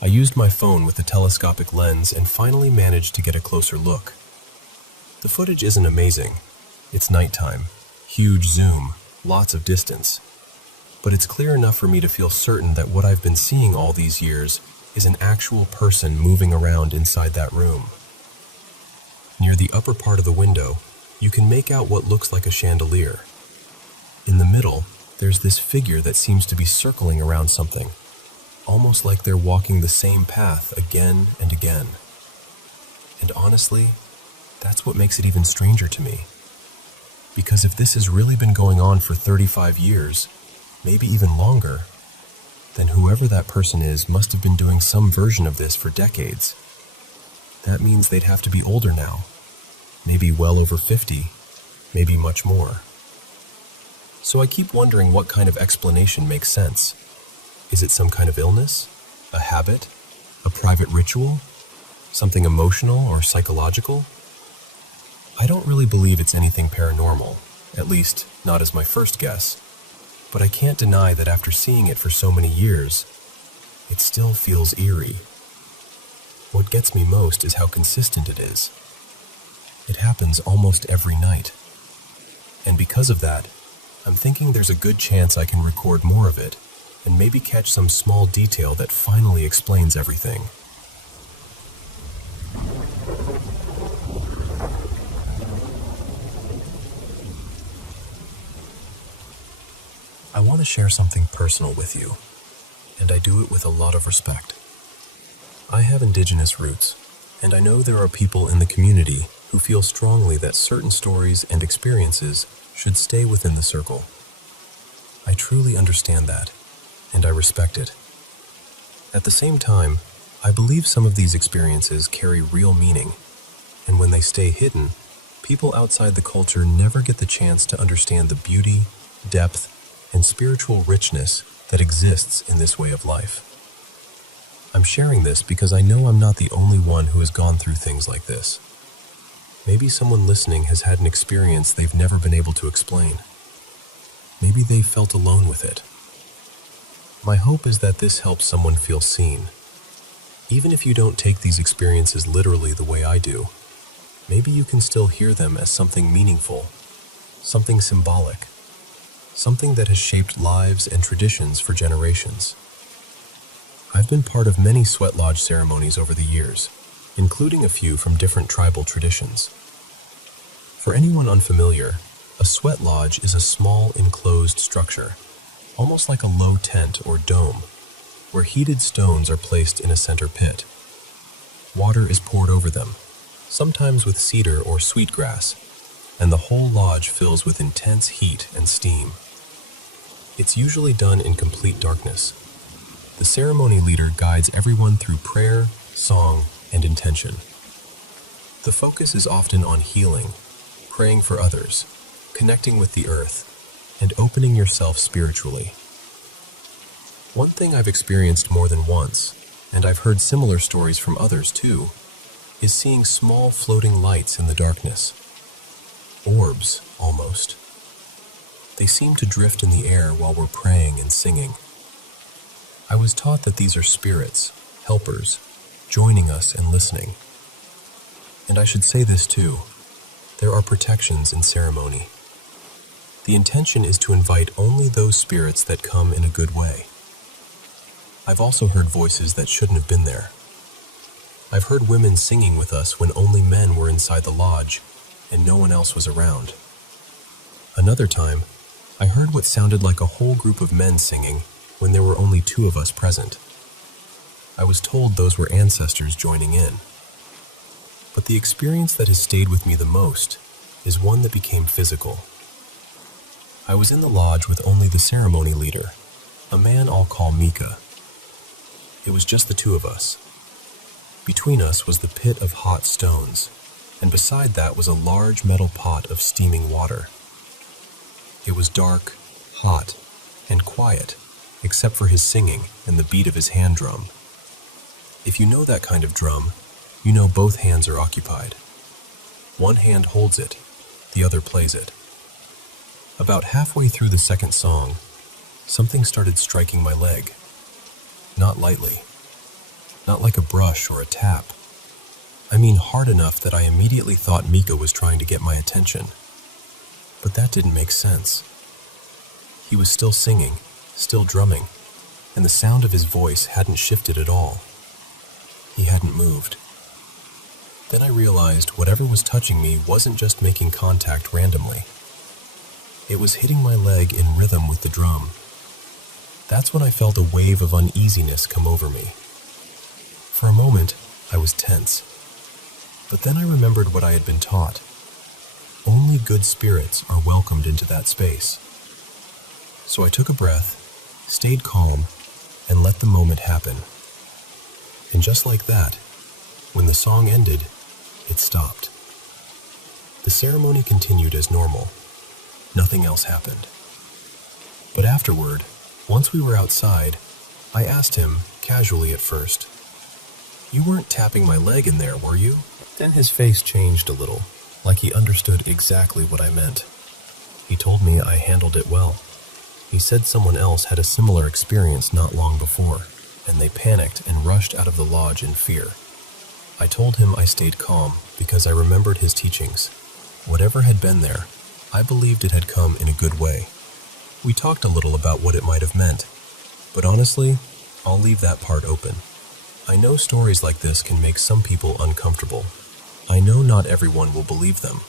I used my phone with a telescopic lens and finally managed to get a closer look. The footage isn't amazing. It's nighttime, huge zoom, lots of distance. But it's clear enough for me to feel certain that what I've been seeing all these years is an actual person moving around inside that room. Near the upper part of the window, you can make out what looks like a chandelier. In the middle, there's this figure that seems to be circling around something, almost like they're walking the same path again and again. And honestly, that's what makes it even stranger to me. Because if this has really been going on for 35 years, maybe even longer, then whoever that person is must have been doing some version of this for decades. That means they'd have to be older now, maybe well over 50, maybe much more. So I keep wondering what kind of explanation makes sense. Is it some kind of illness? A habit? A private ritual? Something emotional or psychological? I don't really believe it's anything paranormal, at least not as my first guess. But I can't deny that after seeing it for so many years, it still feels eerie. What gets me most is how consistent it is. It happens almost every night. And because of that, I'm thinking there's a good chance I can record more of it and maybe catch some small detail that finally explains everything. I want to share something personal with you, and I do it with a lot of respect. I have indigenous roots, and I know there are people in the community who feel strongly that certain stories and experiences should stay within the circle. I truly understand that, and I respect it. At the same time, I believe some of these experiences carry real meaning, and when they stay hidden, people outside the culture never get the chance to understand the beauty, depth, and spiritual richness that exists in this way of life. I'm sharing this because I know I'm not the only one who has gone through things like this. Maybe someone listening has had an experience they've never been able to explain. Maybe they've felt alone with it. My hope is that this helps someone feel seen. Even if you don't take these experiences literally the way I do, maybe you can still hear them as something meaningful, something symbolic, something that has shaped lives and traditions for generations. I've been part of many sweat lodge ceremonies over the years, including a few from different tribal traditions. For anyone unfamiliar, a sweat lodge is a small enclosed structure, almost like a low tent or dome, where heated stones are placed in a center pit. Water is poured over them, sometimes with cedar or sweetgrass, and the whole lodge fills with intense heat and steam. It's usually done in complete darkness. The ceremony leader guides everyone through prayer, song, and intention. The focus is often on healing, praying for others, connecting with the earth, and opening yourself spiritually. One thing I've experienced more than once, and I've heard similar stories from others too, is seeing small floating lights in the darkness. Orbs, almost. They seem to drift in the air while we're praying and singing. I was taught that these are spirits, helpers, joining us and listening. And I should say this too, there are protections in ceremony. The intention is to invite only those spirits that come in a good way. I've also heard voices that shouldn't have been there. I've heard women singing with us when only men were inside the lodge and no one else was around. Another time, I heard what sounded like a whole group of men singing when there were only 2 of us present. I was told those were ancestors joining in. But the experience that has stayed with me the most is one that became physical. I was in the lodge with only the ceremony leader, a man I'll call Mika. It was just the 2 of us. Between us was the pit of hot stones, and beside that was a large metal pot of steaming water. It was dark, hot, and quiet, except for his singing and the beat of his hand drum. If you know that kind of drum, you know both hands are occupied. One hand holds it, the other plays it. About halfway through the second song, something started striking my leg. Not lightly. Not like a brush or a tap. I mean hard enough that I immediately thought Mika was trying to get my attention. But that didn't make sense. He was still singing, still drumming, and the sound of his voice hadn't shifted at all. He hadn't moved. Then I realized whatever was touching me wasn't just making contact randomly. It was hitting my leg in rhythm with the drum. That's when I felt a wave of uneasiness come over me. For a moment, I was tense. But then I remembered what I had been taught. Only good spirits are welcomed into that space. So I took a breath, stayed calm, and let the moment happen. And just like that, when the song ended, it stopped. The ceremony continued as normal. Nothing else happened. But afterward, once we were outside, I asked him, casually at first, "You weren't tapping my leg in there, were you?" Then his face changed a little, like he understood exactly what I meant. He told me I handled it well. He said someone else had a similar experience not long before, and they panicked and rushed out of the lodge in fear. I told him I stayed calm because I remembered his teachings. Whatever had been there, I believed it had come in a good way. We talked a little about what it might have meant, but honestly, I'll leave that part open. I know stories like this can make some people uncomfortable. I know not everyone will believe them,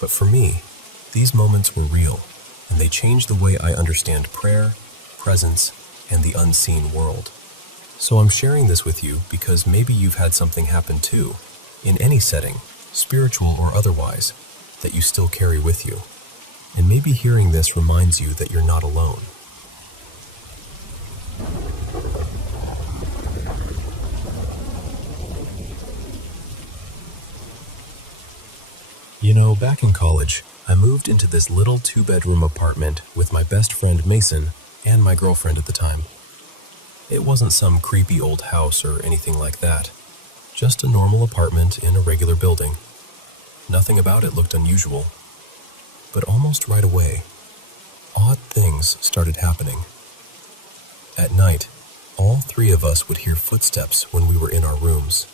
but for me, these moments were real, and they changed the way I understand prayer, presence, and the unseen world. So I'm sharing this with you because maybe you've had something happen too, in any setting, spiritual or otherwise, that you still carry with you. And maybe hearing this reminds you that you're not alone. You know, back in college, I moved into this little 2-bedroom apartment with my best friend Mason and my girlfriend at the time. It wasn't some creepy old house or anything like that. Just a normal apartment in a regular building. Nothing about it looked unusual. But almost right away, odd things started happening. At night, all 3 of us would hear footsteps when we were in our rooms.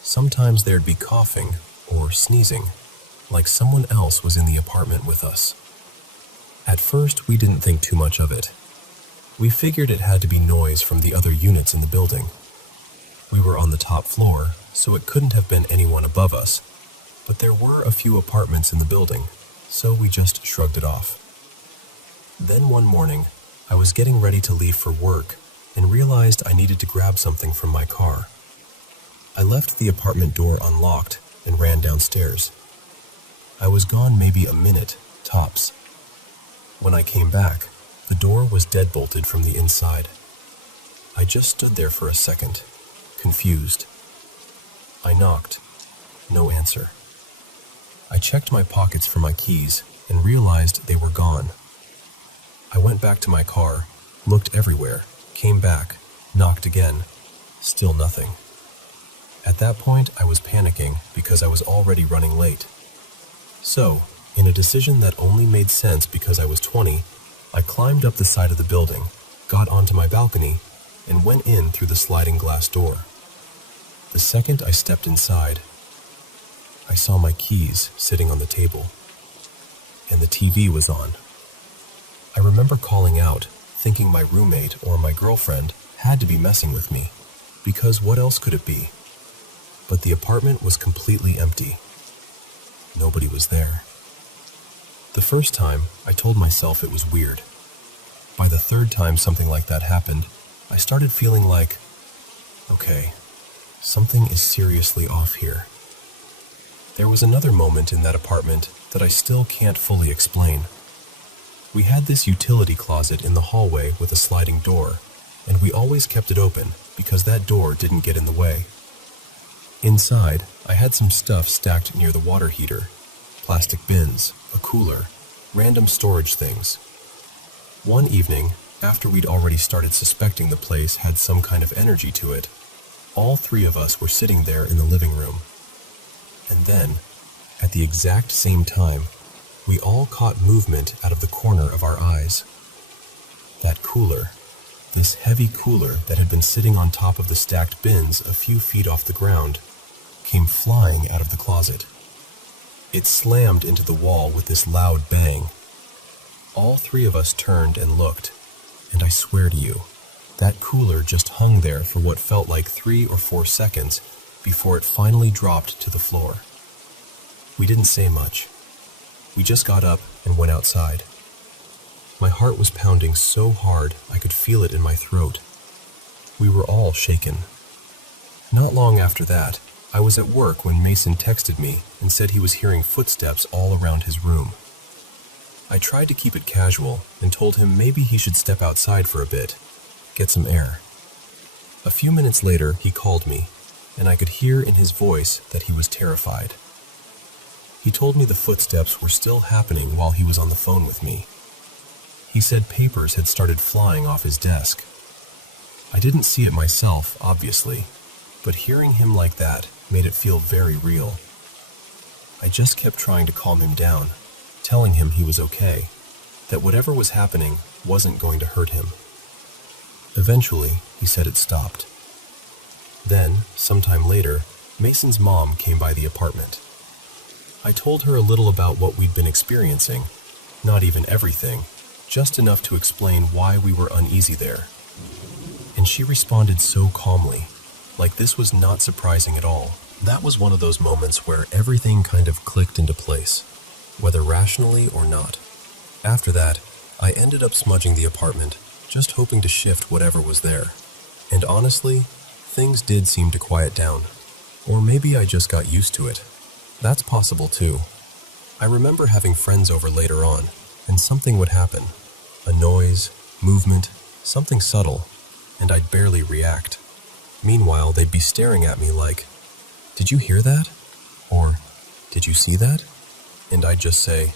Sometimes there'd be coughing or sneezing, like someone else was in the apartment with us. At first, we didn't think too much of it. We figured it had to be noise from the other units in the building. We were on the top floor, so it couldn't have been anyone above us, but there were a few apartments in the building, so we just shrugged it off. Then one morning, I was getting ready to leave for work and realized I needed to grab something from my car. I left the apartment door unlocked and ran downstairs. I was gone maybe a minute, tops. When I came back, the door was deadbolted from the inside. I just stood there for a second, confused. I knocked. No answer. I checked my pockets for my keys and realized they were gone. I went back to my car, looked everywhere, Came back, knocked again, still nothing. At that point, I was panicking because I was already running late. So, in a decision that only made sense because I was 20, I climbed up the side of the building, got onto my balcony, and went in through the sliding glass door. The second I stepped inside, I saw my keys sitting on the table, and the TV was on. I remember calling out, thinking my roommate or my girlfriend had to be messing with me, because what else could it be? But the apartment was completely empty. Nobody was there. The first time, I told myself it was weird. By the third time something like that happened, I started feeling like, okay, something is seriously off here. There was another moment in that apartment that I still can't fully explain. We had this utility closet in the hallway with a sliding door, and we always kept it open because that door didn't get in the way. Inside, I had some stuff stacked near the water heater, plastic bins, a cooler, random storage things. One evening, after we'd already started suspecting the place had some kind of energy to it, all three of us were sitting there in the living room. And then, at the exact same time, we all caught movement out of the corner of our eyes. That cooler, this heavy cooler that had been sitting on top of the stacked bins a few feet off the ground, came flying out of the closet. It slammed into the wall with this loud bang. All three of us turned and looked, and I swear to you, that cooler just hung there for what felt like 3 or 4 seconds before it finally dropped to the floor. We didn't say much. We just got up and went outside. My heart was pounding so hard I could feel it in my throat. We were all shaken. Not long after that, I was at work when Mason texted me and said he was hearing footsteps all around his room. I tried to keep it casual and told him maybe he should step outside for a bit, get some air. A few minutes later, he called me, and I could hear in his voice that he was terrified. He told me the footsteps were still happening while he was on the phone with me. He said papers had started flying off his desk. I didn't see it myself, obviously, but hearing him like that made it feel very real. I just kept trying to calm him down, telling him he was okay, that whatever was happening wasn't going to hurt him. Eventually, he said it stopped. Then, sometime later, Mason's mom came by the apartment. I told her a little about what we'd been experiencing, not even everything, just enough to explain why we were uneasy there. And she responded so calmly, like this was not surprising at all. That was one of those moments where everything kind of clicked into place, whether rationally or not. After that, I ended up smudging the apartment, just hoping to shift whatever was there. And honestly, things did seem to quiet down. Or maybe I just got used to it. That's possible too. I remember having friends over later on, and something would happen. A noise, movement, something subtle, and I'd barely react. Meanwhile, they'd be staring at me like, "Did you hear that?" Or, "Did you see that?" And I'd just say,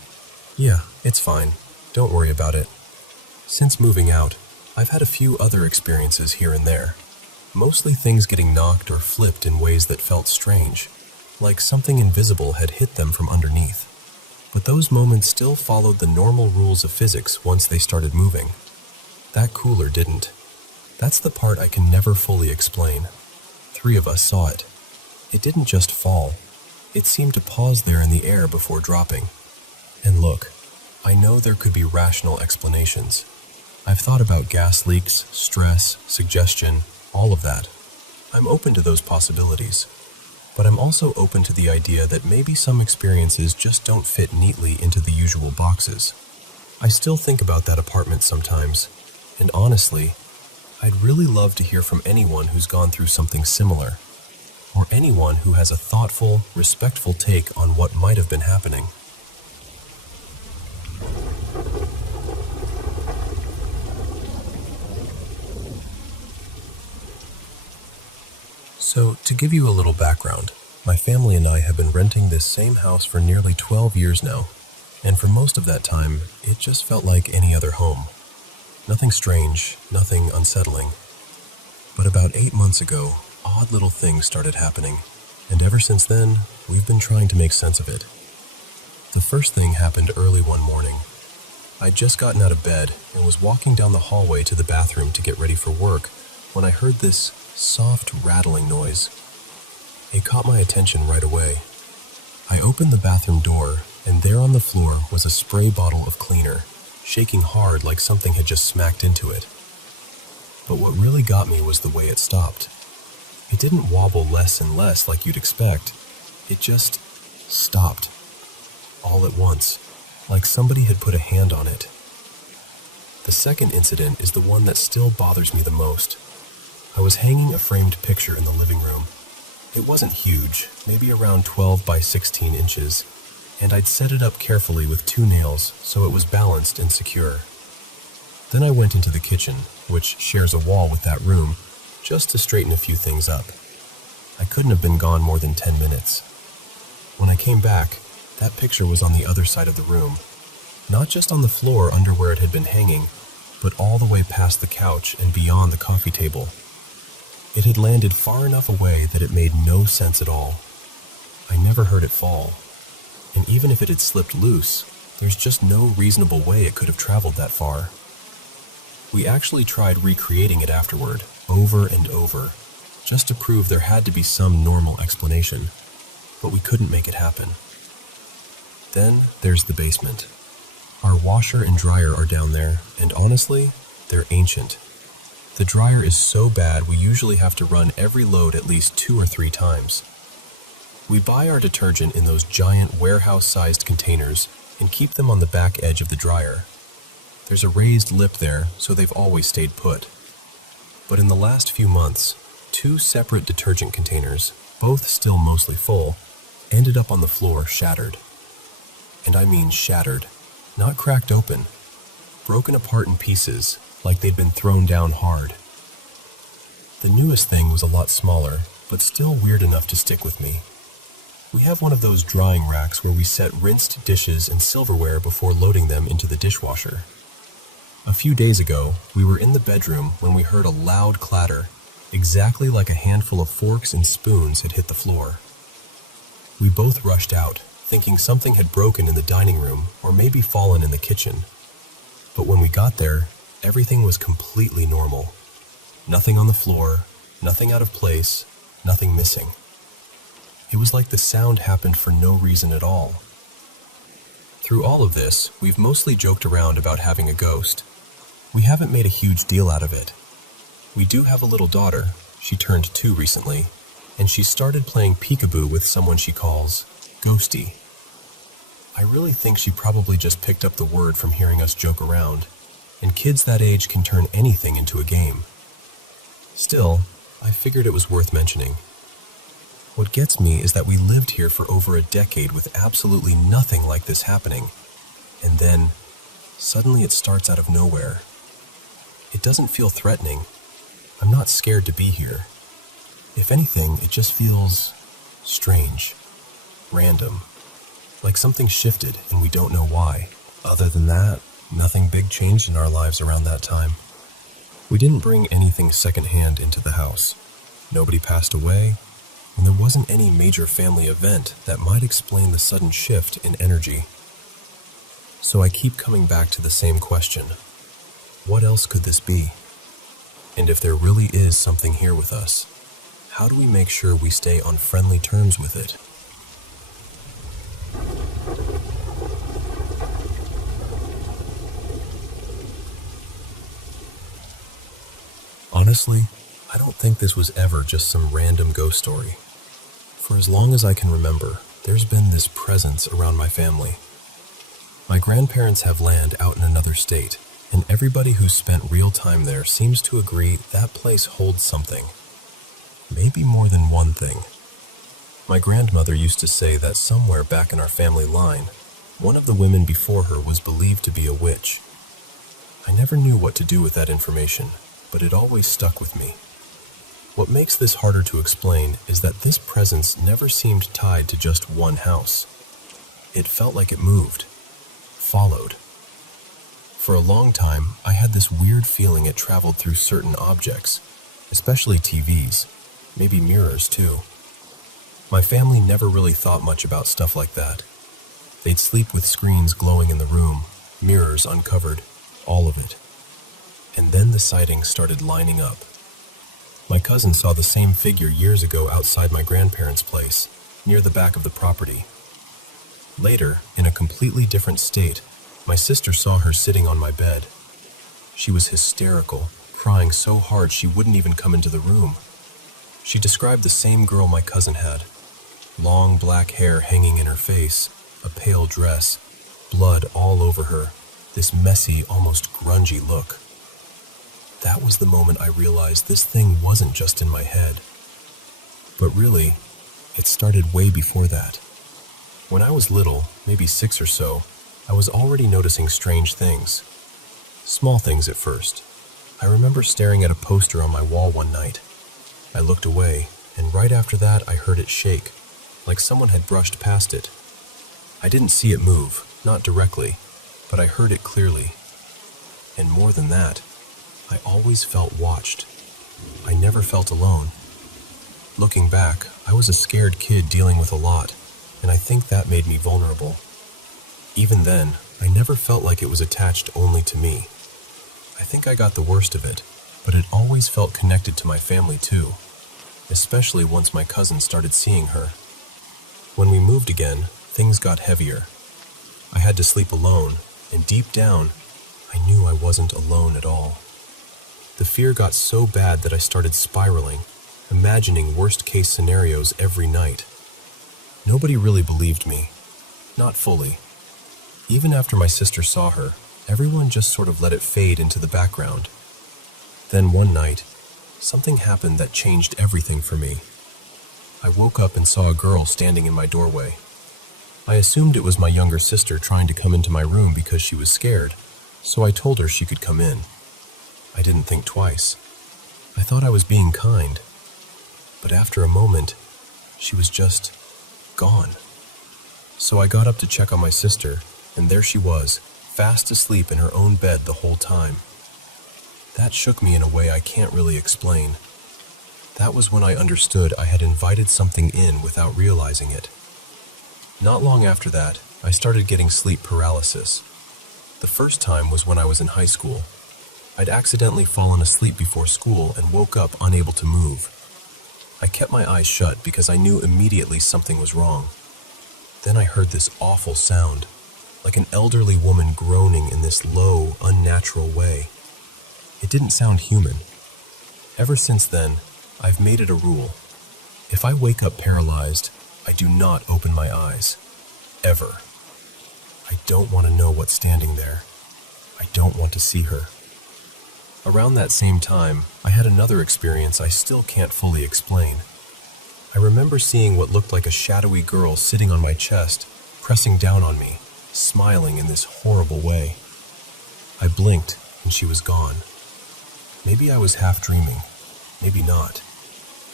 "Yeah, it's fine. Don't worry about it." Since moving out, I've had a few other experiences here and there. Mostly things getting knocked or flipped in ways that felt strange, like something invisible had hit them from underneath. But those moments still followed the normal rules of physics once they started moving. That cooler didn't. That's the part I can never fully explain. 3 of us saw it. It didn't just fall. It seemed to pause there in the air before dropping. And look, I know there could be rational explanations. I've thought about gas leaks, stress, suggestion, all of that. I'm open to those possibilities. But I'm also open to the idea that maybe some experiences just don't fit neatly into the usual boxes. I still think about that apartment sometimes, and honestly, I'd really love to hear from anyone who's gone through something similar, or anyone who has a thoughtful, respectful take on what might have been happening. So, to give you a little background, my family and I have been renting this same house for nearly 12 years now, and for most of that time, it just felt like any other home. Nothing strange, nothing unsettling. But about 8 months ago, odd little things started happening, and ever since then, we've been trying to make sense of it. The first thing happened early one morning. I'd just gotten out of bed and was walking down the hallway to the bathroom to get ready for work when I heard this soft rattling noise. It caught my attention right away. I opened the bathroom door, and there on the floor was a spray bottle of cleaner, shaking hard like something had just smacked into it. But what really got me was the way it stopped. It didn't wobble less and less like you'd expect. It just stopped. All at once, like somebody had put a hand on it. The second incident is the one that still bothers me the most. I was hanging a framed picture in the living room. It wasn't huge, maybe around 12 by 16 inches, and I'd set it up carefully with 2 nails so it was balanced and secure. Then I went into the kitchen, which shares a wall with that room, just to straighten a few things up. I couldn't have been gone more than 10 minutes. When I came back, that picture was on the other side of the room, not just on the floor under where it had been hanging, but all the way past the couch and beyond the coffee table. It had landed far enough away that it made no sense at all. I never heard it fall, and even if it had slipped loose, there's just no reasonable way it could have traveled that far. We actually tried recreating it afterward, over and over, just to prove there had to be some normal explanation, but we couldn't make it happen. Then there's the basement. Our washer and dryer are down there, and honestly, they're ancient. The dryer is so bad we usually have to run every load at least 2 or 3 times. We buy our detergent in those giant warehouse-sized containers and keep them on the back edge of the dryer. There's a raised lip there, so they've always stayed put. But in the last few months, 2 separate detergent containers, both still mostly full, ended up on the floor shattered. And I mean shattered, not cracked open, broken apart in pieces, like they'd been thrown down hard. The newest thing was a lot smaller, but still weird enough to stick with me. We have one of those drying racks where we set rinsed dishes and silverware before loading them into the dishwasher. A few days ago, we were in the bedroom when we heard a loud clatter, exactly like a handful of forks and spoons had hit the floor. We both rushed out, thinking something had broken in the dining room or maybe fallen in the kitchen. But when we got there, everything was completely normal. Nothing on the floor, nothing out of place, nothing missing. It was like the sound happened for no reason at all. Through all of this, we've mostly joked around about having a ghost. We haven't made a huge deal out of it. We do have a little daughter. She turned 2 recently, and she started playing peekaboo with someone she calls Ghosty. I really think she probably just picked up the word from hearing us joke around, and kids that age can turn anything into a game. Still, I figured it was worth mentioning. What gets me is that we lived here for over a decade with absolutely nothing like this happening, and then, suddenly it starts out of nowhere. It doesn't feel threatening. I'm not scared to be here. If anything, it just feels strange, random, like something shifted and we don't know why. Other than that, nothing big changed in our lives around that time. We didn't bring anything secondhand into the house. Nobody passed away, and there wasn't any major family event that might explain the sudden shift in energy. So I keep coming back to the same question. What else could this be? And if there really is something here with us, how do we make sure we stay on friendly terms with it? Honestly, I don't think this was ever just some random ghost story. For as long as I can remember, there's been this presence around my family. My grandparents have land out in another state, and everybody who's spent real time there seems to agree that place holds something. Maybe more than one thing. My grandmother used to say that somewhere back in our family line, one of the women before her was believed to be a witch. I never knew what to do with that information, but it always stuck with me. What makes this harder to explain is that this presence never seemed tied to just one house. It felt like it moved, followed For a long time, I had this weird feeling it traveled through certain objects, especially TVs, maybe mirrors too. My family never really thought much about stuff like that. They'd sleep with screens glowing in the room, mirrors uncovered, all of it. And then the sightings started lining up. My cousin saw the same figure years ago outside my grandparents' place, near the back of the property. Later, in a completely different state, my sister saw her sitting on my bed. She was hysterical, crying so hard she wouldn't even come into the room. She described the same girl my cousin had. Long black hair hanging in her face, a pale dress, blood all over her, this messy, almost grungy look. That was the moment I realized this thing wasn't just in my head. But really, it started way before that. When I was little, maybe 6 or so, I was already noticing strange things. Small things at first. I remember staring at a poster on my wall one night. I looked away, and right after that I heard it shake, like someone had brushed past it. I didn't see it move, not directly, but I heard it clearly. And more than that, I always felt watched. I never felt alone. Looking back, I was a scared kid dealing with a lot, and I think that made me vulnerable. Even then, I never felt like it was attached only to me. I think I got the worst of it, but it always felt connected to my family too, especially once my cousin started seeing her. When we moved again, things got heavier. I had to sleep alone, and deep down, I knew I wasn't alone at all. The fear got so bad that I started spiraling, imagining worst-case scenarios every night. Nobody really believed me. Not fully. Even after my sister saw her, everyone just sort of let it fade into the background. Then one night, something happened that changed everything for me. I woke up and saw a girl standing in my doorway. I assumed it was my younger sister trying to come into my room because she was scared, so I told her she could come in. I didn't think twice. I thought I was being kind. But after a moment, she was just gone. So I got up to check on my sister, and there she was, fast asleep in her own bed the whole time. That shook me in a way I can't really explain. That was when I understood I had invited something in without realizing it. Not long after that, I started getting sleep paralysis. The first time was when I was in high school. I'd accidentally fallen asleep before school and woke up unable to move. I kept my eyes shut because I knew immediately something was wrong. Then I heard this awful sound, like an elderly woman groaning in this low, unnatural way. It didn't sound human. Ever since then, I've made it a rule. If I wake up paralyzed, I do not open my eyes. Ever. I don't want to know what's standing there. I don't want to see her. Around that same time, I had another experience I still can't fully explain. I remember seeing what looked like a shadowy girl sitting on my chest, pressing down on me, smiling in this horrible way. I blinked, and she was gone. Maybe I was half dreaming. Maybe not.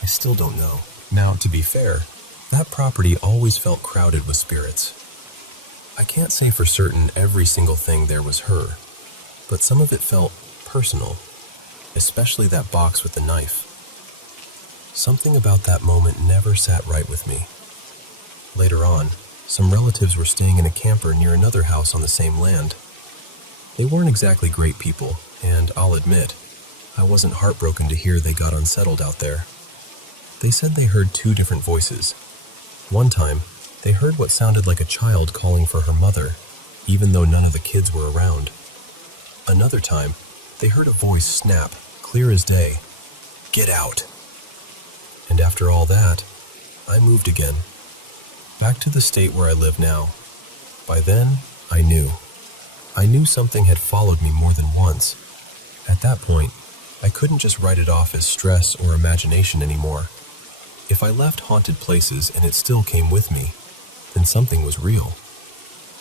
I still don't know. Now, to be fair, that property always felt crowded with spirits. I can't say for certain every single thing there was her, but some of it felt personal, especially that box with the knife. Something about that moment never sat right with me. Later on, some relatives were staying in a camper near another house on the same land. They weren't exactly great people, and I'll admit, I wasn't heartbroken to hear they got unsettled out there. They said they heard 2 different voices. One time, they heard what sounded like a child calling for her mother, even though none of the kids were around. Another time, they heard a voice snap, clear as day, "Get out!" And after all that, I moved again, back to the state where I live now. By then, I knew. I knew something had followed me more than once. At that point, I couldn't just write it off as stress or imagination anymore. If I left haunted places and it still came with me, then something was real.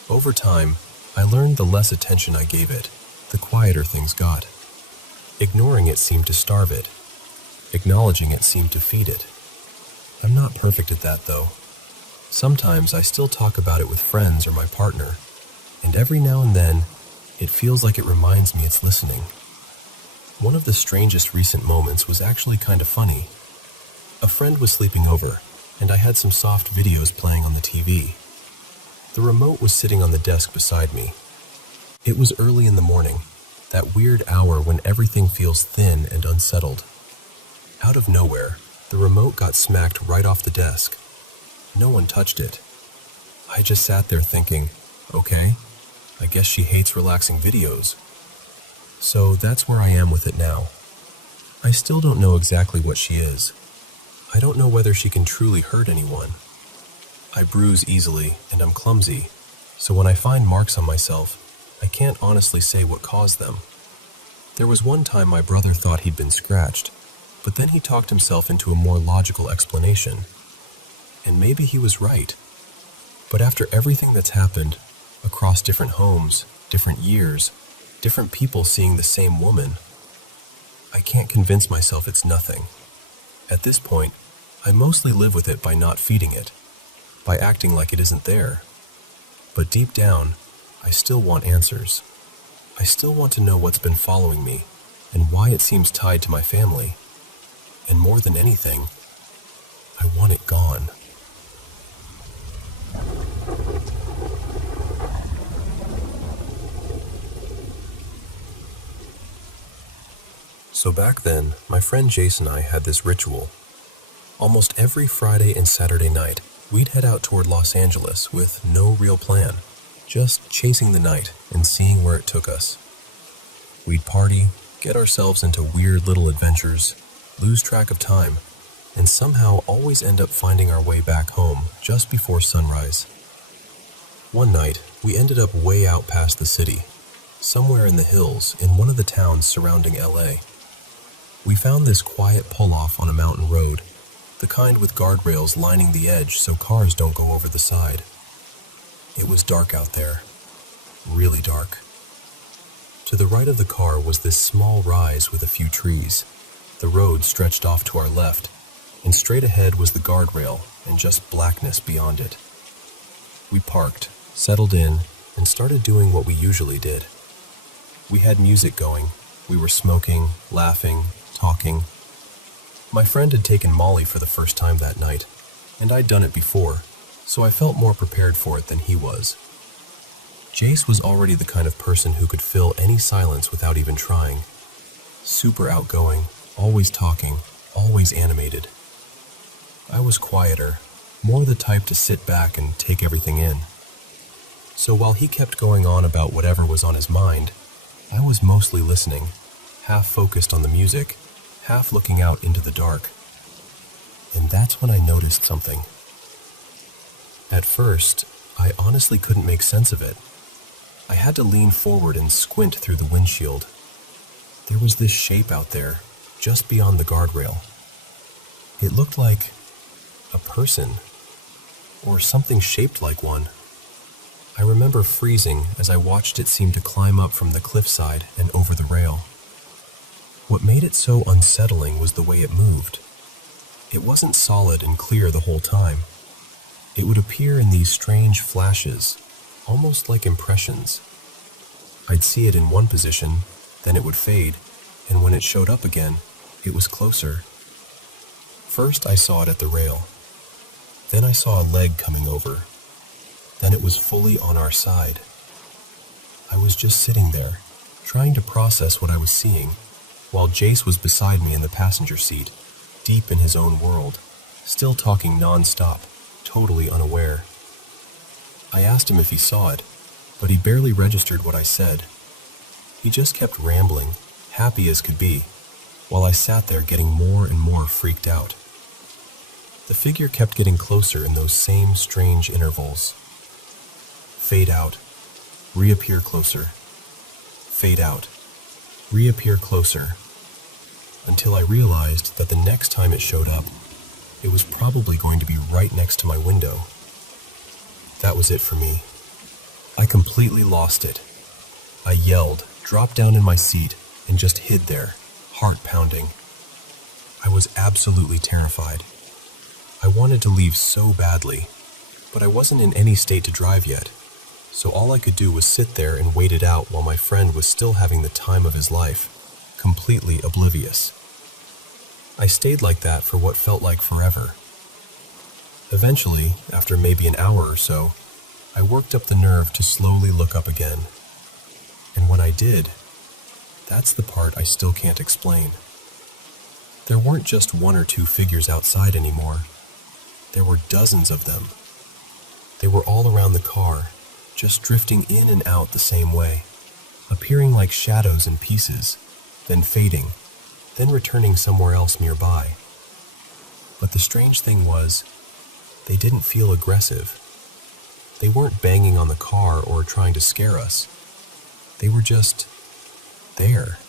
Over time, I learned the less attention I gave it, the quieter things got. Ignoring it seemed to starve it. Acknowledging it seemed to feed it. I'm not perfect at that, though. Sometimes I still talk about it with friends or my partner, and every now and then, It feels like it reminds me it's listening. One of the strangest recent moments was actually kind of funny. A friend was sleeping over, and I had some soft videos playing on the TV. The remote was sitting on the desk beside me. It was early in the morning, that weird hour when everything feels thin and unsettled. Out of nowhere, the remote got smacked right off the desk. No one touched it. I just sat there thinking, okay, I guess she hates relaxing videos. So that's where I am with it now. I still don't know exactly what she is. I don't know whether she can truly hurt anyone. I bruise easily and I'm clumsy, so when I find marks on myself, I can't honestly say what caused them. There was one time my brother thought he'd been scratched, but then he talked himself into a more logical explanation. And maybe he was right. But after everything that's happened, across different homes, different years, different people seeing the same woman, I can't convince myself it's nothing. At this point, I mostly live with it by not feeding it, by acting like it isn't there. But deep down, I still want answers. I still want to know what's been following me and why it seems tied to my family. And more than anything, I want it gone. So back then, my friend Jason and I had this ritual. Almost every Friday and Saturday night, we'd head out toward Los Angeles with no real plan, just chasing the night and seeing where it took us. We'd party, get ourselves into weird little adventures, lose track of time, and somehow always end up finding our way back home just before sunrise. One night, we ended up way out past the city, somewhere in the hills in one of the towns surrounding LA. We found this quiet pull-off on a mountain road, the kind with guardrails lining the edge so cars don't go over the side. It was dark out there, really dark. To the right of the car was this small rise with a few trees. The road stretched off to our left, and straight ahead was the guardrail and just blackness beyond it. We parked, settled in, and started doing what we usually did. We had music going. We were smoking, laughing, talking. My friend had taken Molly for the first time that night, and I'd done it before, so I felt more prepared for it than he was. Jace was already the kind of person who could fill any silence without even trying. Super outgoing, always talking, always animated. I was quieter, more the type to sit back and take everything in. So while he kept going on about whatever was on his mind, I was mostly listening, half focused on the music, half looking out into the dark. And that's when I noticed something. At first, I honestly couldn't make sense of it. I had to lean forward and squint through the windshield. There was this shape out there, just beyond the guardrail. It looked like a person, or something shaped like one. I remember freezing as I watched it seem to climb up from the cliffside and over the rail. What made it so unsettling was the way it moved. It wasn't solid and clear the whole time. It would appear in these strange flashes, almost like impressions. I'd see it in one position, then it would fade, and when it showed up again, it was closer. First I saw it at the rail. Then I saw a leg coming over. Then it was fully on our side. I was just sitting there, trying to process what I was seeing, while Jace was beside me in the passenger seat, deep in his own world, still talking non-stop, totally unaware. I asked him if he saw it, but he barely registered what I said. He just kept rambling, happy as could be, while I sat there getting more and more freaked out. The figure kept getting closer in those same strange intervals. Fade out, reappear closer. Fade out, reappear closer, until I realized that the next time it showed up, it was probably going to be right next to my window. That was it for me. I completely lost it. I yelled, dropped down in my seat, and just hid there, heart pounding. I was absolutely terrified. I wanted to leave so badly, but I wasn't in any state to drive yet. so all I could do was sit there and wait it out while my friend was still having the time of his life, completely oblivious. I stayed like that for what felt like forever. Eventually, after maybe an hour or so, I worked up the nerve to slowly look up again. And when I did, that's the part I still can't explain. There weren't just one or two figures outside anymore. There were dozens of them. They were all around the car, just drifting in and out the same way, appearing like shadows in pieces, then fading, then returning somewhere else nearby. But the strange thing was, they didn't feel aggressive. They weren't banging on the car or trying to scare us. They were just there,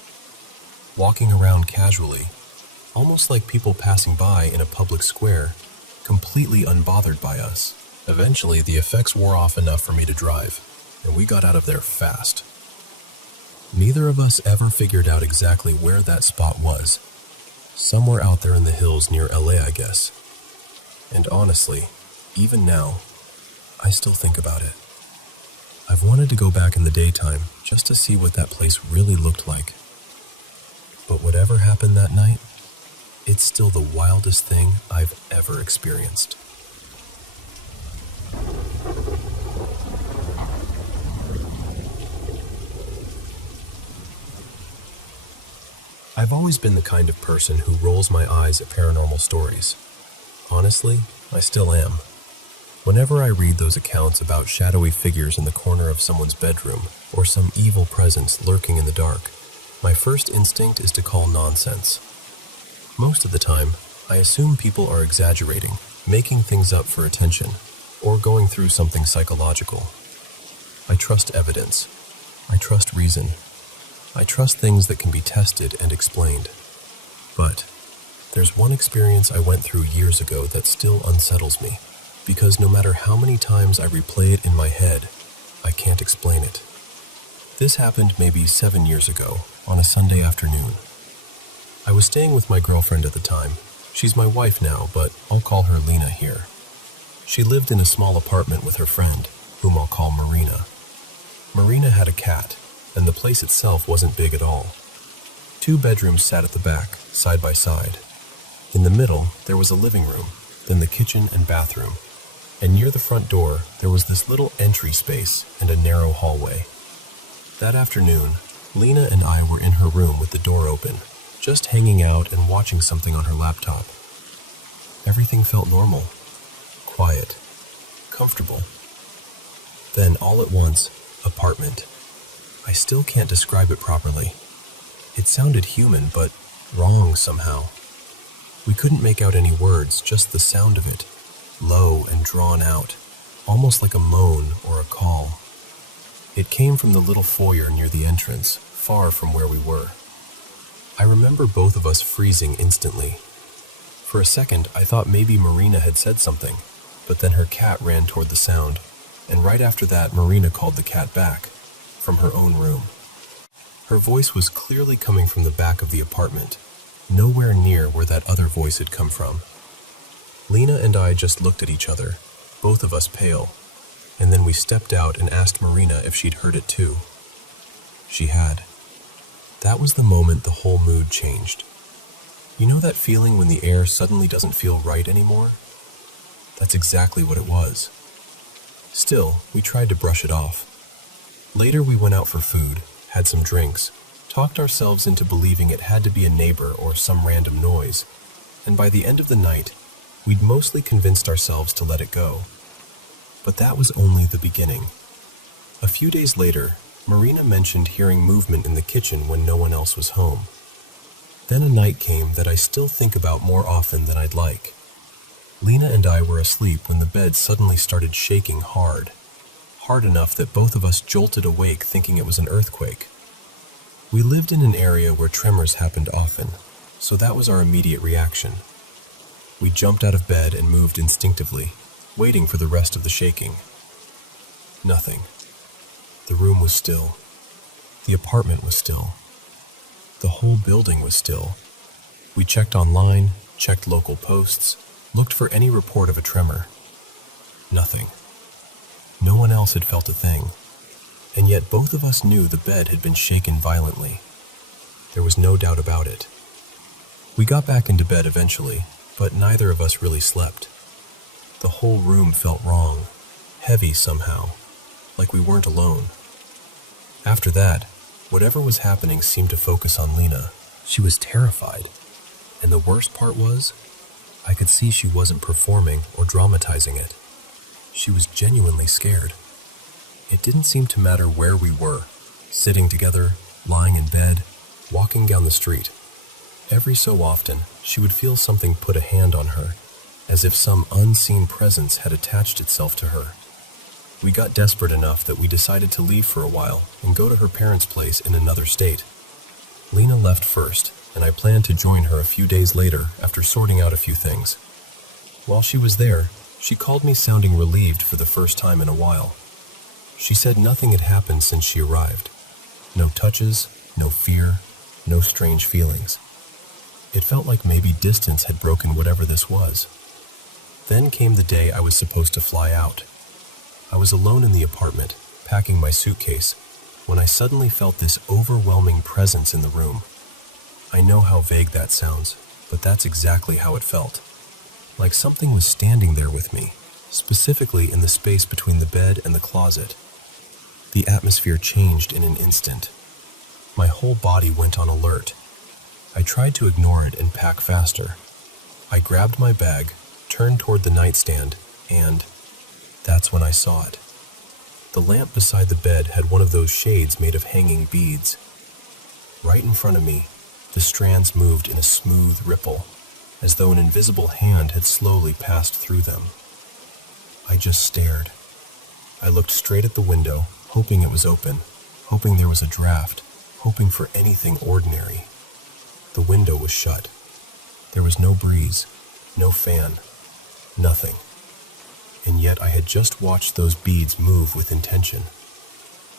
walking around casually, almost like people passing by in a public square, completely unbothered by us. Eventually, the effects wore off enough for me to drive, and we got out of there fast. Neither of us ever figured out exactly where that spot was. Somewhere out there in the hills near LA, I guess. And honestly, even now, I still think about it. I've wanted to go back in the daytime just to see what that place really looked like. But whatever happened that night, it's still the wildest thing I've ever experienced. I've always been the kind of person who rolls my eyes at paranormal stories. Honestly, I still am. Whenever I read those accounts about shadowy figures in the corner of someone's bedroom or some evil presence lurking in the dark, my first instinct is to call nonsense. Most of the time, I assume people are exaggerating, making things up for attention, or going through something psychological. I trust evidence. I trust reason. I trust things that can be tested and explained. But there's one experience I went through years ago that still unsettles me, because no matter how many times I replay it in my head, I can't explain it. This happened maybe 7 years ago, on a Sunday afternoon. I was staying with my girlfriend at the time. She's my wife now, but I'll call her Lena here. She lived in a small apartment with her friend, whom I'll call Marina. Marina had a cat, and the place itself wasn't big at all. 2 bedrooms sat at the back, side by side. In the middle, there was a living room, then the kitchen and bathroom, and near the front door, there was this little entry space and a narrow hallway. That afternoon, Lena and I were in her room with the door open, just hanging out and watching something on her laptop. Everything felt normal, quiet, comfortable. Then, all at once, apartment. I still can't describe it properly. It sounded human, but wrong somehow. We couldn't make out any words, just the sound of it, low and drawn out, almost like a moan or a call. It came from the little foyer near the entrance, far from where we were. I remember both of us freezing instantly. For a second, I thought maybe Marina had said something, but then her cat ran toward the sound, and right after that, Marina called the cat back, from her own room. Her voice was clearly coming from the back of the apartment, nowhere near where that other voice had come from. Lena and I just looked at each other, both of us pale, and then we stepped out and asked Marina if she'd heard it too. She had. That was the moment the whole mood changed. You know that feeling when the air suddenly doesn't feel right anymore? That's exactly what it was. Still, we tried to brush it off. Later we went out for food, had some drinks, talked ourselves into believing it had to be a neighbor or some random noise, and by the end of the night, we'd mostly convinced ourselves to let it go. But that was only the beginning. A few days later, Marina mentioned hearing movement in the kitchen when no one else was home. Then a night came that I still think about more often than I'd like. Lena and I were asleep when the bed suddenly started shaking hard enough that both of us jolted awake thinking it was an earthquake. We lived in an area where tremors happened often, so that was our immediate reaction. We jumped out of bed and moved instinctively, waiting for the rest of the shaking. Nothing. The room was still. The apartment was still. The whole building was still. We checked online, checked local posts, looked for any report of a tremor. Nothing. No one else had felt a thing, and yet both of us knew the bed had been shaken violently. There was no doubt about it. We got back into bed eventually, but neither of us really slept. The whole room felt wrong, heavy somehow, like we weren't alone. After that, whatever was happening seemed to focus on Lena. She was terrified, and the worst part was, I could see she wasn't performing or dramatizing it. She was genuinely scared. It didn't seem to matter where we were, sitting together, lying in bed, walking down the street. Every so often, she would feel something put a hand on her, as if some unseen presence had attached itself to her. We got desperate enough that we decided to leave for a while and go to her parents' place in another state. Lena left first, and I planned to join her a few days later after sorting out a few things. While she was there, she called me sounding relieved for the first time in a while. She said nothing had happened since she arrived. No touches, no fear, no strange feelings. It felt like maybe distance had broken whatever this was. Then came the day I was supposed to fly out. I was alone in the apartment, packing my suitcase, when I suddenly felt this overwhelming presence in the room. I know how vague that sounds, but that's exactly how it felt. Like something was standing there with me, specifically in the space between the bed and the closet. The atmosphere changed in an instant. My whole body went on alert. I tried to ignore it and pack faster. I grabbed my bag, turned toward the nightstand, and that's when I saw it. The lamp beside the bed had one of those shades made of hanging beads. Right in front of me, the strands moved in a smooth ripple, as though an invisible hand had slowly passed through them. I just stared. I looked straight at the window, hoping it was open, hoping there was a draft, hoping for anything ordinary. The window was shut. There was no breeze, no fan, nothing. And yet I had just watched those beads move with intention.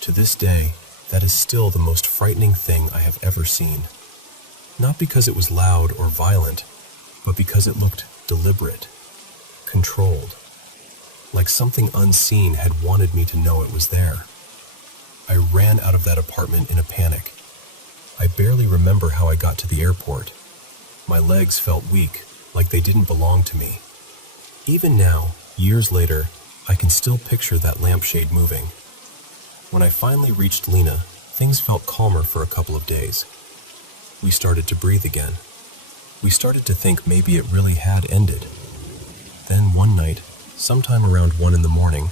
To this day, that is still the most frightening thing I have ever seen. Not because it was loud or violent, but because it looked deliberate, controlled, like something unseen had wanted me to know it was there. I ran out of that apartment in a panic. I barely remember how I got to the airport. My legs felt weak, like they didn't belong to me. Even now, years later, I can still picture that lampshade moving. When I finally reached Lena, things felt calmer for a couple of days. We started to breathe again. We started to think maybe it really had ended. Then one night, sometime around 1 in the morning,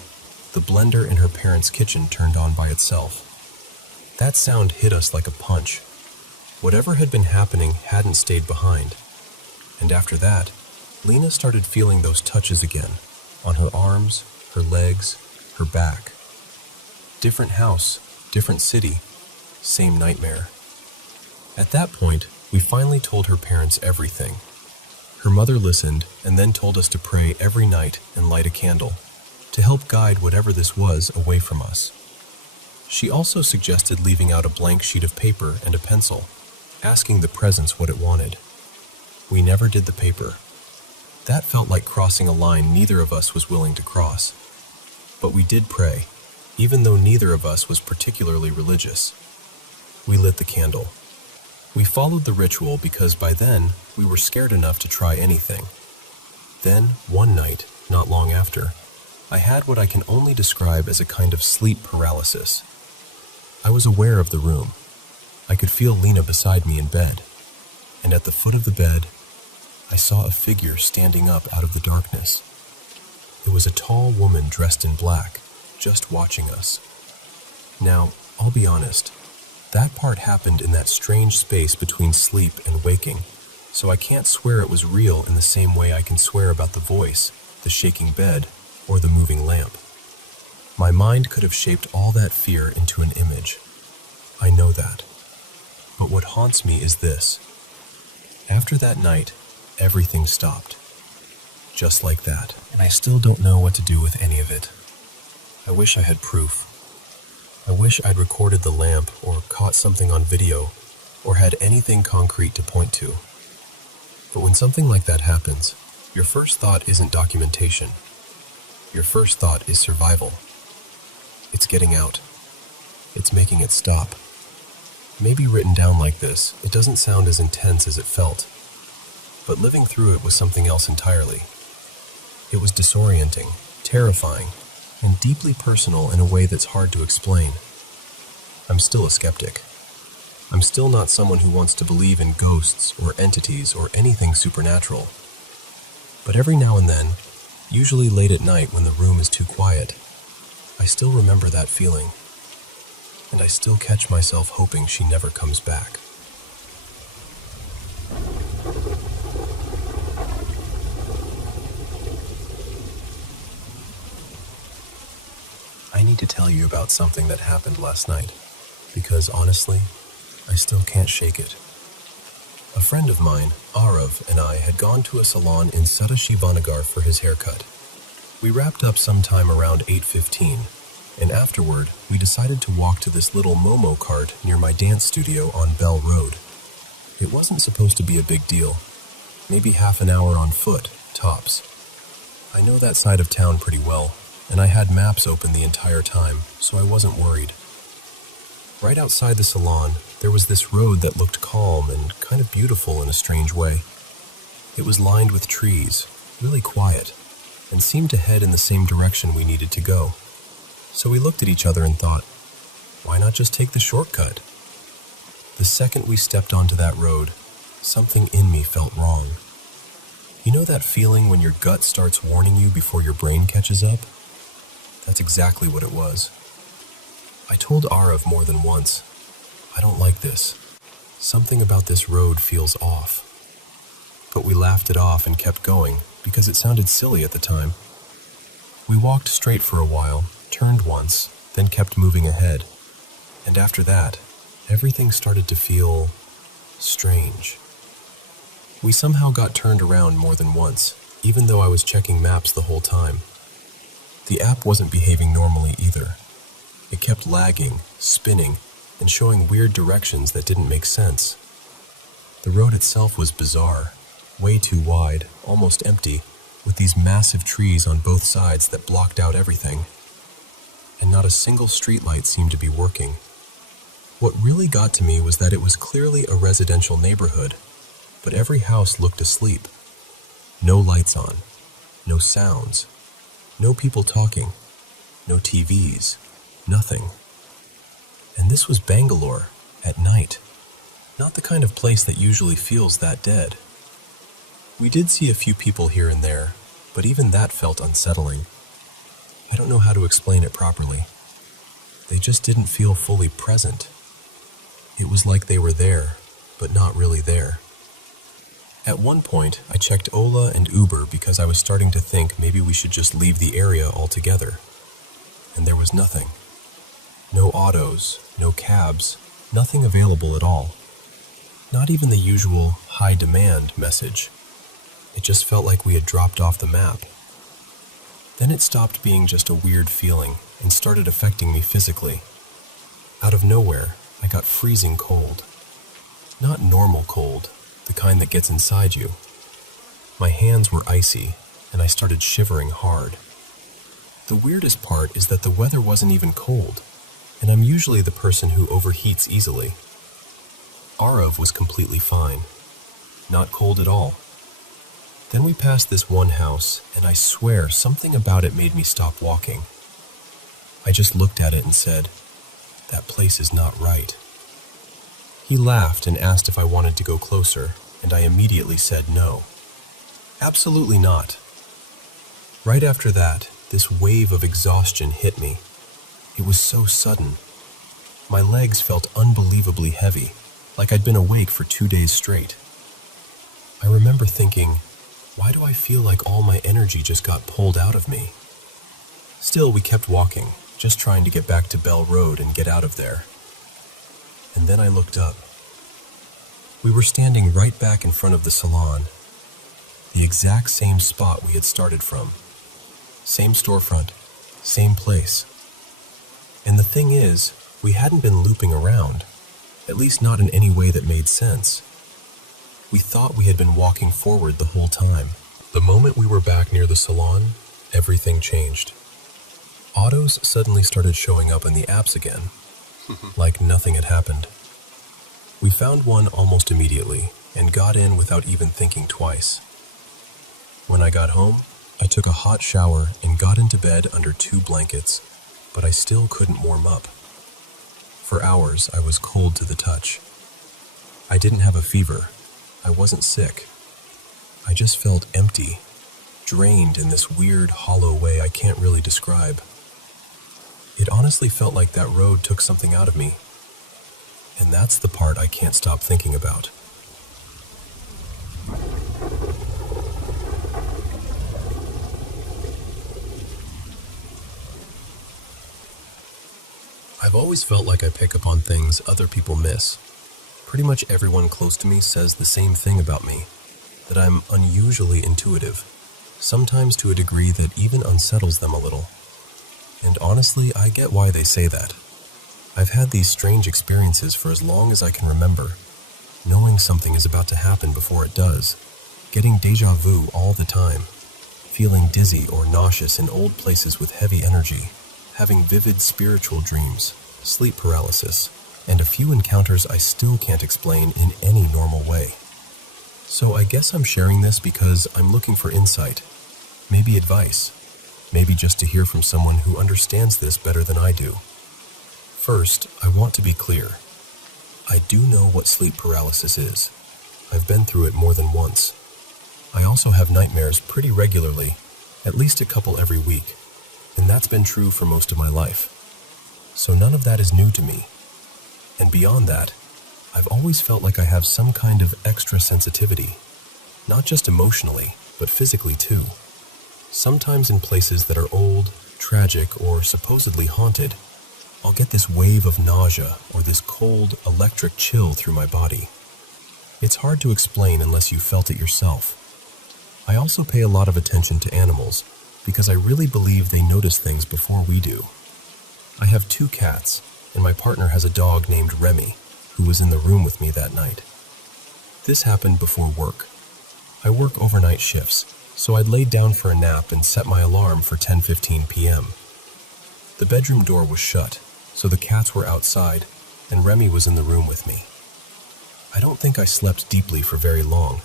the blender in her parents' kitchen turned on by itself. That sound hit us like a punch. Whatever had been happening hadn't stayed behind. And after that, Lena started feeling those touches again, on her arms, her legs, her back. Different house, different city, same nightmare. At that point, we finally told her parents everything. Her mother listened and then told us to pray every night and light a candle, to help guide whatever this was away from us. She also suggested leaving out a blank sheet of paper and a pencil, asking the presence what it wanted. We never did the paper. That felt like crossing a line neither of us was willing to cross. But we did pray, even though neither of us was particularly religious. We lit the candle. We followed the ritual because by then, we were scared enough to try anything. Then, one night, not long after, I had what I can only describe as a kind of sleep paralysis. I was aware of the room. I could feel Lena beside me in bed, and at the foot of the bed, I saw a figure standing up out of the darkness. It was a tall woman dressed in black, just watching us. Now, I'll be honest, that part happened in that strange space between sleep and waking, so I can't swear it was real in the same way I can swear about the voice, the shaking bed, or the moving lamp. My mind could have shaped all that fear into an image. I know that. But what haunts me is this. After that night, everything stopped. Just like that. And I still don't know what to do with any of it. I wish I had proof. I wish I'd recorded the lamp or caught something on video or had anything concrete to point to. But when something like that happens, your first thought isn't documentation. Your first thought is survival. It's getting out. It's making it stop. Maybe written down like this, it doesn't sound as intense as it felt. But living through it was something else entirely. It was disorienting, terrifying, and deeply personal in a way that's hard to explain. I'm still a skeptic. I'm still not someone who wants to believe in ghosts or entities or anything supernatural. But every now and then, usually late at night when the room is too quiet, I still remember that feeling. And I still catch myself hoping she never comes back. I need to tell you about something that happened last night, because honestly, I still can't shake it. A friend of mine, Arav, and I had gone to a salon in Sadashivanagar for his haircut. We wrapped up sometime around 8:15, and afterward, we decided to walk to this little Momo cart near my dance studio on Bell Road. It wasn't supposed to be a big deal, maybe half an hour on foot, tops. I know that side of town pretty well, and I had maps open the entire time, so I wasn't worried. Right outside the salon, there was this road that looked calm and kind of beautiful in a strange way. It was lined with trees, really quiet, and seemed to head in the same direction we needed to go. So we looked at each other and thought, why not just take the shortcut? The second we stepped onto that road, something in me felt wrong. You know that feeling when your gut starts warning you before your brain catches up? That's exactly what it was. I told Arav more than once, I don't like this. Something about this road feels off. But we laughed it off and kept going because it sounded silly at the time. We walked straight for a while, turned once, then kept moving ahead. And after that, everything started to feel strange. We somehow got turned around more than once, even though I was checking maps the whole time. The app wasn't behaving normally either. It kept lagging, spinning, and showing weird directions that didn't make sense. The road itself was bizarre, way too wide, almost empty, with these massive trees on both sides that blocked out everything. And not a single streetlight seemed to be working. What really got to me was that it was clearly a residential neighborhood, but every house looked asleep. No lights on, no sounds, no people talking, no TVs, nothing. And this was Bangalore, at night. Not the kind of place that usually feels that dead. We did see a few people here and there, but even that felt unsettling. I don't know how to explain it properly. They just didn't feel fully present. It was like they were there, but not really there. At one point, I checked Ola and Uber because I was starting to think maybe we should just leave the area altogether. And there was nothing. No autos, no cabs, nothing available at all. Not even the usual high demand message. It just felt like we had dropped off the map. Then it stopped being just a weird feeling and started affecting me physically. Out of nowhere, I got freezing cold. Not normal cold, the kind that gets inside you. My hands were icy, and I started shivering hard. The weirdest part is that the weather wasn't even cold, and I'm usually the person who overheats easily. Arav was completely fine. Not cold at all. Then we passed this one house, and I swear something about it made me stop walking. I just looked at it and said, "That place is not right." He laughed and asked if I wanted to go closer, and I immediately said no. Absolutely not. Right after that, this wave of exhaustion hit me. It was so sudden. My legs felt unbelievably heavy, like I'd been awake for 2 days straight. I remember thinking, why do I feel like all my energy just got pulled out of me? Still, we kept walking, just trying to get back to Bell Road and get out of there. And then I looked up. We were standing right back in front of the salon, the exact same spot we had started from. Same storefront, same place. And the thing is, we hadn't been looping around, at least not in any way that made sense. We thought we had been walking forward the whole time. The moment we were back near the salon, everything changed. Autos suddenly started showing up in the apps again, like nothing had happened. We found one almost immediately and got in without even thinking twice. When I got home, I took a hot shower and got into bed under 2 blankets, but I still couldn't warm up. For hours, I was cold to the touch. I didn't have a fever. I wasn't sick. I just felt empty, drained in this weird, hollow way I can't really describe. It honestly felt like that road took something out of me. And that's the part I can't stop thinking about. I've always felt like I pick up on things other people miss. Pretty much everyone close to me says the same thing about me, that I'm unusually intuitive, sometimes to a degree that even unsettles them a little. And honestly, I get why they say that. I've had these strange experiences for as long as I can remember, knowing something is about to happen before it does, getting déjà vu all the time, feeling dizzy or nauseous in old places with heavy energy, having vivid spiritual dreams, sleep paralysis, and a few encounters I still can't explain in any normal way. So I guess I'm sharing this because I'm looking for insight, maybe advice, maybe just to hear from someone who understands this better than I do. First, I want to be clear. I do know what sleep paralysis is. I've been through it more than once. I also have nightmares pretty regularly, at least a couple every week, and that's been true for most of my life. So none of that is new to me. And beyond that, I've always felt like I have some kind of extra sensitivity, not just emotionally, but physically too. Sometimes in places that are old, tragic, or supposedly haunted, I'll get this wave of nausea or this cold, electric chill through my body. It's hard to explain unless you felt it yourself. I also pay a lot of attention to animals because I really believe they notice things before we do. I have 2 cats, and my partner has a dog named Remy, who was in the room with me that night. This happened before work. I work overnight shifts, so I'd laid down for a nap and set my alarm for 10:15 p.m. The bedroom door was shut, so the cats were outside, and Remy was in the room with me. I don't think I slept deeply for very long,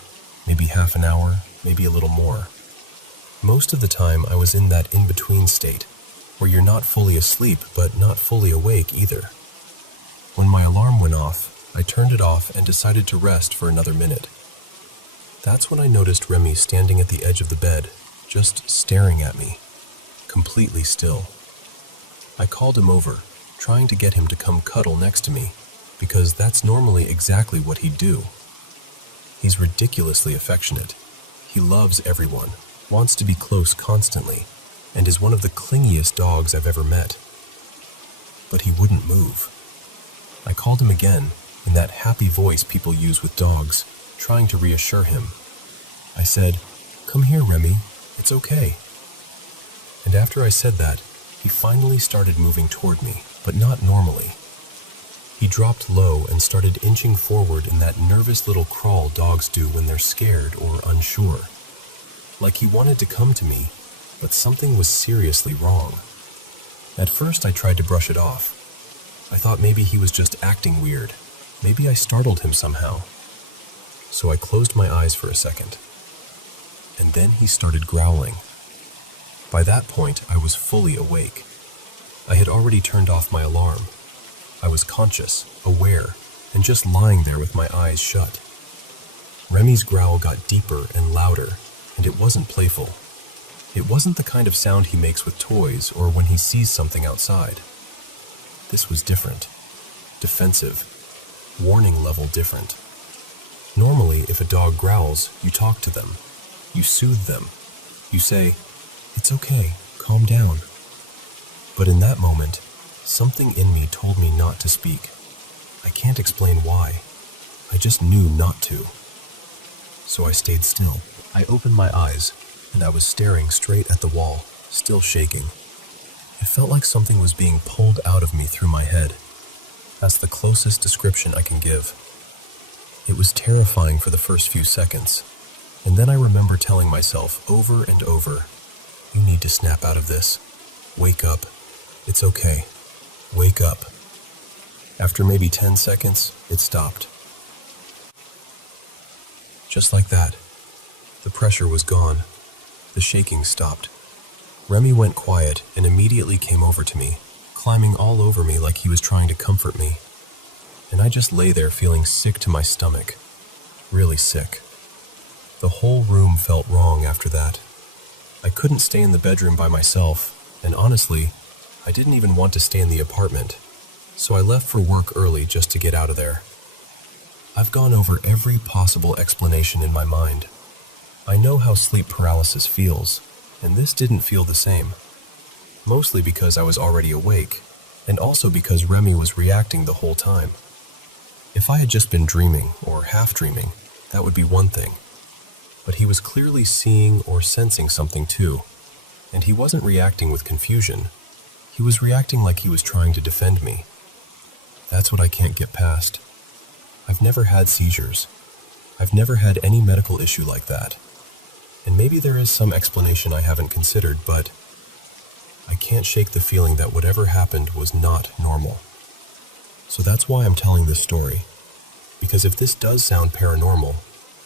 maybe half an hour, maybe a little more. Most of the time I was in that in-between state, where you're not fully asleep but not fully awake either. When my alarm went off, I turned it off and decided to rest for another minute. That's when I noticed Remy standing at the edge of the bed, just staring at me, completely still. I called him over, trying to get him to come cuddle next to me, because that's normally exactly what he'd do. He's ridiculously affectionate. He loves everyone, wants to be close constantly, and is one of the clingiest dogs I've ever met. But he wouldn't move. I called him again, in that happy voice people use with dogs, trying to reassure him. I said, "Come here, Remy, it's okay." And after I said that, he finally started moving toward me, but not normally. He dropped low and started inching forward in that nervous little crawl dogs do when they're scared or unsure. Like he wanted to come to me, but something was seriously wrong. At first I tried to brush it off. I thought maybe he was just acting weird. Maybe I startled him somehow. So I closed my eyes for a second. And then he started growling. By that point, I was fully awake. I had already turned off my alarm. I was conscious, aware, and just lying there with my eyes shut. Remy's growl got deeper and louder, and it wasn't playful. It wasn't the kind of sound he makes with toys or when he sees something outside. This was different. Defensive. Warning level different. Normally, if a dog growls, you talk to them. You soothe them. You say, "It's okay, calm down." But in that moment, something in me told me not to speak. I can't explain why. I just knew not to. So I stayed still. I opened my eyes, and I was staring straight at the wall, still shaking. It felt like something was being pulled out of me through my head. That's the closest description I can give. It was terrifying for the first few seconds, and then I remember telling myself over and over, "You need to snap out of this. Wake up. "It's okay. Wake up." After maybe 10 seconds, it stopped. Just like that. The pressure was gone. The shaking stopped. Remy went quiet and immediately came over to me, climbing all over me like he was trying to comfort me. And I just lay there feeling sick to my stomach. Really sick. The whole room felt wrong after that. I couldn't stay in the bedroom by myself, and honestly, I didn't even want to stay in the apartment. So I left for work early just to get out of there. I've gone over every possible explanation in my mind. I know how sleep paralysis feels, and this didn't feel the same. Mostly because I was already awake, and also because Remy was reacting the whole time. If I had just been dreaming, or half-dreaming, that would be one thing. But he was clearly seeing or sensing something too, and he wasn't reacting with confusion. He was reacting like he was trying to defend me. That's what I can't get past. I've never had seizures. I've never had any medical issue like that. And maybe there is some explanation I haven't considered, but I can't shake the feeling that whatever happened was not normal. So that's why I'm telling this story. Because if this does sound paranormal,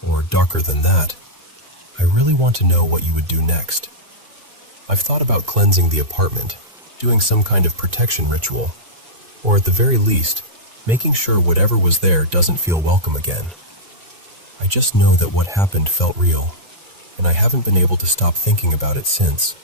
or darker than that, I really want to know what you would do next. I've thought about cleansing the apartment, doing some kind of protection ritual, or at the very least, making sure whatever was there doesn't feel welcome again. I just know that what happened felt real, and I haven't been able to stop thinking about it since.